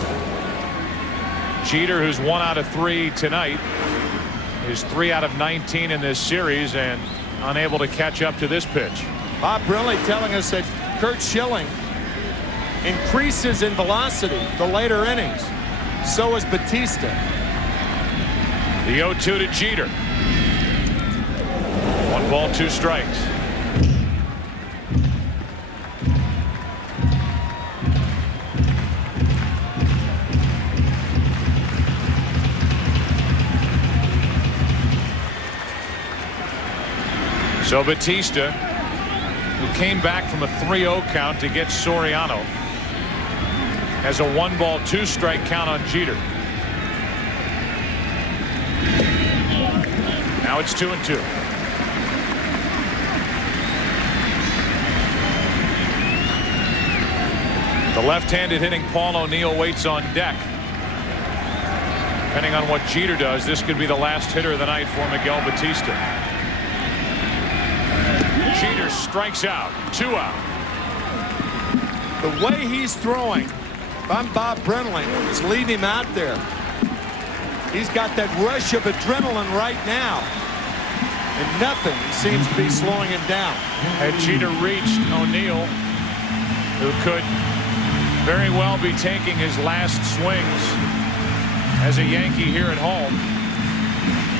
Jeter, who's 1 out of 3 tonight, is 3 out of 19 in this series and unable to catch up to this pitch. Bob Brinley telling us that Curt Schilling increases in velocity the later innings. So is Batista. The 0-2 to Jeter. 1 ball, 2 strikes. So Batista, who came back from a 3-0 count to get Soriano, has a 1 ball, 2 strike count on Jeter. Now it's 2-2. The left-handed hitting Paul O'Neill waits on deck. Depending on what Jeter does, this could be the last hitter of the night for Miguel Batista. Jeter strikes out. 2 out. The way he's throwing, if I'm Bob Brinley, is leave him out there. He's got that rush of adrenaline right now, and nothing seems to be slowing him down. Had Jeter reached O'Neill, who could very well be taking his last swings as a Yankee here at home,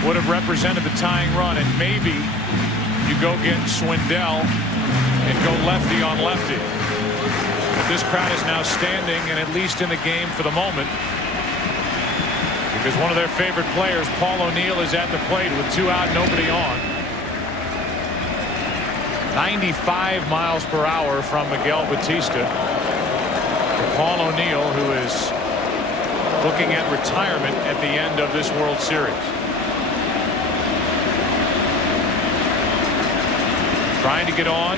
would have represented the tying run, and maybe you go get Swindell and go lefty on lefty. But this crowd is now standing and at least in the game for the moment, because one of their favorite players, Paul O'Neill, is at the plate with 2 out, nobody on. 95 miles per hour from Miguel Batista to Paul O'Neill, who is looking at retirement at the end of this World Series. Trying to get on.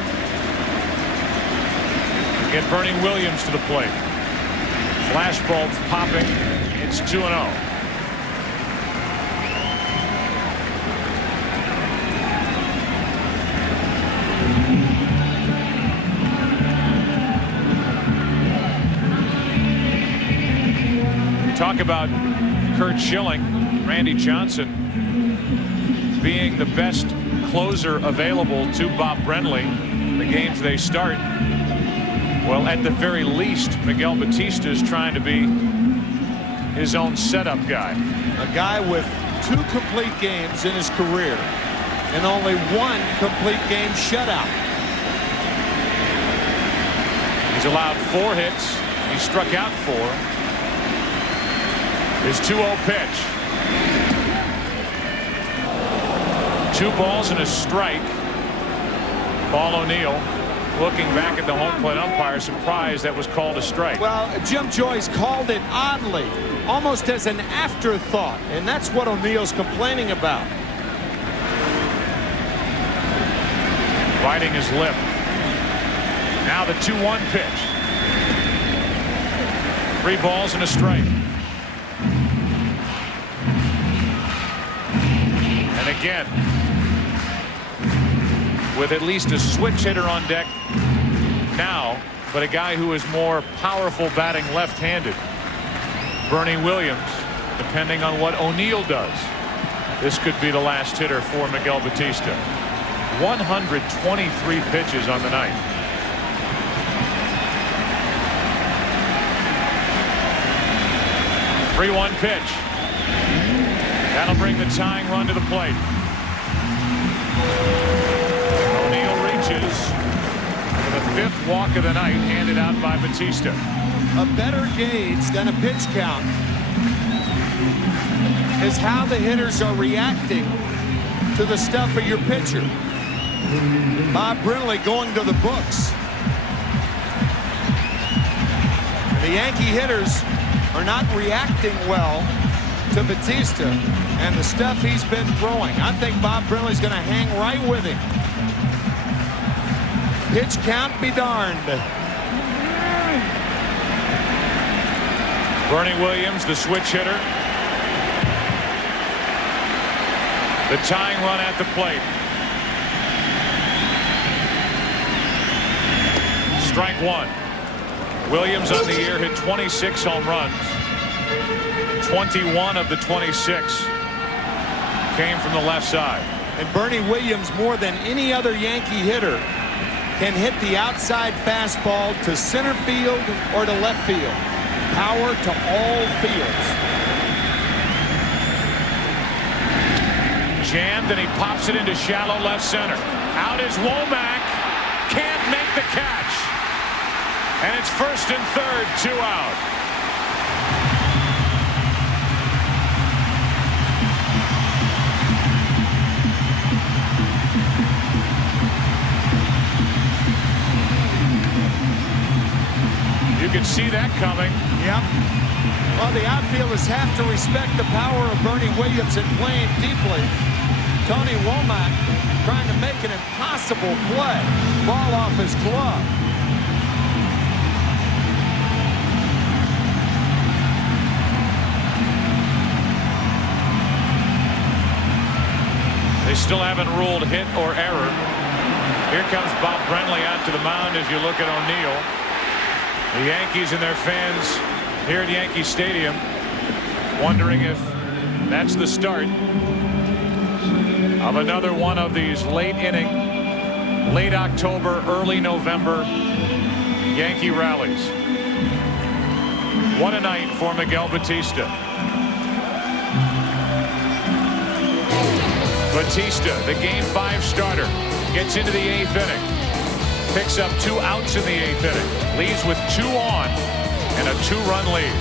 Get Bernie Williams to the plate. Flashbulbs popping. It's 2-0. Talk about Curt Schilling, Randy Johnson being the best closer available to Bob Brenly the games they start. Well, at the very least, Miguel Batista is trying to be his own setup guy. A guy with 2 complete games in his career and only 1 complete game shutout. He's allowed 4 hits. He struck out 4. His 2-0 pitch. 2 balls and a strike. Paul O'Neill looking back at the home plate umpire, surprised that was called a strike. Well, Jim Joyce called it oddly, almost as an afterthought, and that's what O'Neill's complaining about. Biting his lip. Now the 2-1 pitch. 3 balls and a strike. And again, with at least a switch hitter on deck now, but a guy who is more powerful batting left-handed, Bernie Williams, depending on what O'Neill does. This could be the last hitter for Miguel Batista. 123 pitches on the night. The 3-1 pitch. That'll bring the tying run to the plate. O'Neill reaches for the 5th walk of the night, handed out by Batista. A better gauge than a pitch count is how the hitters are reacting to the stuff of your pitcher. Bob Brinley going to the books. And The Yankee hitters are not reacting well to Batista and the stuff he's been throwing. I think Bob Brenly's going to hang right with him. Pitch count be darned. Bernie Williams, the switch hitter. The tying run at the plate. Strike one. Williams on the year hit 26 home runs. 21 of the 26 came from the left side. And Bernie Williams, more than any other Yankee hitter, can hit the outside fastball to center field or to left field. Power to all fields. Jammed, and he pops it into shallow left center. Out is Womack. Can't make the catch. And it's first and third, 2 out. You can see that coming. Yep. Well, the outfielders have to respect the power of Bernie Williams and playing deeply. Tony Womack trying to make an impossible play. Ball off his glove. They still haven't ruled hit or error. Here comes Bob Brenly out to the mound as you look at O'Neill. The Yankees and their fans here at Yankee Stadium wondering if that's the start of another one of these late inning, late October, early November Yankee rallies. What a night for Miguel Batista. Batista, the Game 5 starter, gets into the 8th inning. Picks up 2 outs in the 8th inning. Leaves with 2 on and a 2-run lead.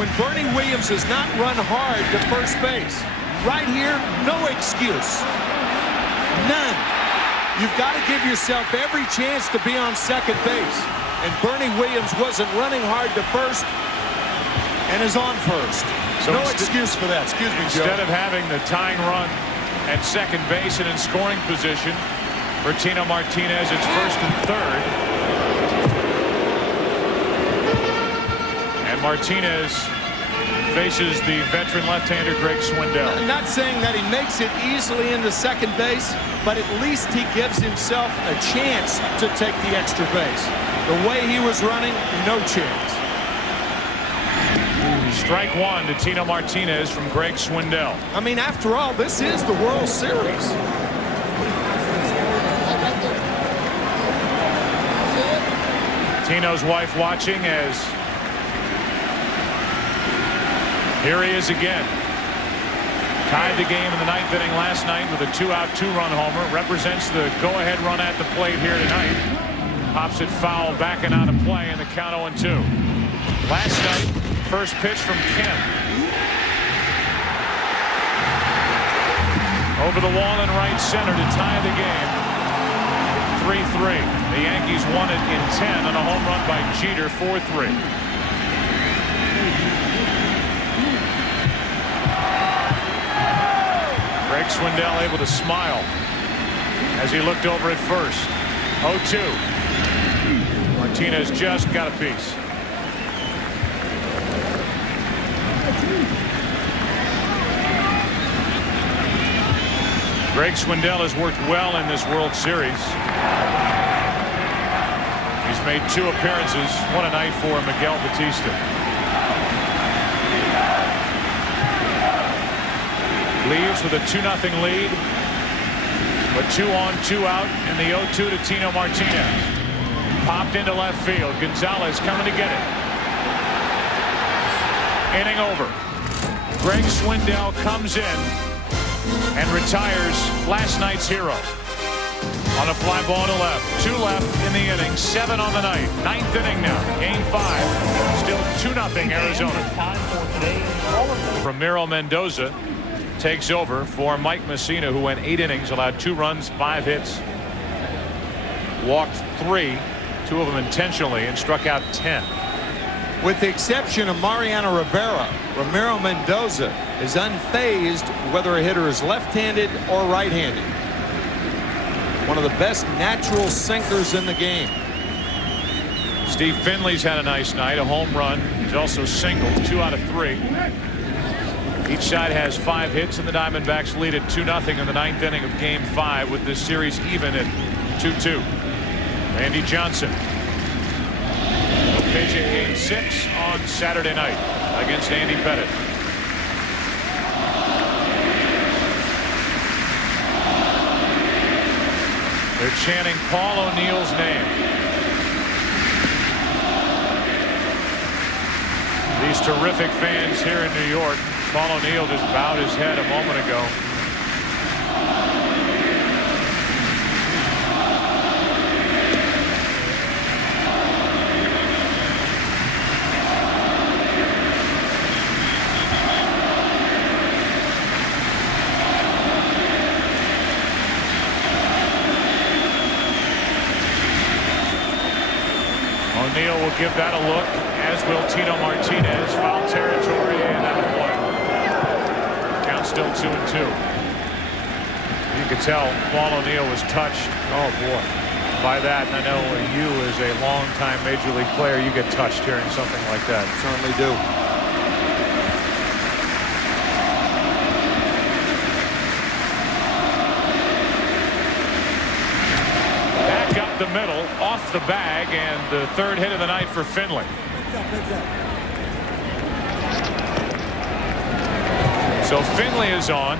When Bernie Williams has not run hard to first base. Right here, no excuse. None. You've got to give yourself every chance to be on second base. And Bernie Williams wasn't running hard to first and is on first. So no excuse for that. Excuse me, Joe. Instead of having the tying run at second base and in scoring position for Tino Martinez, it's first and third. And Martinez faces the veteran left-hander Greg Swindell. I'm not saying that he makes it easily into second base, but at least he gives himself a chance to take the extra base. The way he was running, no chance. Strike one to Tino Martinez from Greg Swindell. I mean, after all, this is the World Series. Tino's wife watching as here he is again. Tied the game in the 9th inning last night with a 2-out, 2-run homer. Represents the go-ahead run at the plate here tonight. Pops it foul, backing out of play, and the count 0-2. Last night, first pitch from Kemp. Over the wall in right center to tie the game. 3-3. The Yankees won it in 10 on a home run by Jeter, 4-3. Greg Swindell able to smile as he looked over at first. 0-2. Martinez just got a piece. Greg Swindell has worked well in this World Series. He's made 2 appearances. What a night for Miguel Batista. Leaves with a 2-0 lead. But 2 on, 2 out, and the 0-2 to Tino Martinez. Popped into left field. Gonzalez coming to get it. Inning over. Greg Swindell comes in and retires last night's hero on a fly ball to left. 2 left in the inning, 7 on the night. 9th inning now. Game 5. Still 2-0 Arizona. Ramiro Mendoza takes over for Mike Mussina, who went 8 innings, allowed 2 runs, 5 hits, walked 3, 2 of them intentionally, and struck out 10. With the exception of Mariano Rivera, Ramiro Mendoza is unfazed whether a hitter is left-handed or right-handed. One of the best natural sinkers in the game. Steve Finley's had a nice night, a home run. He's also singled 2 out of 3. Each side has 5 hits, and the Diamondbacks lead at 2-0 in the 9th inning of Game 5, with this series even at 2-2. Randy Johnson will pitch in Game 6 on Saturday night against Andy Pettitte. They're chanting Paul O'Neill's name. These terrific fans here in New York. Paul O'Neill just bowed his head a moment ago. O'Neill will give that a look, as will Tino Martinez. Foul territory, and out of play. Count still 2-2. You can tell Paul O'Neill was touched. Oh boy, by that. And I know you, as a longtime major league player, you get touched hearing something like that. Certainly do. Back up the middle, off the bag, and the 3rd hit of the night for Finley. So Finley is on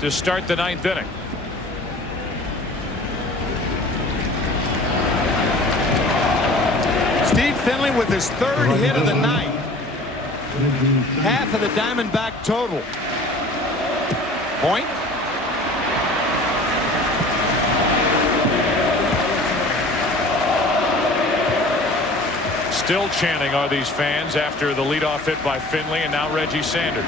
to start the 9th inning. Steve Finley with his 3rd hit of the night. Half of the Diamondback total. Point. Still chanting are these fans after the leadoff hit by Finley, and now Reggie Sanders.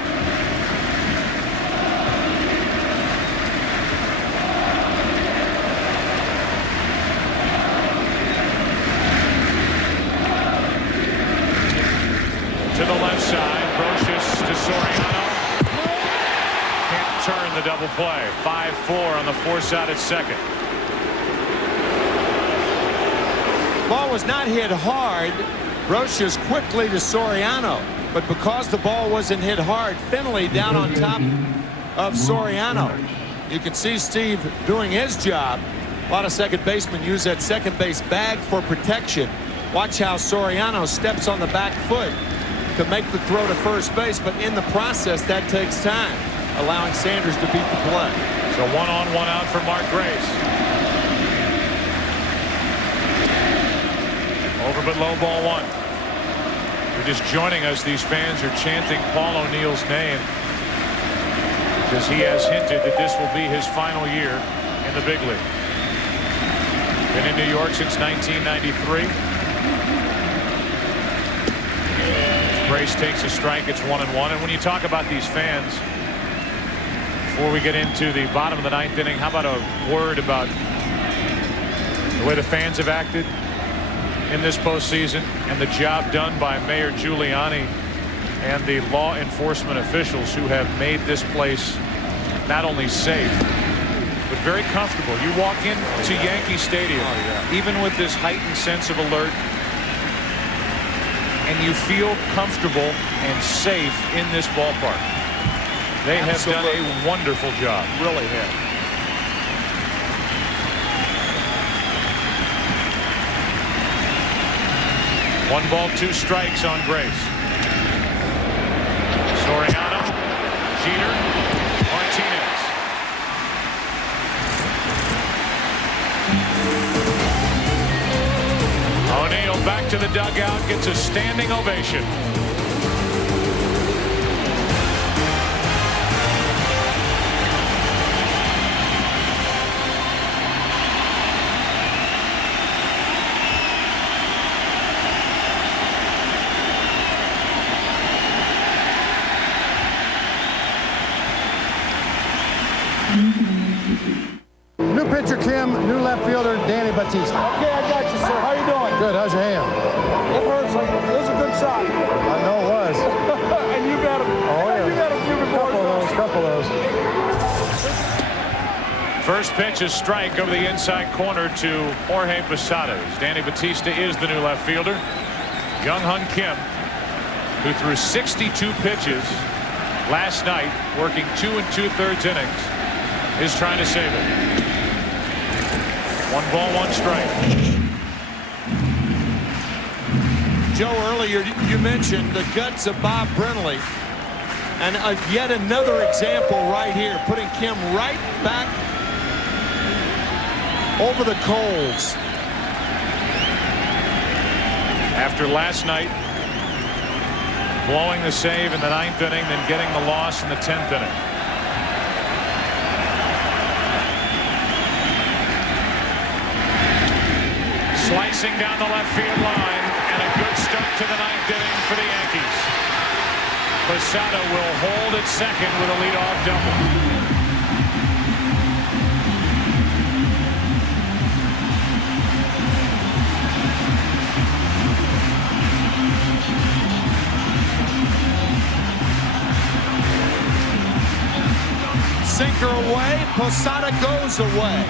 To the left side, Brocious to Soriano. Can't turn the double play. 5-4 on the force out at second. Ball was not hit hard. Brocious quickly to Soriano, but because the ball wasn't hit hard, Finley down on top of Soriano. You can see Steve doing his job. A lot of second basemen use that second base bag for protection. Watch how Soriano steps on the back foot to make the throw to first base, but in the process that takes time, allowing Sanders to beat the play. So 1 on, 1 out for Mark Grace. Over but low, ball 1. You're just joining us. These fans are chanting Paul O'Neill's name because he has hinted that this will be his final year in the big league. Been in New York since 1993. Grace takes a strike. It's 1-1. And when you talk about these fans, before we get into the bottom of the 9th inning, how about a word about the way the fans have acted in this postseason and the job done by Mayor Giuliani and the law enforcement officials who have made this place not only safe but very comfortable. You walk into Yankee Stadium, even with this heightened sense of alert, and you feel comfortable and safe in this ballpark. They have done a wonderful job. Really have. 1 ball, 2 strikes on Grace. Soriano, Jeter, Martinez. O'Neill back to the dugout, gets a standing ovation. New pitcher Cam Kim, new left fielder, Danny Batista. Okay, I got you, sir. How you doing? Good, how's your hand? It hurts. It was a good shot. I know it was. And you've had a, you've had a few before. Couple of those. First pitch is strike over the inside corner to Jorge Posada. Danny Batista is the new left fielder. Young-Hun Kim, who threw 62 pitches last night, working 2 2/3 innings, is trying to save it. 1 ball, 1 strike. Joe, earlier you mentioned the guts of Bob Brenly, and yet another example right here, putting Kim right back over the coals. After last night, blowing the save in the 9th inning, then getting the loss in the 10th inning. Slicing down the left field line, and a good start to the 9th inning for the Yankees. Posada will hold at second with a leadoff double. Sinker away, Posada goes away.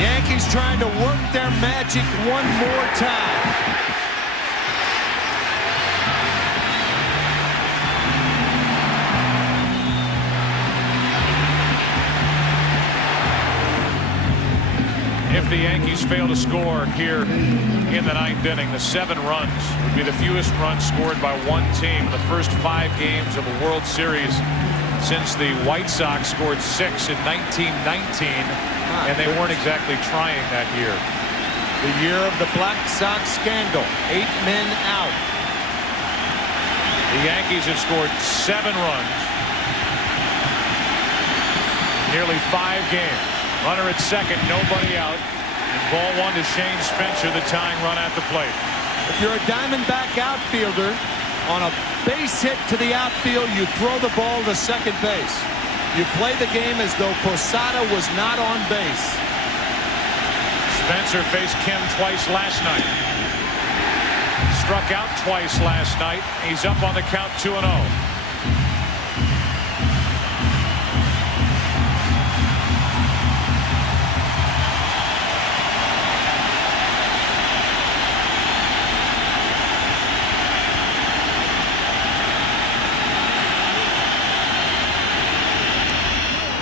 Yankees trying to work their magic one more time. If the Yankees fail to score here in the 9th inning, the 7 runs would be the fewest runs scored by one team in the first 5 games of a World Series since the White Sox scored 6 in 1919, and they weren't exactly trying that year. The year of the Black Sox scandal, 8 men out. The Yankees have scored 7 runs, nearly 5 games. Runner at second, nobody out. And ball 1 to Shane Spencer, the tying run at the plate. If you're a Diamondback outfielder, on a base hit to the outfield, you throw the ball to second base. You play the game as though Posada was not on base. Spencer faced Kim twice last night. Struck out twice last night. He's up on the count 2-0.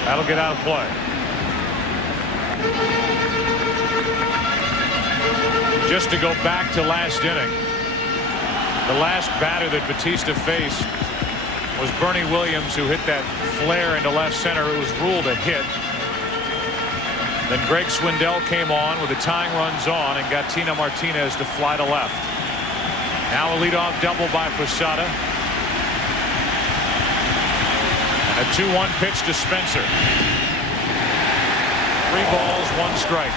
That'll get out of play. Just to go back to last inning, the last batter that Batista faced was Bernie Williams, who hit that flare into left center. It was ruled a hit. Then Greg Swindell came on with the tying runs on and got Tina Martinez to fly to left. Now a leadoff double by Posada. A 2-1 pitch to Spencer. 3 balls, 1 strike.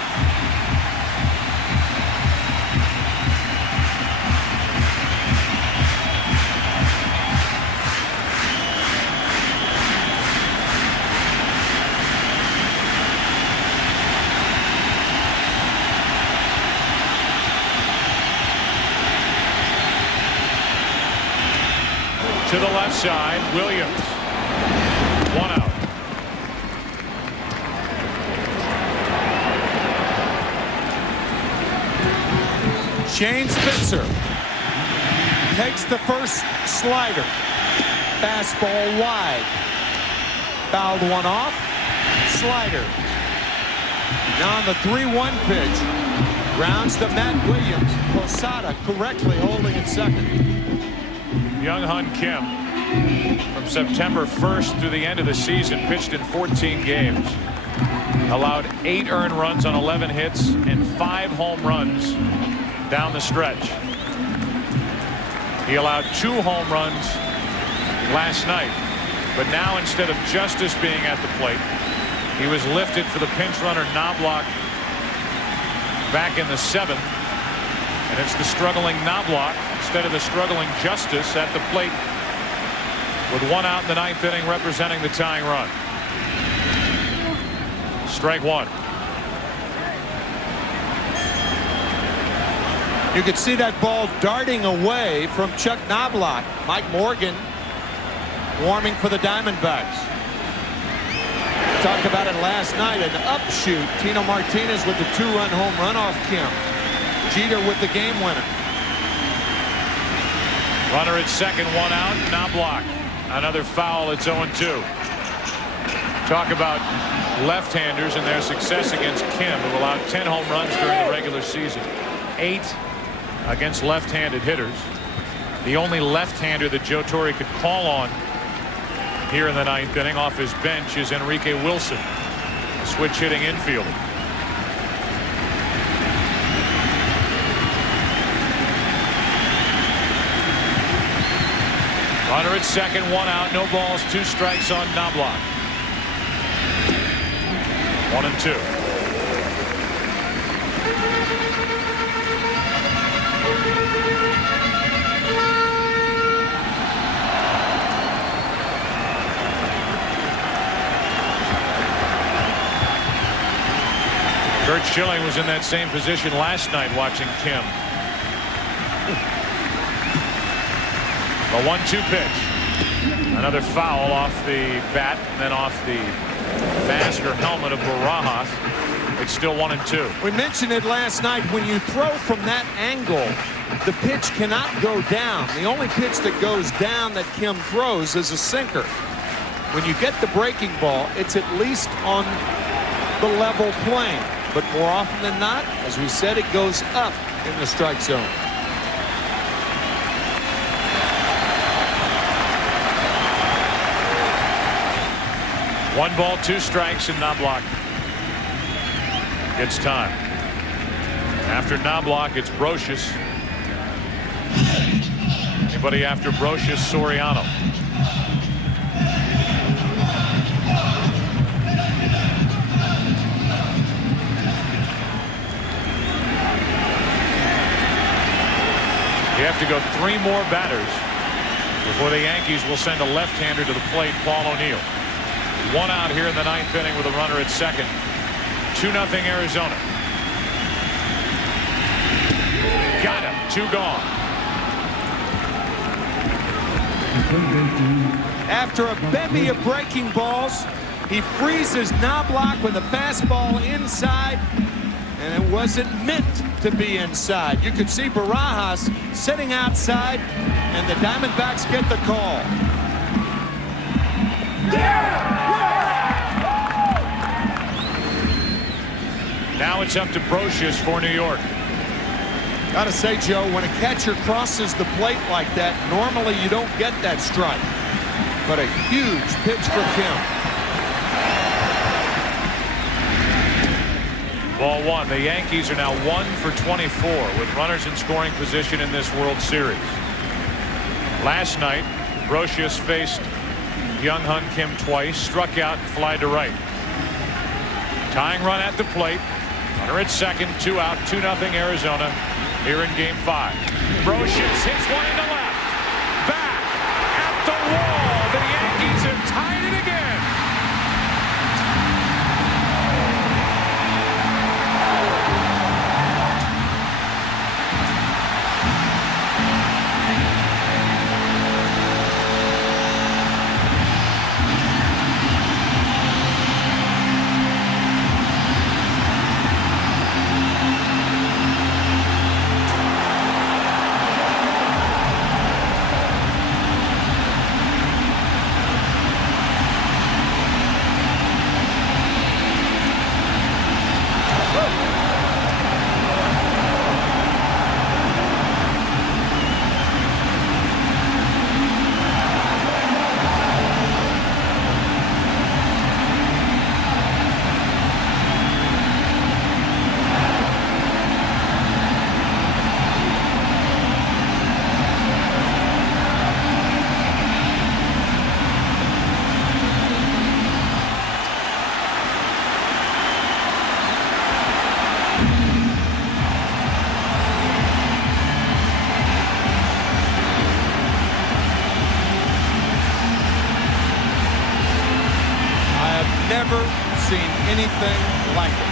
To the left side, Williams. 1 out. Shane Spencer takes the first slider. Fastball wide. Fouled 1 off. Slider. Now on the 3-1 pitch. Grounds to Matt Williams. Posada correctly holding at second. Young-Hun Kim, from September 1st through the end of the season, pitched in 14 games. Allowed 8 earned runs on 11 hits and 5 home runs down the stretch. He allowed 2 home runs last night, but now instead of Justice being at the plate, he was lifted for the pinch runner Knobloch back in the 7th, and it's the struggling Knobloch instead of the struggling Justice at the plate, with 1 out in the 9th inning representing the tying run. Strike one. You could see that ball darting away from Chuck Knobloch. Mike Morgan warming for the Diamondbacks. Talked about it last night, an upshoot. Tino Martinez with the 2-run home run off Kim. Jeter with the game winner. Runner at second, one out. Knobloch. Another foul. It's 0-2. Talk about left-handers and their success against Kim, who allowed 10 home runs during the regular season. 8 against left-handed hitters. The only left-hander that Joe Torre could call on here in the 9th inning off his bench is Enrique Wilson, a switch-hitting infielder. Runner at second, one out, no balls, 2 strikes on Knobloch. 1-2. Kurt Schilling was in that same position last night watching Kim. The 1-2 pitch. Another foul off the bat and then off the mask or helmet of Barajas. It's still 1-2. We mentioned it last night. When you throw from that angle, the pitch cannot go down. The only pitch that goes down that Kim throws is a sinker. When you get the breaking ball, it's at least on the level plane. But more often than not, as we said, it goes up in the strike zone. One ball, 2 strikes, and Knobloch gets time. After Knobloch, it's Brocious. Anybody after Brocious? Soriano. You have to go 3 more batters before the Yankees will send a left-hander to the plate, Paul O'Neill. 1 out here in the 9th inning with a runner at second. 2-0 Arizona. Got him. 2 gone. After a bevy of breaking balls, he freezes Knobloch with a fastball inside, and it wasn't meant to be inside. You could see Barajas sitting outside, and the Diamondbacks get the call. Now it's up to Brocious for New York. Gotta say, Joe, when a catcher crosses the plate like that, normally you don't get that strike. But a huge pitch for Kim. Ball 1. The Yankees are now 1 for 24 with runners in scoring position in this World Series. Last night, Brocious faced Young Hun Kim twice, struck out and fly to right. Tying run at the plate. Runner at second, 2 out, 2-0 Arizona here in game 5. Brocious hits one into left. Back at the wall. The Yankees have tied it again. anything like it.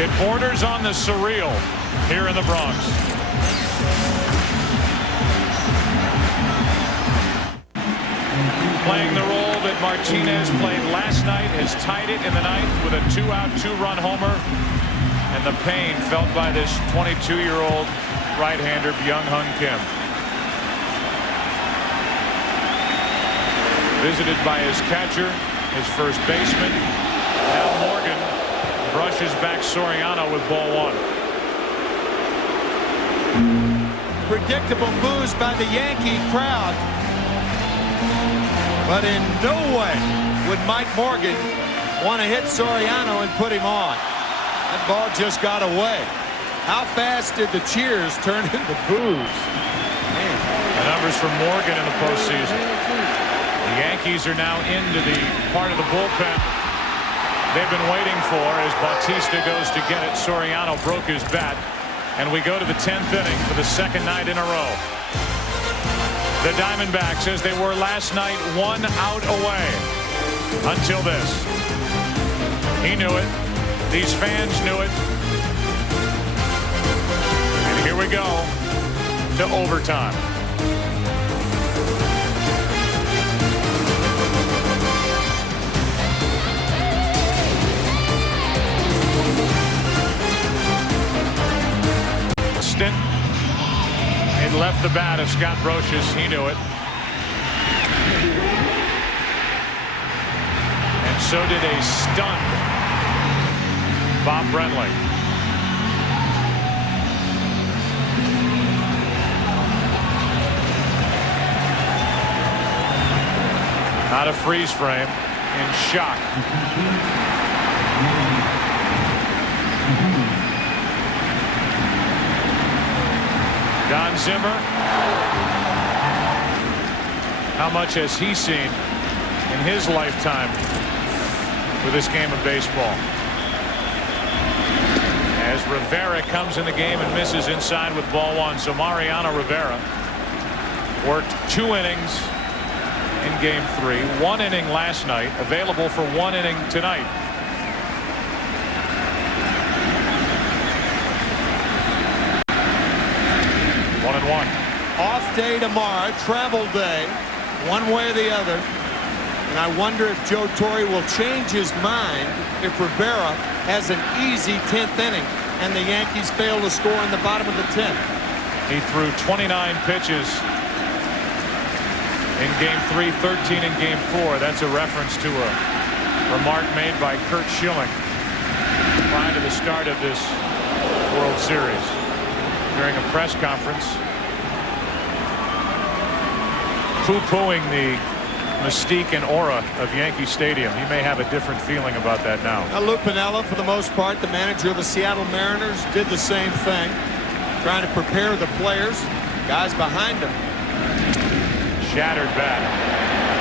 It borders on the surreal here in the Bronx. Playing the role that Martinez played last night, has tied it in the ninth with a 2-out, 2-run homer. And the pain felt by this 22-year-old right-hander, Byung-Hun Kim. Visited by his catcher, his first baseman. Now Morgan brushes back Soriano with ball one. Predictable moves by the Yankee crowd. But in no way would Mike Morgan want to hit Soriano and put him on. That ball just got away. How fast did the cheers turn into boos? Man. The numbers for Morgan in the postseason. The Yankees are now into the part of the bullpen they've been waiting for as Bautista goes to get it. Soriano broke his bat. And we go to the 10th inning for the second night in a row. The Diamondbacks, as they were last night, 1 out away until this. He knew it. These fans knew it. And here we go to overtime. Stint. It left the bat of Scott Brocious. He knew it. And so did a stunned Bob Brenly. Out of freeze frame, in shock. Don Zimmer. How much has he seen in his lifetime with this game of baseball? As Rivera comes in the game and misses inside with ball one. So Mariano Rivera worked 2 innings in game 3. 1 inning last night. Available for 1 inning tonight. 1-1. Off day tomorrow, travel day, one way or the other. And I wonder if Joe Torre will change his mind if Rivera has an easy 10th inning and the Yankees fail to score in the bottom of the 10th. He threw 29 pitches in game 3, 13 in game 4. That's a reference to a remark made by Curt Schilling prior to the start of this World Series. During a press conference, poo-pooing the mystique and aura of Yankee Stadium. He may have a different feeling about that now. Lou Piniella, for the most part, the manager of the Seattle Mariners, did the same thing, trying to prepare the players, guys behind him. Shattered bat.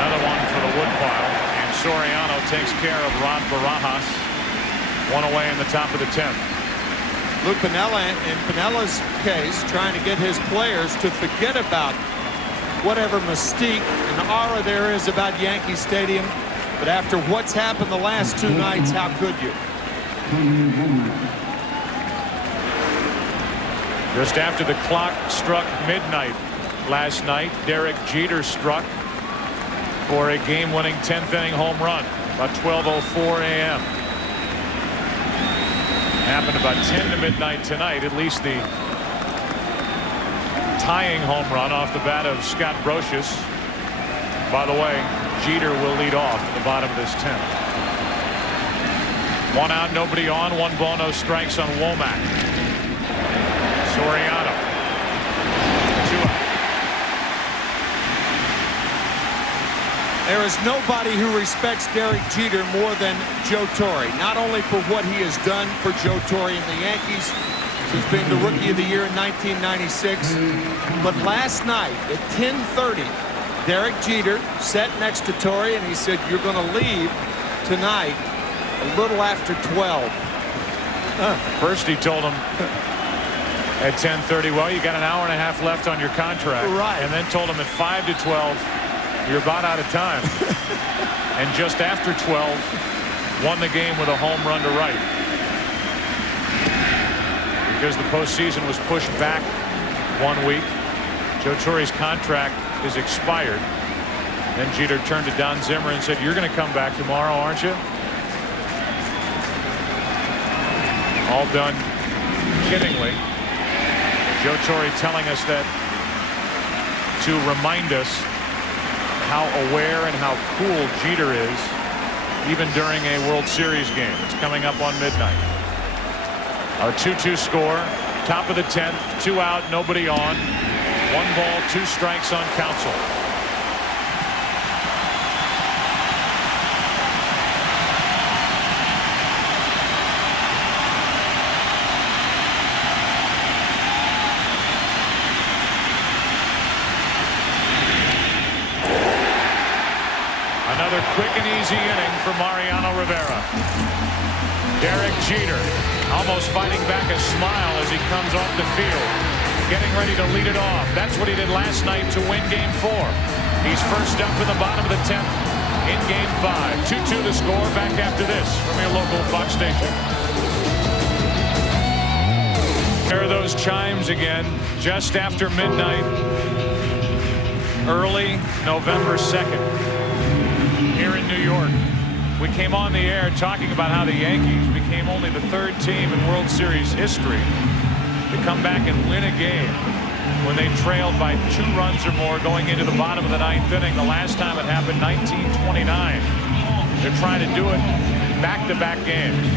Another one for the woodpile. And Soriano takes care of Rod Barajas. 1 away in the top of the 10th. Lou Piniella, in Pinella's case, trying to get his players to forget about whatever mystique and aura there is about Yankee Stadium. But after what's happened the last 2 nights, how could you? Just after the clock struck midnight last night, Derek Jeter struck for a game-winning 10th inning home run about 12:04 a.m. Happened about 10 to midnight tonight. At least the tying home run off the bat of Scott Brocious. By the way, Jeter will lead off at the bottom of this 10th. 1 out, nobody on. 1 ball, no strikes on Womack. Soriano. 2 out. There is nobody who respects Derek Jeter more than Joe Torre. Not only for what he has done for Joe Torre and the Yankees since being the Rookie of the Year in 1996, but last night at 10:30, Derek Jeter sat next to Torre and he said, "You're going to leave tonight a little after 12. First he told him at 10:30, well, you got an hour and a half left on your contract. Right. And then told him at 5 to 12, you're about out of time. And just after 12, won the game with a home run to right. Because the postseason was pushed back 1 week. Joe Torre's contract is expired. Then Jeter turned to Don Zimmer and said, you're going to come back tomorrow, aren't you? All done kiddingly. Joe Torre telling us that to remind us how aware and how cool Jeter is even during a World Series game. It's coming up on midnight. Our 2-2 score, top of the 10th, 2 out, nobody on. 1 ball, 2 strikes on Counsell. Another quick and easy inning for Mariano Rivera. Derek Jeter almost fighting back a smile as he comes off the field, getting ready to lead it off. That's what he did last night to win Game 4. He's first up in the bottom of the 10th in Game 5. 2-2 the score. Back after this from your local Fox station. There are those chimes again just after midnight, early November 2nd. Here in New York, we came on the air talking about how the Yankees became only the 3rd team in World Series history to come back and win a game when they trailed by 2 runs or more going into the bottom of the 9th inning. The last time it happened, 1929. They're trying to do it back-to-back games.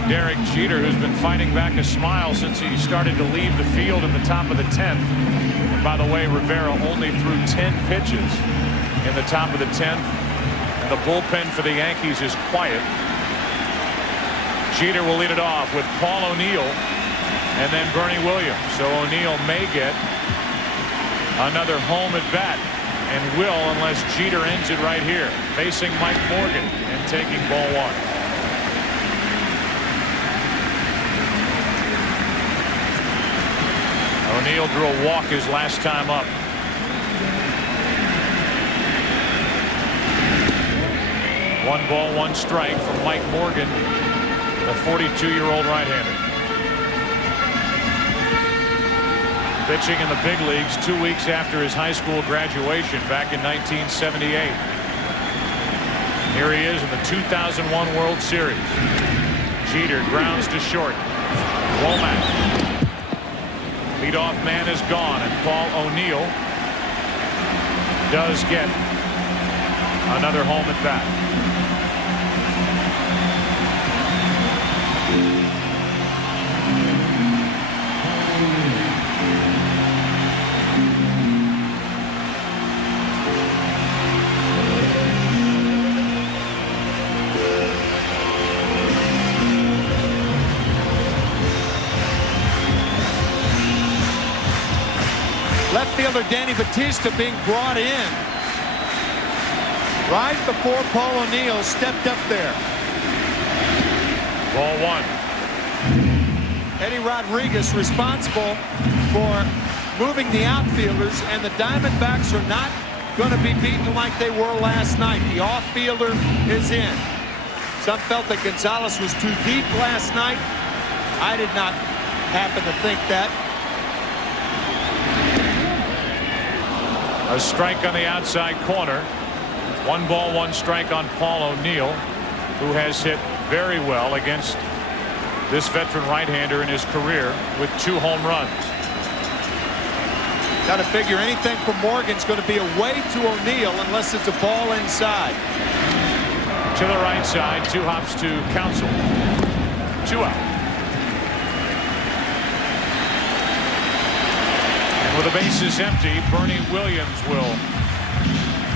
And Derek Jeter, who's been fighting back a smile since he started to leave the field in the top of the 10th. And by the way, Rivera only threw 10 pitches in the top of the 10th, and the bullpen for the Yankees is quiet. Jeter will lead it off with Paul O'Neill and then Bernie Williams. So O'Neill may get another home at bat, and will unless Jeter ends it right here, facing Mike Morgan and taking ball 1. O'Neill drew a walk his last time up. 1 ball, 1 strike from Mike Morgan, the 42-year-old right-hander. Pitching in the big leagues 2 weeks after his high school graduation back in 1978. Here he is in the 2001 World Series. Jeter grounds to short. Womack. Leadoff man is gone, and Paul O'Neill does get another home at bat. Left fielder Danny Batista being brought in right before Paul O'Neill stepped up there. Ball 1. Eddie Rodriguez responsible for moving the outfielders, and the Diamondbacks are not going to be beaten like they were last night. The off-fielder is in. Some felt that Gonzalez was too deep last night. I did not happen to think that. A strike on the outside corner. 1 ball, 1 strike on Paul O'Neill, who has hit very well against this veteran right-hander in his career with 2 home runs. Got to figure anything from Morgan's going to be away to O'Neill unless it's a ball inside. To the right side, 2 hops to Counsell. 2 out. And with the bases empty, Bernie Williams will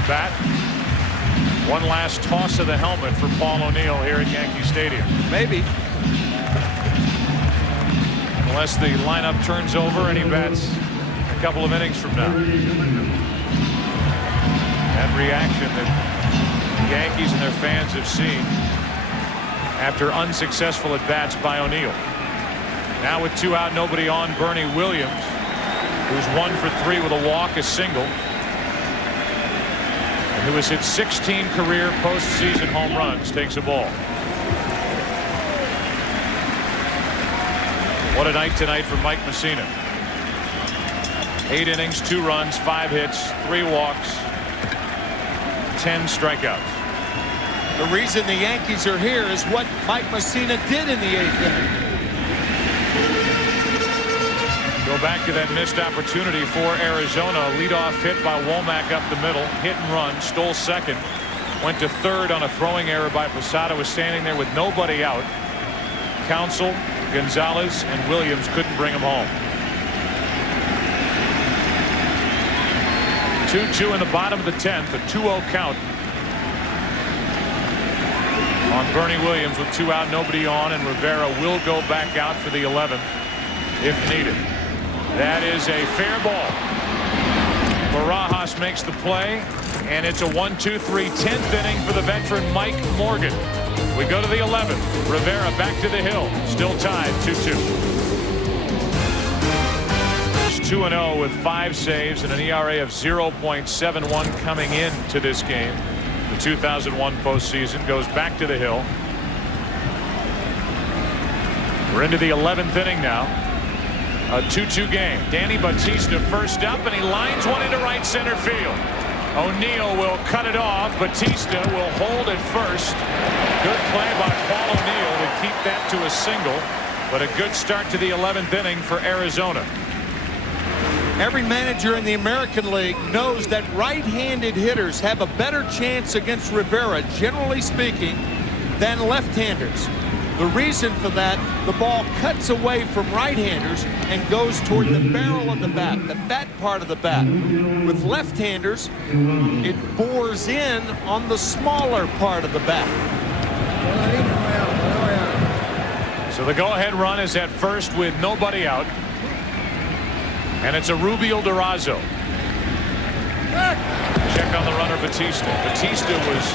bat. 1 last toss of the helmet for Paul O'Neill here at Yankee Stadium. Maybe. Unless the lineup turns over and he bats a couple of innings from now. That reaction that Yankees and their fans have seen after unsuccessful at bats by O'Neill. Now with 2 out, nobody on, Bernie Williams, who's 1 for 3 with a walk, a single, and who has hit 16 career postseason home runs, takes a ball. What a night tonight for Mike Mussina. 8 innings, 2 runs, 5 hits, 3 walks, 10 strikeouts. The reason the Yankees are here is what Mike Mussina did in the 8th inning. Go back to that missed opportunity for Arizona. A leadoff hit by Womack up the middle. Hit and run. Stole second. Went to third on a throwing error by Posada. Was standing there with nobody out. Counsell, Gonzalez, and Williams couldn't bring him home. 2-2 in the bottom of the 10th. A 2-0 count on Bernie Williams with 2 out, nobody on, and Rivera will go back out for the 11th if needed. That is a fair ball. Barajas makes the play, and it's a 1-2-3 10th inning for the veteran Mike Morgan. We go to the 11th. Rivera back to the hill. Still tied 2-2. He's 2-0 with 5 saves and an ERA of 0.71 coming into this game. The 2001 postseason. Goes back to the hill. We're into the 11th inning now. A 2-2 game. Danny Batista first up, and he lines one into right center field. O'Neill will cut it off. Batista will hold it first. Good play by Paul O'Neill to keep that to a single, but a good start to the 11th inning for Arizona. Every manager in the American League knows that right-handed hitters have a better chance against Rivera, generally speaking, than left-handers. The reason for that, the ball cuts away from right-handers and goes toward the barrel of the bat, the fat part of the bat. With left-handers, it bores in on the smaller part of the bat. So the go-ahead run is at first with nobody out. And it's a Rubio Durazo. Check on the runner, Batista. Batista was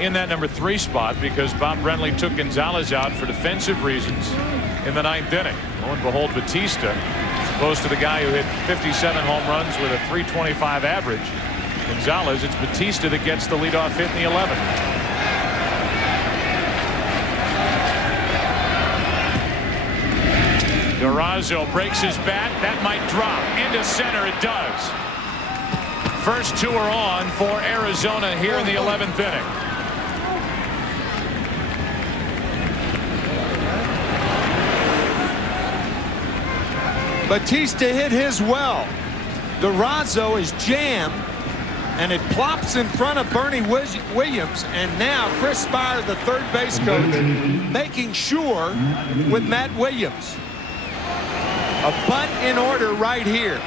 in that number 3 spot because Bob Brenly took Gonzalez out for defensive reasons in the 9th inning. Lo and behold, Batista, as opposed to the guy who hit 57 home runs with a .325 average, Gonzalez, it's Batista that gets the leadoff hit in the 11th. Durazo breaks his bat. That might drop into center. It does. First 2 are on for Arizona here in the 11th inning. Batista hit his well. Durazo is jammed, and it plops in front of Bernie Williams, and now Chris Spire, the third base coach, making sure with Matt Williams. A bunt in order right here.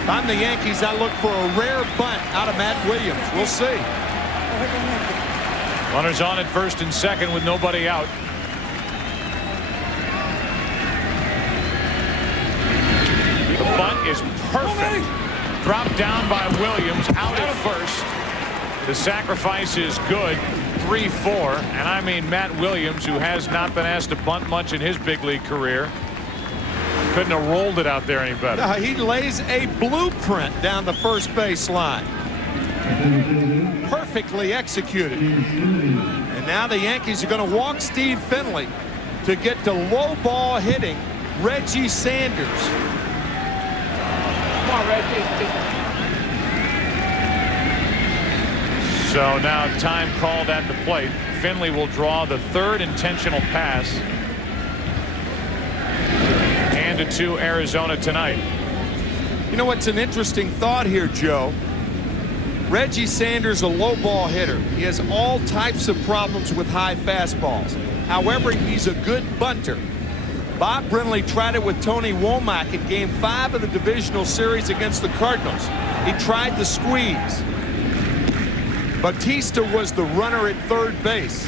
If I'm the Yankees, I look for a rare bunt out of Matt Williams. We'll see. Runners on at first and second with nobody out. The bunt is perfect. Dropped down by Williams, out at first. The sacrifice is good. 3-4, and I mean Matt Williams, who has not been asked to bunt much in his big league career, couldn't have rolled it out there any better. He lays a blueprint down the first base line. Perfectly executed. And now the Yankees are going to walk Steve Finley to get to low ball hitting Reggie Sanders. Come on, Reggie. So now time called at the plate. Finley will draw the 3rd intentional pass. Handed to Arizona tonight. You know what's an interesting thought here, Joe? Reggie Sanders, a low ball hitter. He has all types of problems with high fastballs. However, he's a good bunter. Bob Brenly tried it with Tony Womack in Game 5 of the divisional series against the Cardinals. He tried the squeeze. Batista was the runner at third base.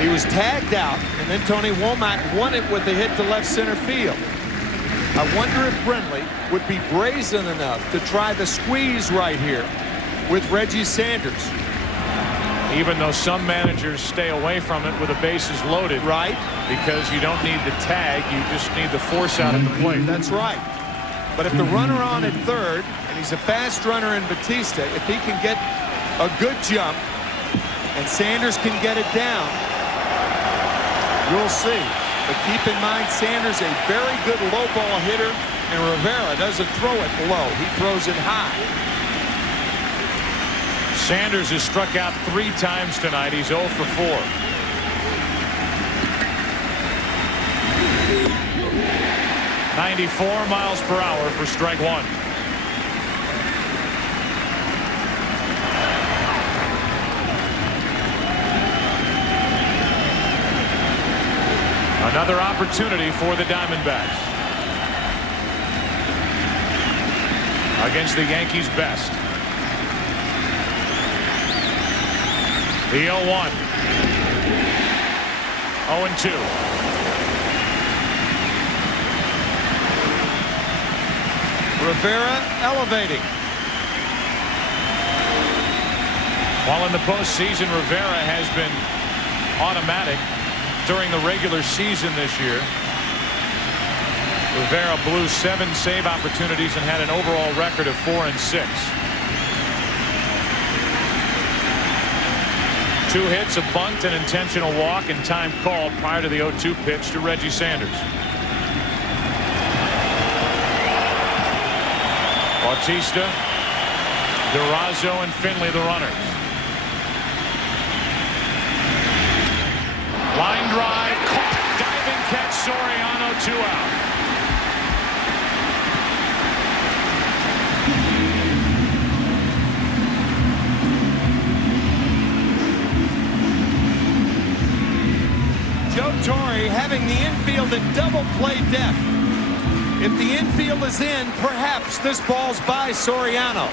He was tagged out, and then Tony Womack won it with a hit to left center field. I wonder if Brinley would be brazen enough to try the squeeze right here with Reggie Sanders. Even though some managers stay away from it with the bases loaded. Right. Because you don't need the tag, you just need the force out at the plate. That's right. But if the runner on at third, and he's a fast runner in Batista, if he can get a good jump and Sanders can get it down, you'll see. But keep in mind, Sanders a very good low ball hitter, and Rivera doesn't throw it low. He throws it high. Sanders has struck out 3 times tonight. He's 0 for 4. .94 miles per hour for strike 1. Another opportunity for the Diamondbacks against the Yankees' best. The 0-1. 0-2. Rivera elevating. While in the postseason, Rivera has been automatic during the regular season this year. Rivera blew 7 save opportunities and had an overall record of 4-6. 2 hits, a bunt, an intentional walk, and time called prior to the 0-2 pitch to Reggie Sanders. Bautista, Durazo, and Finley the runners. Line drive, caught, diving catch, Soriano, 2 out. Joe Torre having the infield at double play depth. If the infield is in, perhaps this ball's by Soriano.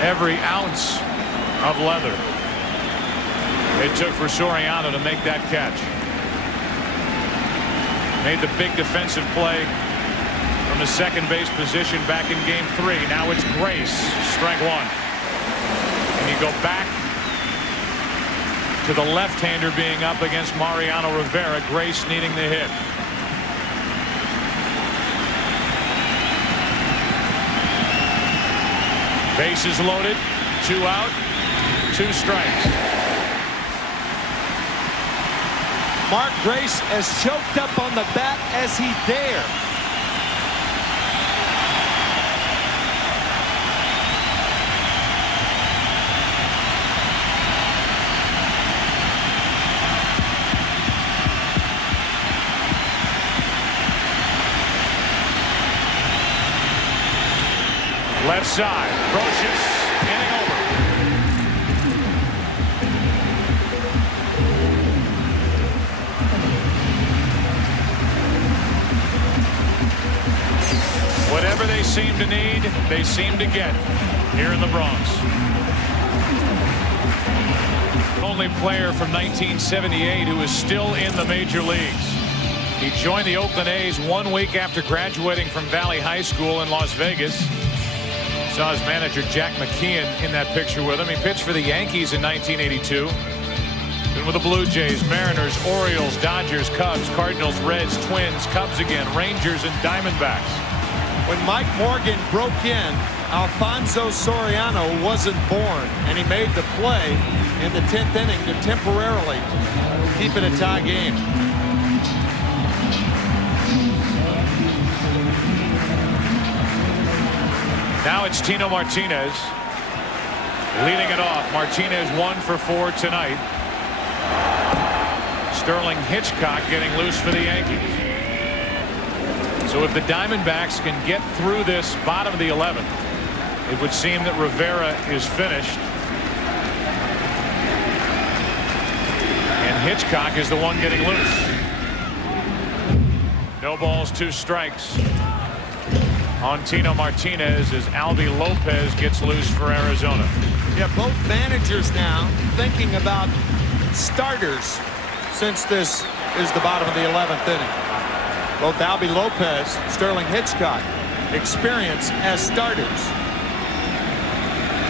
Every ounce of leather it took for Soriano to make that catch. Made the big defensive play from the second base position back in game 3. Now it's Grace, strike 1. And you go back to the left-hander being up against Mariano Rivera. Grace needing the hit. Bases loaded, 2 out, 2 strikes. Mark Grace as choked up on the bat as he dare. Left side, Brocious, inning over. Whatever they seem to need, they seem to get here in the Bronx. Only player from 1978 who is still in the major leagues. He joined the Oakland A's 1 week after graduating from Valley High School in Las Vegas. Saw his manager Jack McKeon in that picture with him. He pitched for the Yankees in 1982. Been with the Blue Jays, Mariners, Orioles, Dodgers, Cubs, Cardinals, Reds, Twins, Cubs again, Rangers, and Diamondbacks. When Mike Morgan broke in, Alfonso Soriano wasn't born, and he made the play in the 10th inning to temporarily keep it a tie game. Now it's Tino Martinez leading it off. Martinez 1 for 4 tonight. Sterling Hitchcock getting loose for the Yankees. So if the Diamondbacks can get through this bottom of the 11th, it would seem that Rivera is finished. And Hitchcock is the one getting loose. No balls, 2 strikes. on Tino Martinez as Albie Lopez gets loose for Arizona. Yeah, both managers now thinking about starters since this is the bottom of the 11th inning. Both Albie Lopez, Sterling Hitchcock, experience as starters.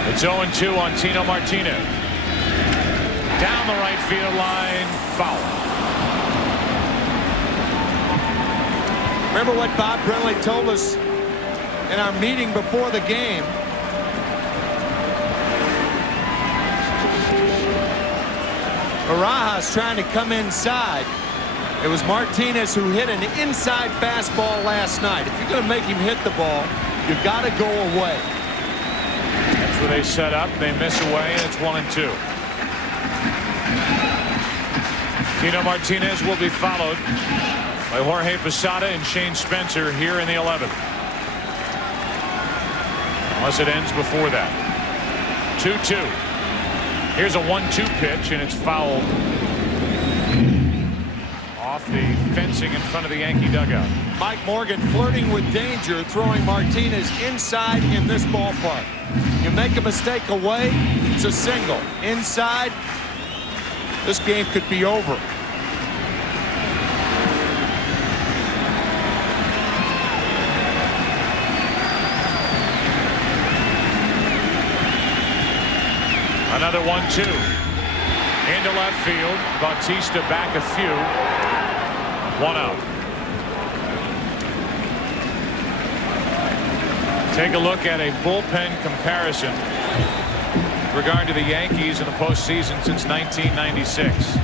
It's 0-2 on Tino Martinez. Down the right field line, foul. Remember what Bob Brenly told us in our meeting before the game. Barajas trying to come inside. It was Martinez who hit an inside fastball last night. If you're going to make him hit the ball, you've got to go away. That's where they set up. They miss away, and it's 1-2. Tino Martinez will be followed by Jorge Posada and Shane Spencer here in the 11th. Unless it ends before that. 2-2. Here's a 1-2 pitch, and it's fouled off the fencing in front of the Yankee dugout. Mike Morgan flirting with danger, throwing Martinez inside in this ballpark. You make a mistake away, it's a single. Inside, this game could be over. Another 1-2 into left field. Bautista back a few. 1 out. Take a look at a bullpen comparison with regard to the Yankees in the postseason since 1996.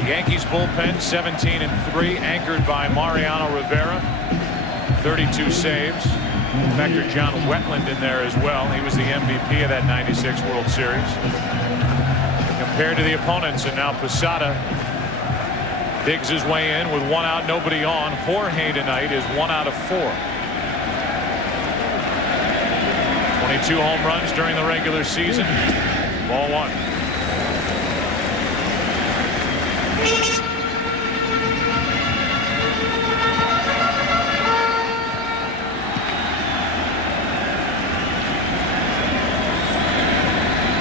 The Yankees bullpen 17-3, anchored by Mariano Rivera, 32 saves. Factor John Wetland in there as well. He was the MVP of that 96 World Series. Compared to the opponents, and now Posada digs his way in with 1 out, nobody on. Jorge tonight is 1 out of 4. 22 home runs during the regular season. Ball 1.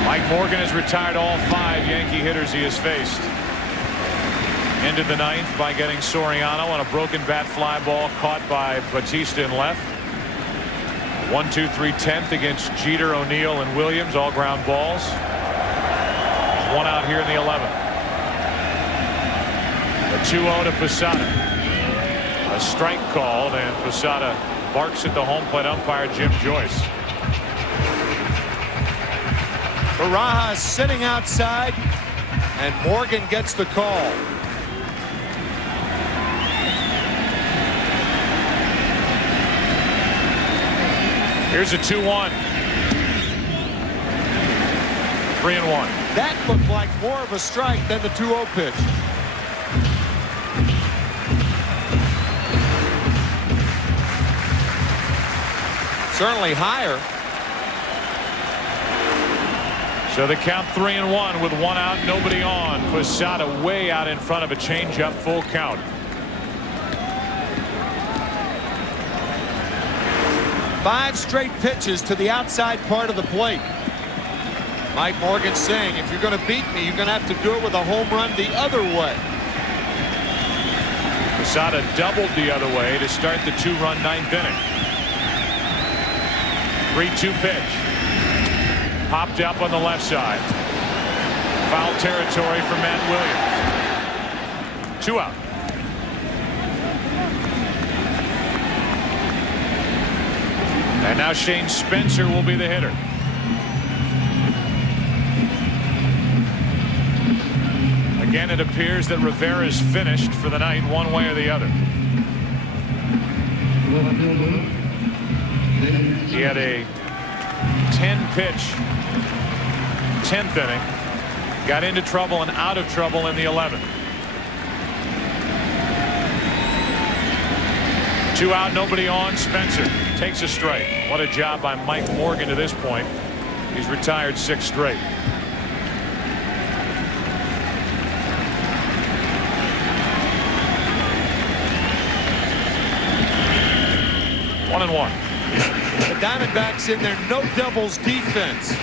Mike Morgan has retired all 5 Yankee hitters he has faced. Ended the 9th by getting Soriano on a broken bat fly ball caught by Bautista in left. 1-2-3 10th against Jeter, O'Neill, and Williams, all ground balls. 1 out here in the 11th. A 2-0 to Posada. A strike called, and Posada barks at the home plate umpire Jim Joyce. Barajas sitting outside, and Morgan gets the call. Here's a 2-1. 3-1. That looked like more of a strike than the 2-0 pitch. Certainly higher. So the count 3-1 with 1 out, nobody on. Posada way out in front of a changeup, full count. Five straight pitches to the outside part of the plate. Mike Morgan saying, if you're going to beat me, you're going to have to do it with a home run the other way. Posada doubled the other way to start the 2-run 9th inning. 3-2 pitch. Popped up on the left side. Foul territory for Matt Williams. 2 out. And now Shane Spencer will be the hitter. Again, it appears that Rivera's finished for the night one way or the other. He had a 10-pitch 10th inning. Got into trouble and out of trouble in the 11th. 2 out, nobody on. Spencer takes a strike. What a job by Mike Morgan to this point. He's retired 6 straight. 1-1. The Diamondbacks in their no doubles defense.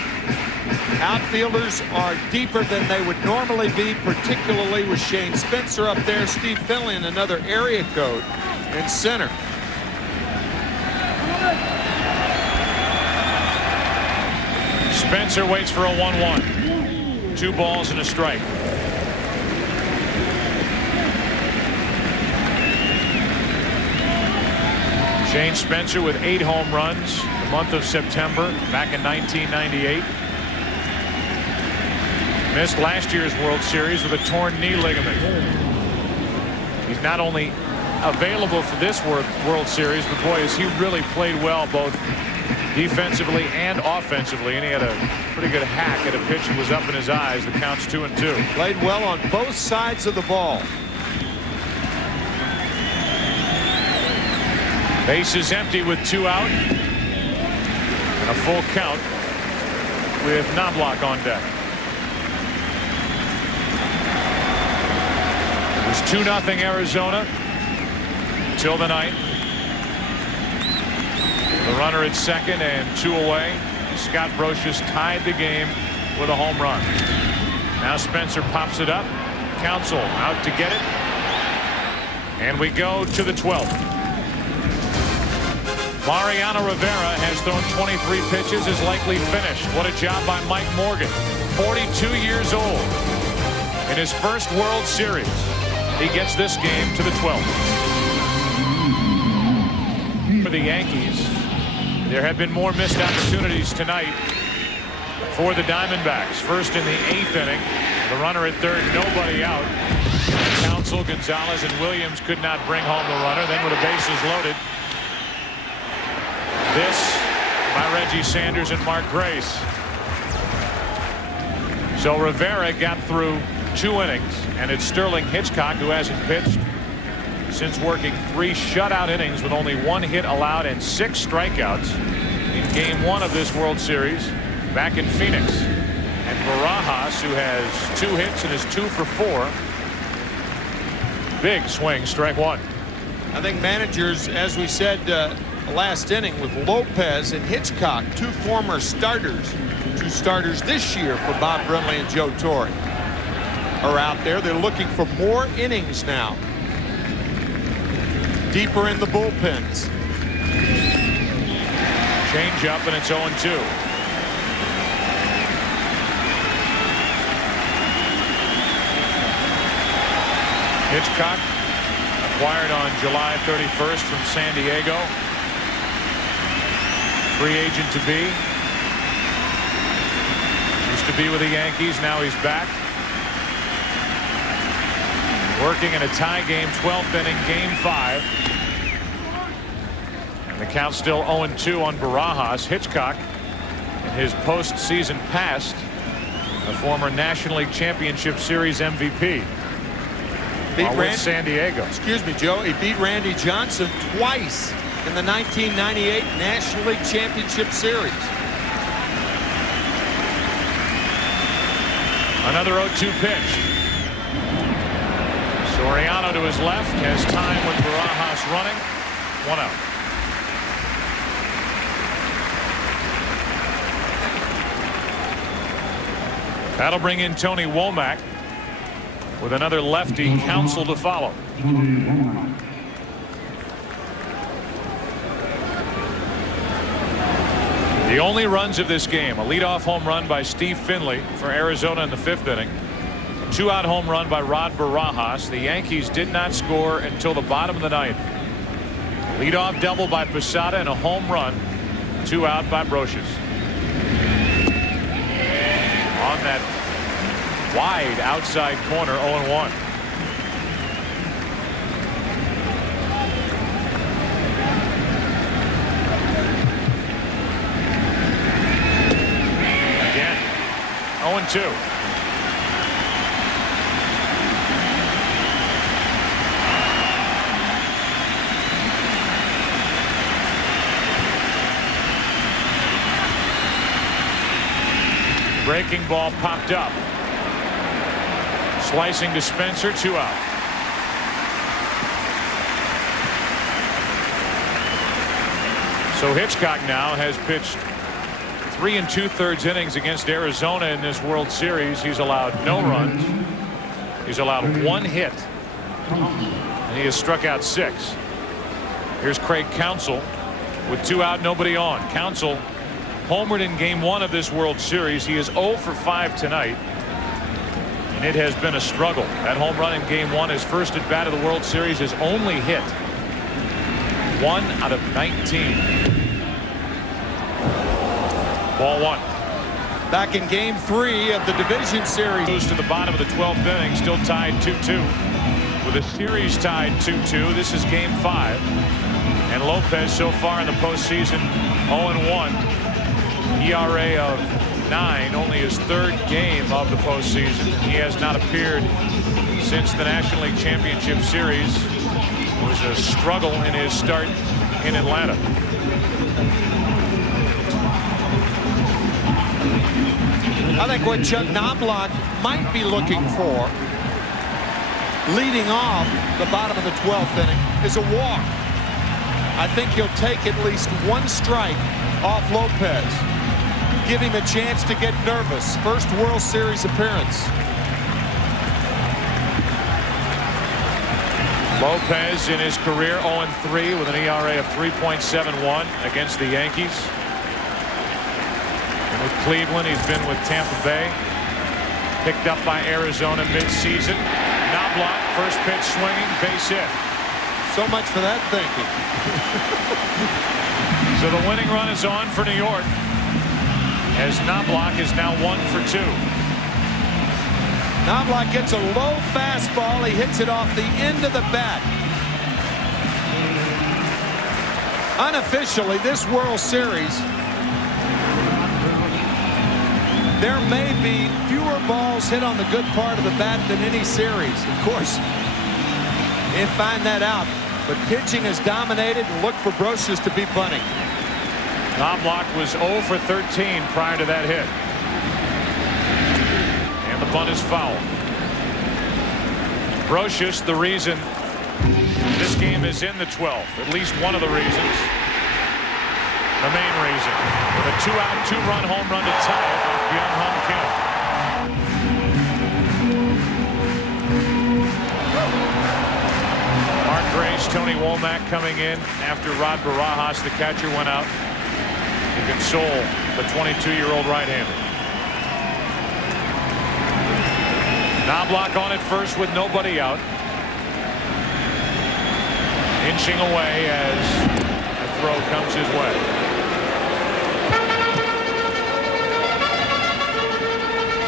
Outfielders are deeper than they would normally be, particularly with Shane Spencer up there, Steve Finley in another area code in center. Spencer waits for a 1-1. 2 balls and a strike. Shane Spencer with 8 home runs the month of September back in 1998. Missed last year's World Series with a torn knee ligament. He's not only available for this World Series, but boy, has he really played well both defensively and offensively, and he had a pretty good hack at a pitch that was up in his eyes. The count's 2-2. Played well on both sides of the ball. Base is empty with 2 out. And a full count with Knobloch on deck. It was 2-0 Arizona until the 9th. The runner at second and 2 away. Scott Brocious tied the game with a home run. Now Spencer pops it up. Counsell out to get it. And we go to the 12th. Mariano Rivera has thrown 23 pitches, is likely finished. What a job by Mike Morgan. 42 years old. In his first World Series, he gets this game to the 12th. For the Yankees, there have been more missed opportunities tonight for the Diamondbacks. First in the 8th inning, the runner at third, nobody out. Counsell, Gonzalez, and Williams could not bring home the runner. Then with the bases loaded, this by Reggie Sanders and Mark Grace. So Rivera got through 2 innings, and it's Sterling Hitchcock who hasn't pitched since working 3 shutout innings with only 1 hit allowed and 6 strikeouts in Game 1 of this World Series back in Phoenix. And Barajas, who has 2 hits and is 2 for 4. Big swing, strike 1. I think managers, as we said last inning, with Lopez and Hitchcock, 2 former starters, 2 starters this year for Bob Brenly and Joe Torre, are out there. They're looking for more innings now. Deeper in the bullpens. Change up, and it's 0-2. Hitchcock, acquired on July 31st from San Diego. Free agent to be. Used to be with the Yankees. Now he's back. Working in a tie game, 12th inning, Game 5. And the count still 0-2 on Barajas. Hitchcock, in his postseason past, a former National League Championship Series MVP. With San Diego. Excuse me, Joe. He beat Randy Johnson twice in the 1998 National League Championship Series. Another 0-2 pitch. Soriano to his left, has time with Barajas running. 1 out. That'll bring in Tony Womack with another lefty, Counsell to follow. The only runs of this game: a leadoff home run by Steve Finley for Arizona in the 5th inning. A 2-out home run by Rod Barajas. The Yankees did not score until the bottom of the 9th. Leadoff double by Posada and a home run. 2 out by Brocious. On that wide outside corner, 0-1. Again, 0-2. Breaking ball popped up. Slicing to Spencer, 2 out. So Hitchcock now has pitched 3 2/3 innings against Arizona in this World Series. He's allowed no runs. He's allowed 1 hit. And he has struck out 6. Here's Craig Counsell with 2 out, nobody on. Counsell homered in game 1 of this World Series. He is 0 for 5 tonight. And it has been a struggle. That home run in game 1, his first at bat of the World Series, his only hit. 1 out of 19. Ball 1. Back in game 3 of the division series. Goes to the bottom of the 12th inning, still tied 2-2. With a series tied 2-2. This is game 5. And Lopez so far in the postseason 0-1. ERA of 9, only his 3rd game of the postseason. He has not appeared since the National League Championship Series. It was a struggle in his start in Atlanta. I think what Chuck Knobloch might be looking for, leading off the bottom of the 12th inning, is a walk. I think he'll take at least 1 strike off Lopez. Give him a chance to get nervous. First World Series appearance. Lopez in his career 0-3 with an ERA of 3.71 against the Yankees. And with Cleveland, he's been with Tampa Bay. Picked up by Arizona mid-season. Knobloch, first pitch swinging, base hit. So much for that thinking. So the winning run is on for New York, as Knobloch is now 1 for 2. Knobloch gets a low fastball. He hits it off the end of the bat. Unofficially, this World Series, there may be fewer balls hit on the good part of the bat than any series. Of course, you find that out. But pitching has dominated, and look for Brocious to be punting. Knobloch was 0 for 13 prior to that hit. And the bunt is foul. Brocious, the reason this game is in the 12th, at least one of the reasons. The main reason. With a 2-out, 2-run home run to tie it with Byung-Hyun Kim. Mark Grace, Tony Womack coming in after Rod Barajas, the catcher, went out to console the 22-year-old right-hander. Knobloch on at first with nobody out. Inching away as the throw comes his way.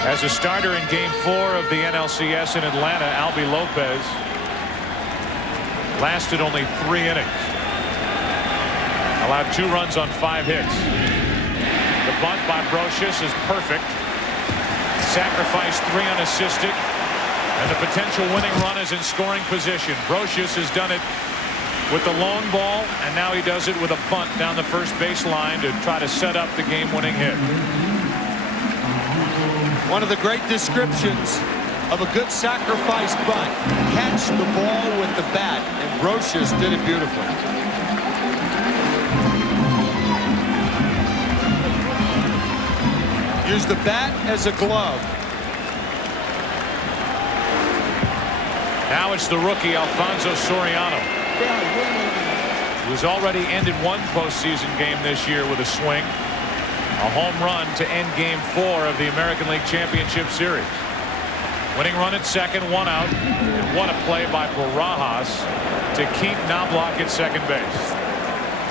As a starter in game 4 of the NLCS in Atlanta, Albie Lopez lasted only 3 innings. Allowed 2 runs on 5 hits. The bunt by Brocious is perfect. Sacrifice 3 unassisted. And the potential winning run is in scoring position. Brocious has done it with the long ball, and now he does it with a bunt down the first base line to try to set up the game-winning hit. One of the great descriptions of a good sacrifice bunt. Catch the ball with the bat, and Brocious did it beautifully. Use the bat as a glove. Now it's the rookie Alfonso Soriano, who's already ended 1 postseason game this year with a swing. A home run to end game 4 of the American League Championship Series. Winning run at second, 1 out. And what a play by Barajas to keep Knobloch at second base.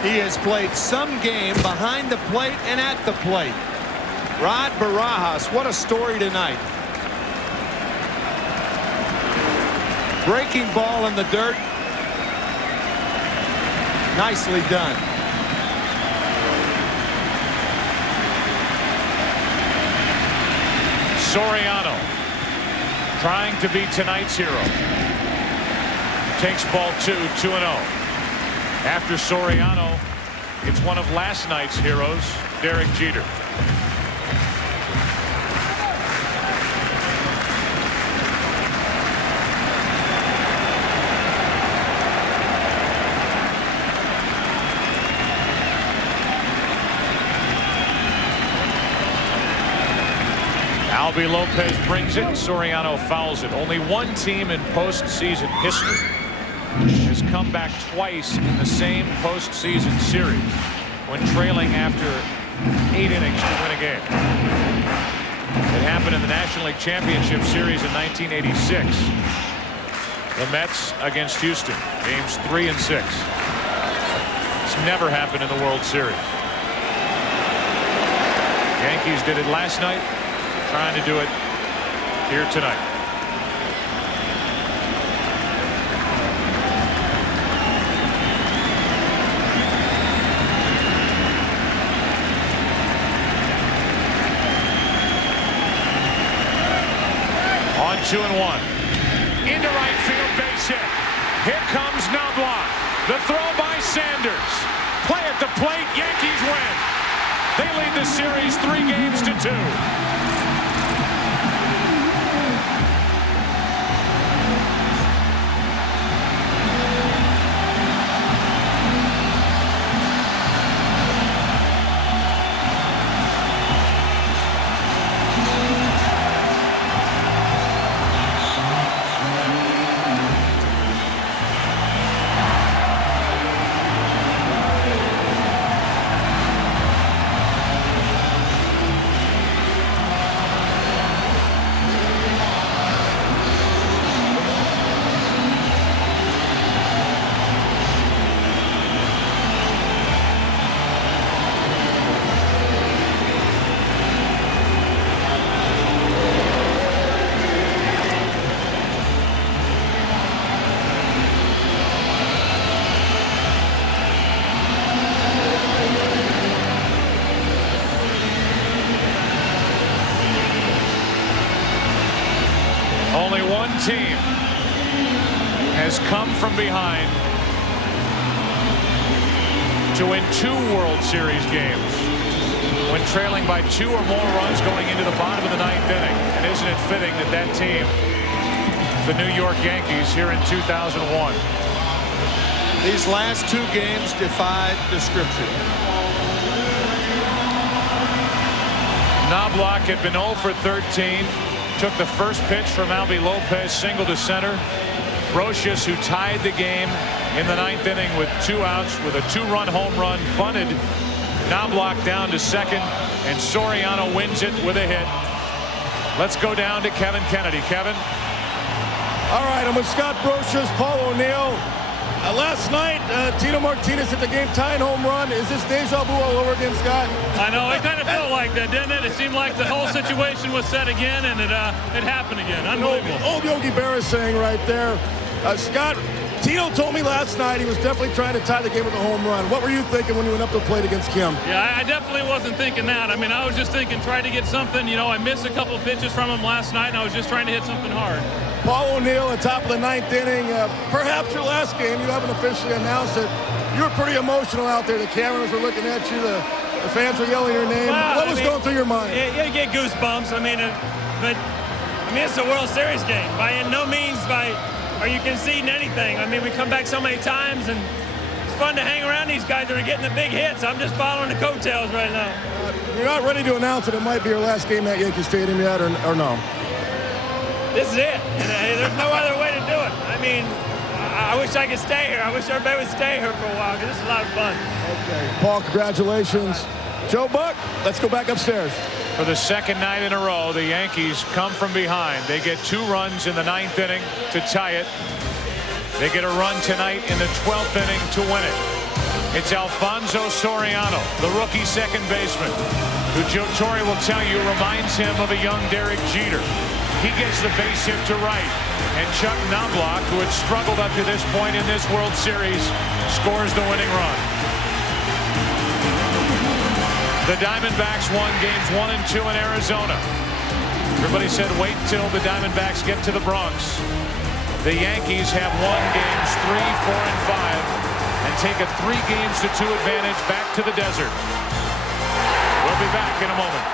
He has played some game behind the plate and at the plate. Rod Barajas, what a story tonight. Breaking ball in the dirt. Nicely done. Soriano trying to be tonight's hero. Takes ball 2, 2-0. After Soriano, it's one of last night's heroes, Derek Jeter. Albie Lopez brings it. Soriano fouls it. Only one team in postseason history has come back twice in the same postseason series when trailing after 8 innings to win a game. It happened in the National League Championship Series in 1986. The Mets against Houston, games 3 and 6. It's never happened in the World Series. Yankees did it last night, trying to do it here tonight. On 2-1. Into right field, base hit. Here comes Knobloch. The throw by Sanders. Play at the plate. Yankees win. They lead the series 3-2. Only one team has come from behind to win 2 World Series games when trailing by 2 or more runs going into the bottom of the 9th inning. And isn't it fitting that that team, the New York Yankees, here in 2001. These last 2 games defy description. Knobloch had been 0 for 13. Took the first pitch from Albie Lopez, single to center. Brocious, who tied the game in the 9th inning with 2 outs with a 2-run home run, bunted Knobloch down to second, and Soriano wins it with a hit. Let's go down to Kevin Kennedy. Kevin. All right, I'm with Scott Brocious, Paul O'Neill. Last night, Tino Martinez hit the game-tying home run. Is this deja vu all over again, Scott? I know, it kind of felt like that, didn't it? It seemed like the whole situation was set again, and it happened again. Unbelievable. Old Yogi Berra saying right there. Scott, Tino told me last night he was definitely trying to tie the game with a home run. What were you thinking when you went up to the plate against Kim? Yeah, I definitely wasn't thinking that. I mean, I was just thinking, try to get something. You know, I missed a couple of pitches from him last night, and I was just trying to hit something hard. Paul O'Neill at top of the 9th inning. Perhaps your last game. You haven't officially announced it. You were pretty emotional out there. The cameras were looking at you. The fans were yelling your name. Well, what was going through your mind? You get goosebumps. I mean, it's a World Series game. By no means are you conceding anything. I mean, we come back so many times, and it's fun to hang around these guys that are getting the big hits. I'm just following the coattails right now. You're not ready to announce it. It might be your last game at Yankee Stadium yet, or no? This is it. There's no other way to do it. I mean, I wish I could stay here. I wish everybody would stay here for a while, because this is a lot of fun. Okay. Paul, congratulations. Joe Buck, let's go back upstairs. For the second night in a row, the Yankees come from behind. They get 2 runs in the 9th inning to tie it. They get a run tonight in the 12th inning to win it. It's Alfonso Soriano, the rookie second baseman, who Joe Torre will tell you reminds him of a young Derek Jeter. He gets the base hit to right, and Chuck Knobloch, who had struggled up to this point in this World Series, scores the winning run. The Diamondbacks won games 1 and 2 in Arizona. Everybody said wait till the Diamondbacks get to the Bronx. The Yankees have won games 3, 4, and 5 and take a 3-2 advantage back to the desert. We'll be back in a moment.